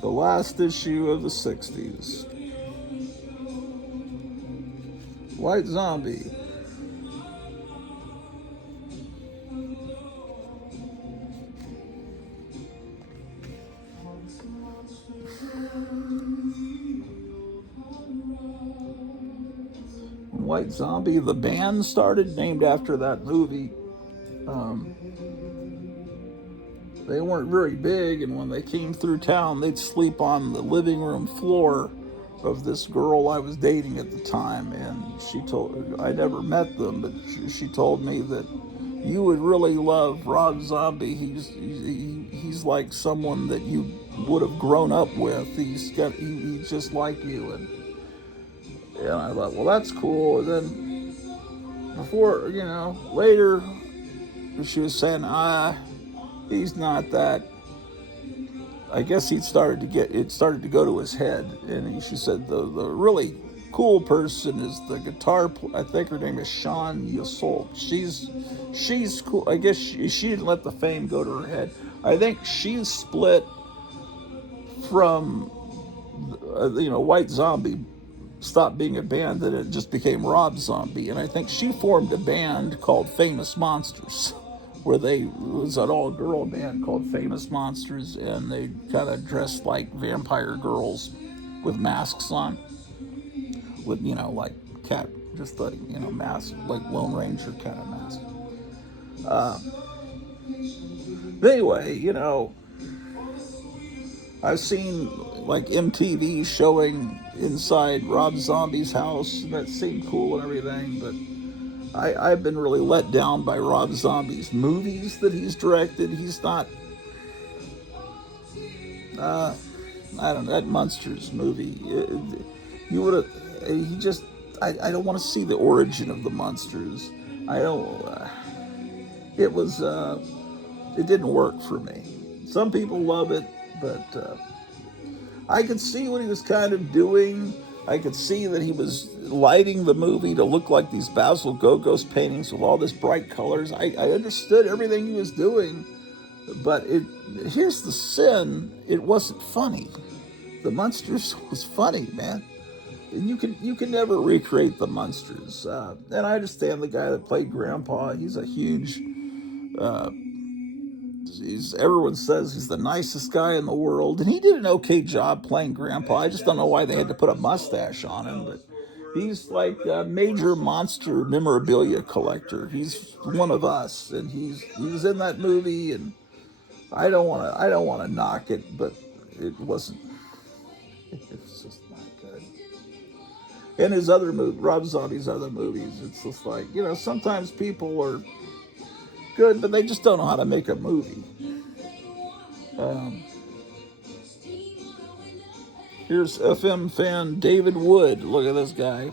The last issue of the 60s. White Zombie. White Zombie, the band started, named after that movie. They weren't very big, and when they came through town, they'd sleep on the living room floor of this girl I was dating at the time, and I never met them, but she told me that you would really love Rob Zombie. He's like someone that you would have grown up with. He's just like you, and I thought, well, that's cool. And then before, later, she was saying, he's not that. I guess it started to go to his head. And she said the really cool person is the guitar, I think her name is Sean Yasol. She's cool. I guess she didn't let the fame go to her head. I think she split from, White Zombie stopped being a band, and it just became Rob Zombie. And I think she formed a band called Famous Monsters, where it was an all-girl band called Famous Monsters, and they kind of dressed like vampire girls with masks on. with, like cat, just the, mask, like Lone Ranger kind of mask. Anyway, I've seen like MTV showing inside Rob Zombie's house, and that seemed cool and everything, but I've been really let down by Rob Zombie's movies that he's directed. He's not, I don't know, that Monsters movie. You would have, he just, I don't want to see the origin of the monsters. I don't, it was, it didn't work for me. Some people love it, but I could see what he was kind of doing. I could see that he was lighting the movie to look like these Basil Gogos paintings with all this bright colors. I understood everything he was doing, but here's the sin: it wasn't funny. The Munsters was funny, man. You can never recreate the Munsters. And I understand the guy that played Grandpa. He's a huge. Everyone says he's the nicest guy in the world, and he did an okay job playing Grandpa. I just don't know why they had to put a mustache on him, but he's like a major monster memorabilia collector. He's one of us, and he was in that movie, and I don't want to knock it, but it wasn't. It's just not good. And his other movie, Rob Zombie's other movies, it's just like, sometimes people are good, but they just don't know how to make a movie. Here's FM fan David Wood. Look at this guy.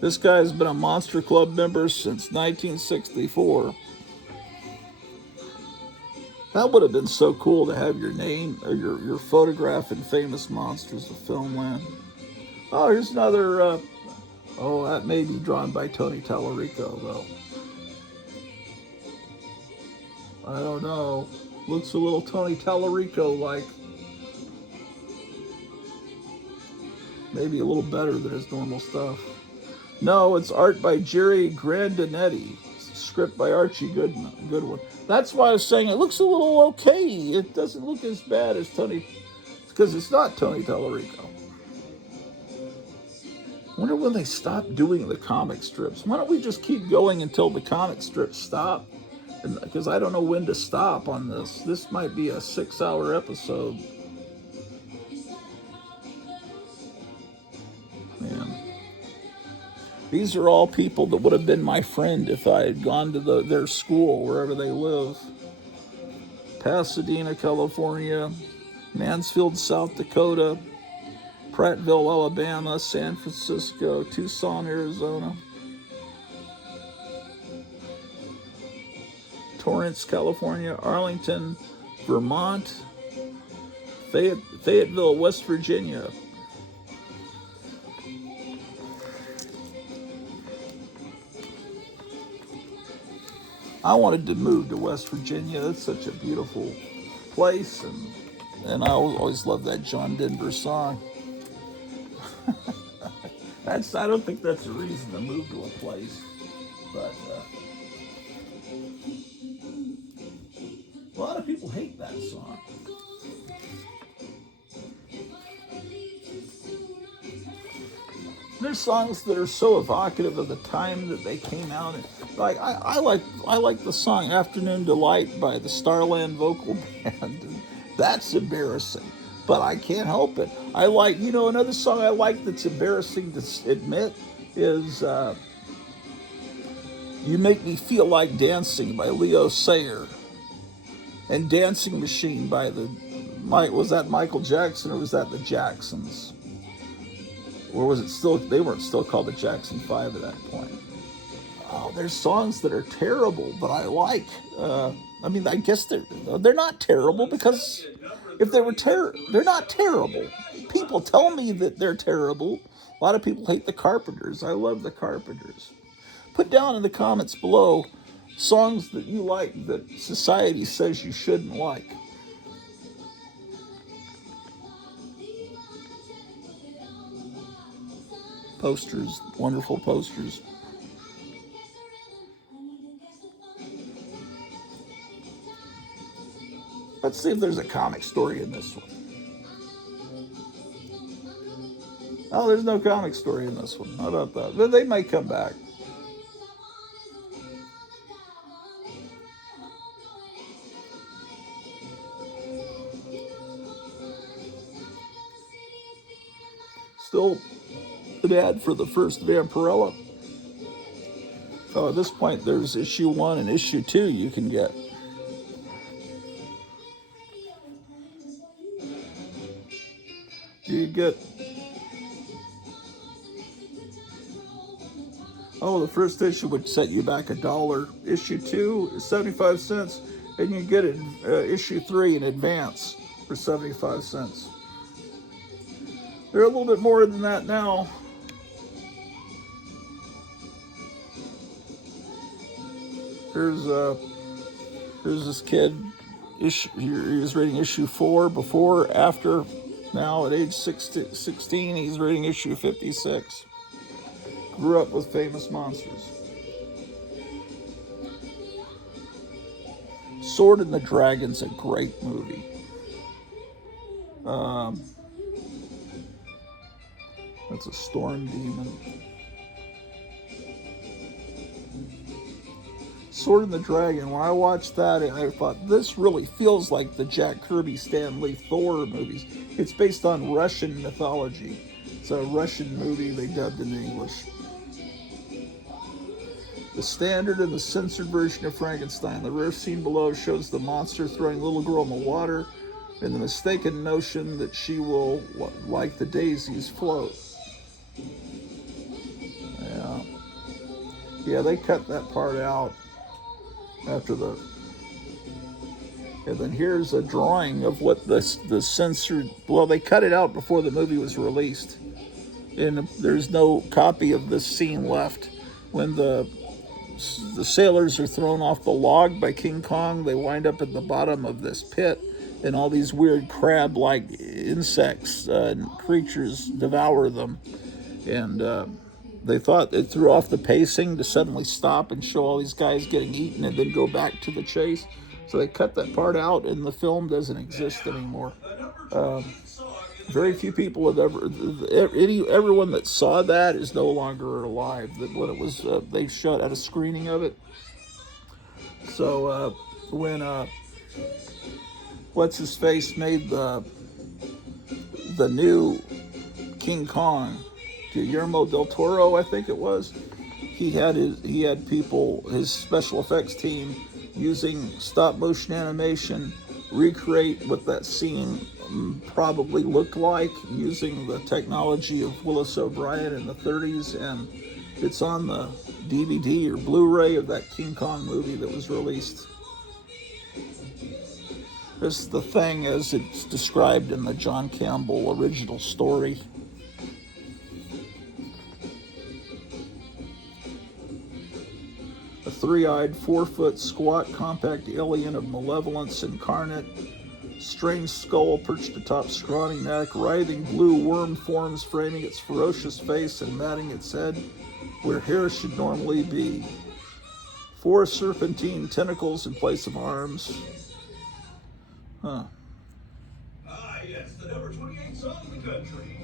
This guy's been a Monster Club member since 1964. That would have been so cool to have your name or your photograph in Famous Monsters of Filmland. Oh, here's another. That may be drawn by Tony Tallarico, though. I don't know. Looks a little Tony Tallarico-like. Maybe a little better than his normal stuff. No, it's art by Jerry Grandinetti. Script by Archie Goodwin. That's why I was saying it looks a little okay. It doesn't look as bad as Tony, because it's not Tony Tallarico. I wonder when they stop doing the comic strips. Why don't we just keep going until the comic strips stop? Because I don't know when to stop on this. This might be a 6-hour episode. Man. These are all people that would have been my friend if I had gone to their school, wherever they live. Pasadena, California, Mansfield, South Dakota, Prattville, Alabama, San Francisco, Tucson, Arizona, Torrance, California, Arlington, Vermont, Fayetteville, West Virginia. I wanted to move to West Virginia. It's such a beautiful place, and I always loved that John Denver song. I don't think that's a reason to move to a place, but a lot of people hate that song. There's songs that are so evocative of the time that they came out. Like I like the song "Afternoon Delight" by the Starland Vocal Band. That's embarrassing, but I can't help it. I like, another song I like that's embarrassing to admit is "You Make Me Feel Like Dancing" by Leo Sayer, and "Dancing Machine" by was that Michael Jackson or was that the Jacksons? Or was it still, they weren't still called the Jackson 5 at that point. Oh, there's songs that are terrible, but I like. I guess they're not terrible, because if they were they're not terrible. People tell me that they're terrible. A lot of people hate the Carpenters. I love the Carpenters. Put down in the comments below songs that you like that society says you shouldn't like. Posters, wonderful posters. Let's see if there's a comic story in this one. Oh, there's no comic story in this one. How about that? But they might come back. Still an ad for the first Vampirella. Oh, at this point, there's issue 1 and issue 2 you can get. You get... Oh, the first issue would set you back $1. Issue 2 is 75 cents, and you get it issue 3 in advance for 75 cents. They're a little bit more than that now. Here's this kid. He's reading issue 4 before, after. Now at age 16, he's reading issue 56. Grew up with famous monsters. Sword and the Dragon's a great movie. That's a storm demon. Sword and the Dragon, when I watched that, I thought, this really feels like the Jack Kirby, Stan Lee, Thor movies. It's based on Russian mythology. It's a Russian movie they dubbed in English. The standard and the censored version of Frankenstein. The rare scene below shows the monster throwing little girl in the water and the mistaken notion that she will, like the daisies, float. Yeah, they cut that part out after the... And then here's a drawing of what the censored... Well, they cut it out before the movie was released. And there's no copy of this scene left. When the sailors are thrown off the log by King Kong, they wind up at the bottom of this pit, and all these weird crab-like insects and creatures devour them. And they thought it threw off the pacing to suddenly stop and show all these guys getting eaten and then go back to the chase. So they cut that part out, and the film doesn't exist anymore. Very few people have everyone that saw that is no longer alive. That when it was, they shot at a screening of it. So when what's his face made the new King Kong, Guillermo del Toro, I think it was. He had people, his special effects team, using stop motion animation, recreate what that scene probably looked like using the technology of Willis O'Brien in the 30s, and it's on the DVD or Blu-ray of that King Kong movie that was released. This is the thing as it's described in the John Campbell original story. A three-eyed, 4-foot, squat, compact alien of malevolence incarnate. Strange skull perched atop scrawny neck, writhing blue worm forms framing its ferocious face and matting its head where hair should normally be. 4 serpentine tentacles in place of arms. Huh. Ah, yes, the number 28 song in the country.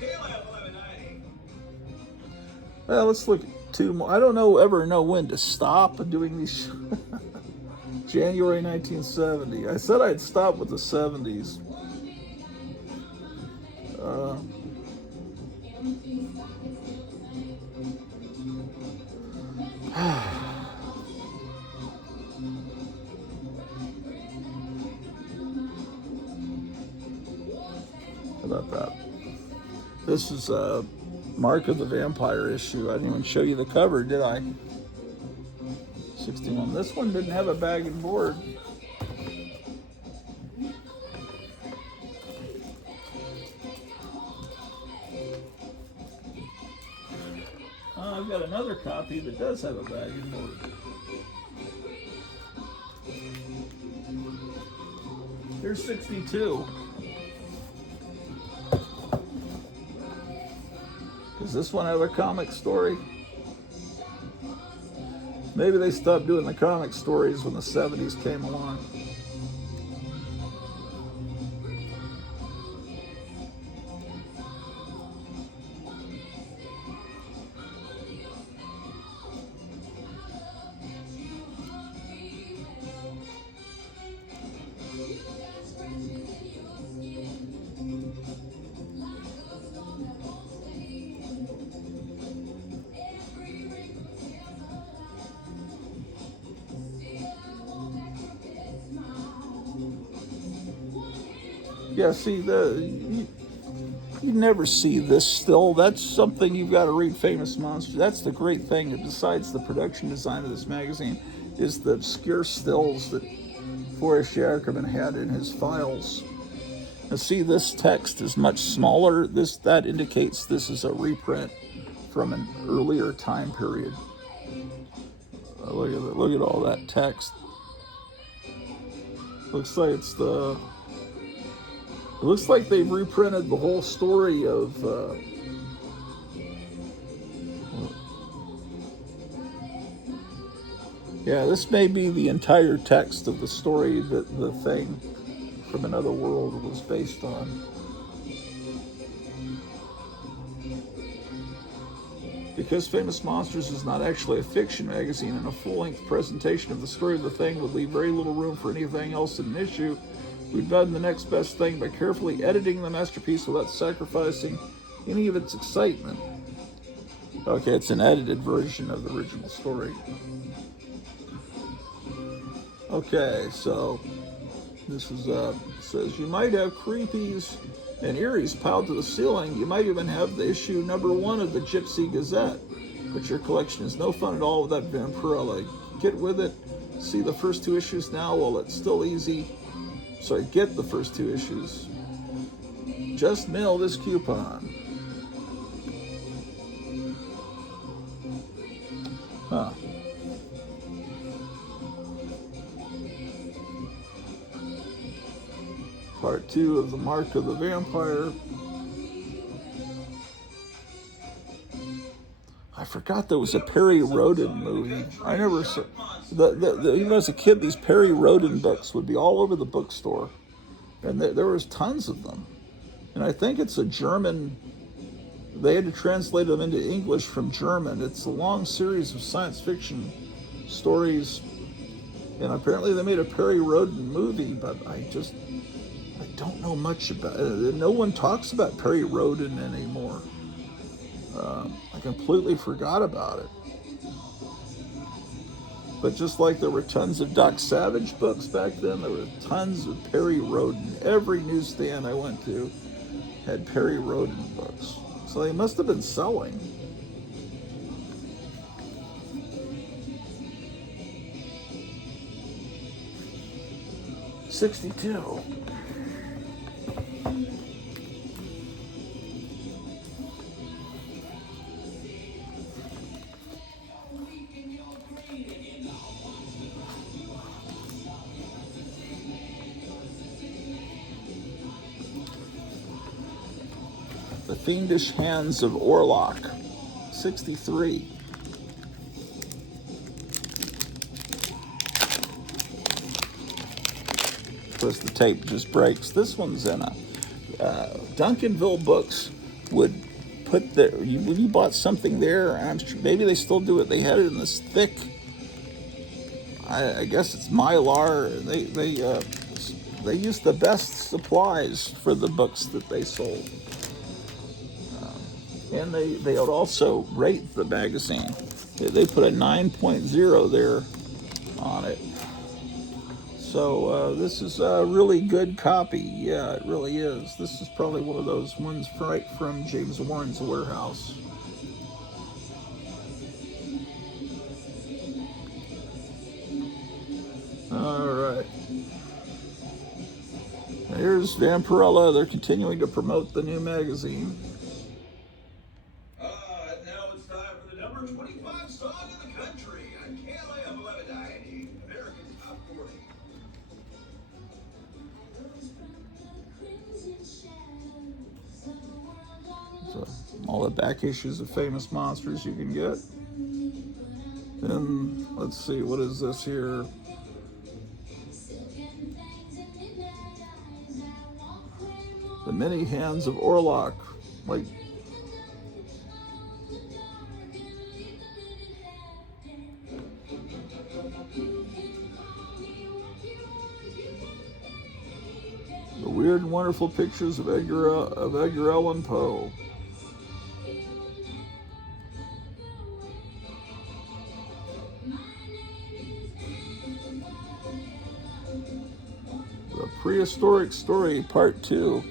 KLF 1190. Well, let's look at 2 more. I don't ever know when to stop doing these. January 1970. I said I'd stop with the 70s. How about that? This is Mark of the Vampire issue. I didn't even show you the cover, did I? 61. This one didn't have a bag and board. I've got another copy that does have a bag and board. Here's 62. Does this one have a comic story? Maybe they stopped doing the comic stories when the 70s came along. Yeah, see, you never see this still. That's something you've got to read Famous Monsters. That's the great thing, besides the production design of this magazine, is the obscure stills that Forrest Ackerman had in his files. Now see, this text is much smaller. That indicates this is a reprint from an earlier time period. Look at all that text. Looks like it looks like they've reprinted the whole story of. Yeah, this may be the entire text of the story that the thing from another world was based on. Because Famous Monsters is not actually a fiction magazine, and a full-length presentation of the story of the thing would leave very little room for anything else in an issue, we've done the next best thing by carefully editing the masterpiece without sacrificing any of its excitement. Okay, it's an edited version of the original story. Okay, so this is says you might have creepies and Eries piled to the ceiling. You might even have the issue #1 of the Gypsy Gazette. But your collection is no fun at all without Vampirella. Get with it. See the first 2 issues now while it's still easy. Sorry, get the first 2 issues. Just mail this coupon. Huh. Part 2 of The Mark of the Vampire. I forgot there was a Perry Rhodan movie. I never saw. Even as a kid, these Perry Rhodan books would be all over the bookstore, and there was tons of them. And I think it's a German. They had to translate them into English from German. It's a long series of science fiction stories, and apparently they made a Perry Rhodan movie, but I don't know much about it. No one talks about Perry Rhodan anymore. I completely forgot about it. But just like there were tons of Doc Savage books back then, there were tons of Perry Rhodan. Every newsstand I went to had Perry Rhodan books. So they must have been selling. '62. The Fiendish Hands of Orloff, '63. Plus the tape just breaks. This one's in a Duncanville Books would put their, when you bought something there, maybe they still do it, they had it in this thick, I guess it's Mylar. They used the best supplies for the books that they sold. And they would also rate the magazine. They put a 9.0 there on it. So this is a really good copy. Yeah, it really is. This is probably one of those ones right from James Warren's warehouse. All right. Here's Vampirella. They're continuing to promote the new magazine. Now it's time for the number 25 song in the country on KLM 1190, America's Top 40. So all the back issues of Famous Monsters you can get. Then let's see, what is this here? The Many Hands of Orloff. Like, the Weird and Wonderful Pictures of Edgar Allan Poe. The Prehistoric Story Part 2.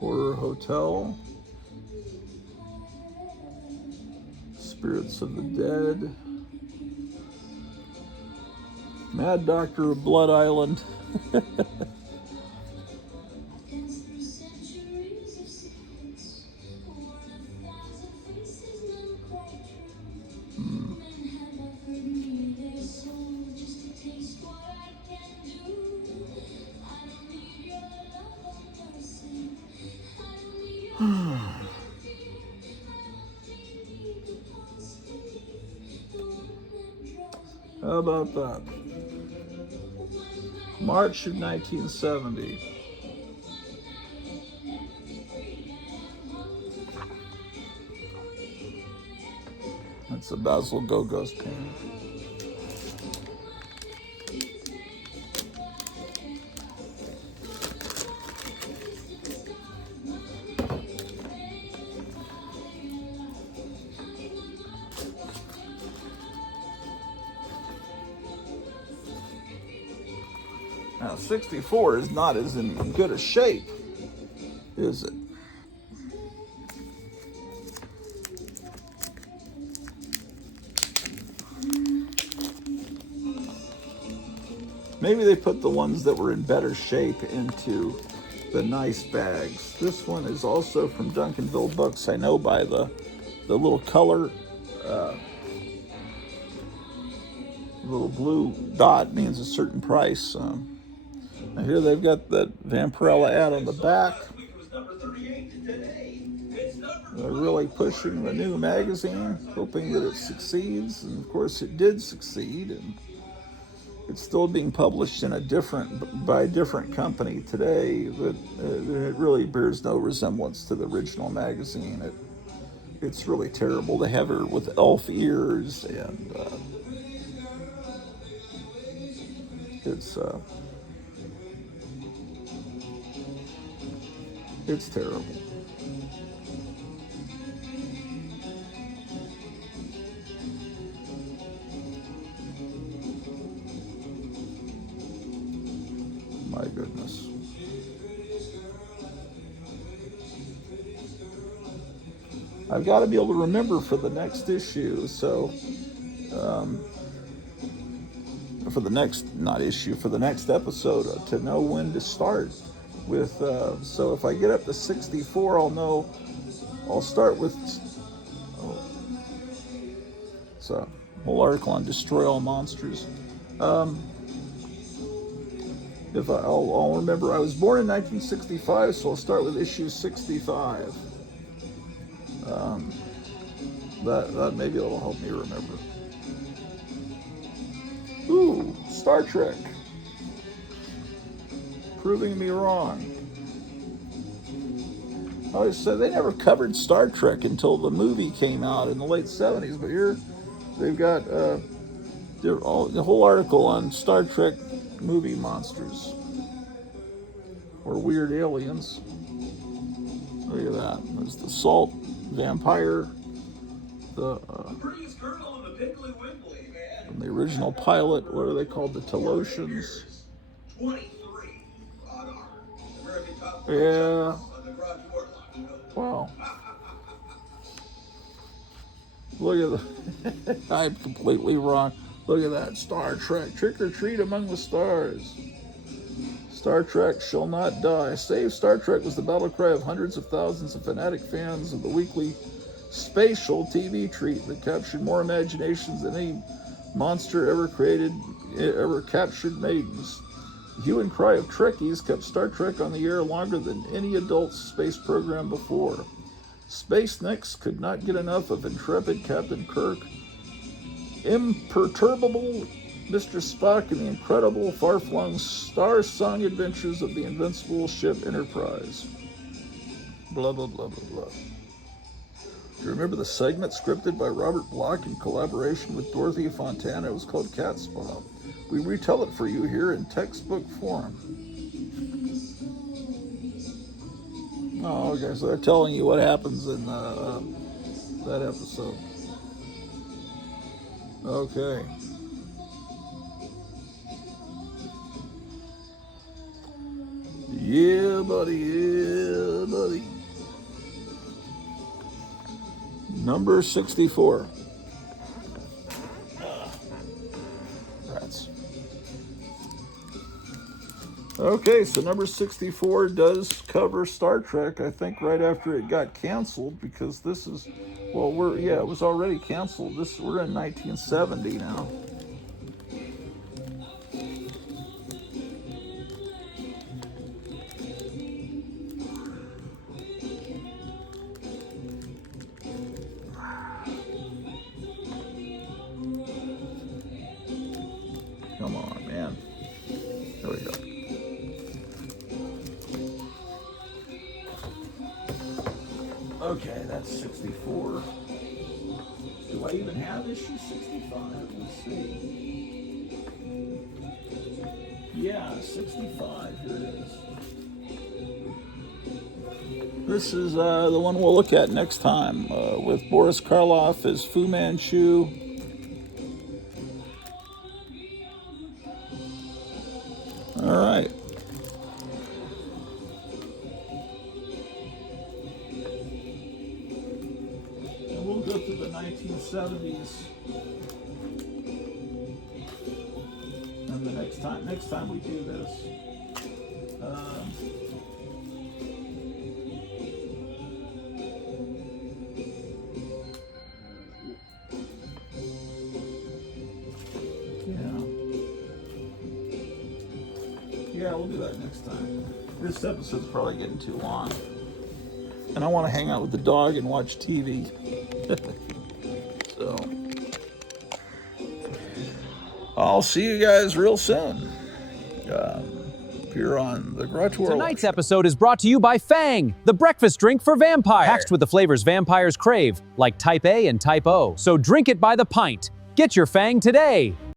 Horror Hotel. Spirits of the Dead. Mad Doctor of Blood Island. How about that? March of 1970. That's a Basil Gogos painting. Now, 64 is not as in good a shape, is it? Maybe they put the ones that were in better shape into the nice bags. This one is also from Duncanville Books. I know by the little color, little blue dot means a certain price. Now here they've got that Vampirella ad on the back. They're really pushing the new magazine, hoping that it succeeds. And of course it did succeed. And it's still being published in by a different company today, but it really bears no resemblance to the original magazine. It's really terrible. They have her with elf ears, and it's terrible. My goodness. I've got to be able to remember for the next issue, so for the next episode to know when to start with. So if I get up to 64, I'll start with. It's a whole article on Destroy All Monsters. If I'll remember, I was born in 1965, so I'll start with issue 65. That maybe it'll help me remember. Ooh, Star Trek. Proving me wrong. I always said they never covered Star Trek until the movie came out in the late 70s, but here they've got the whole article on Star Trek movie monsters or weird aliens. Look at that. There's the Salt Vampire, from the original pilot. What are they called? The Telosians. 23 on our American Top Yeah. on the Grottu Orloff. Wow. Look at the. I'm completely wrong. Look at that. Star Trek. Trick or treat among the stars. Star Trek shall not die. Save Star Trek was the battle cry of hundreds of thousands of fanatic fans of the weekly spatial TV treat that captured more imaginations than any monster ever captured maidens. The hue and cry of Trekkies kept Star Trek on the air longer than any adult space program before. Space Nicks could not get enough of intrepid Captain Kirk, imperturbable Mr. Spock, and the incredible, far-flung, star-sung adventures of the invincible ship Enterprise. Blah, blah, blah, blah, blah. Do you remember the segment scripted by Robert Bloch in collaboration with Dorothy Fontana? It was called Catspaw. We retell it for you here in textbook form. Oh, okay. So they're telling you what happens in that episode. Okay. Yeah, buddy. Yeah, buddy. Number 64. Rats. Okay, so number 64 does cover Star Trek, I think right after it got canceled, because this is, well, it was already canceled. We're in 1970 now. Come on, man. There we go. Okay, that's 64. Do I even have issue 65? Let's see. Yeah, 65. Here it is. This is the one we'll look at next time with Boris Karloff as Fu Manchu. All right. And we'll go through the 1970s. And the next time we do this. Yeah, we'll do that next time. This episode's probably getting too long. And I want to hang out with the dog and watch TV. So, I'll see you guys real soon. Here on the Grottu Orloff. Tonight's episode is brought to you by Fang, the breakfast drink for vampires. Packed with the flavors vampires crave, like Type A and Type O. So drink it by the pint. Get your Fang today.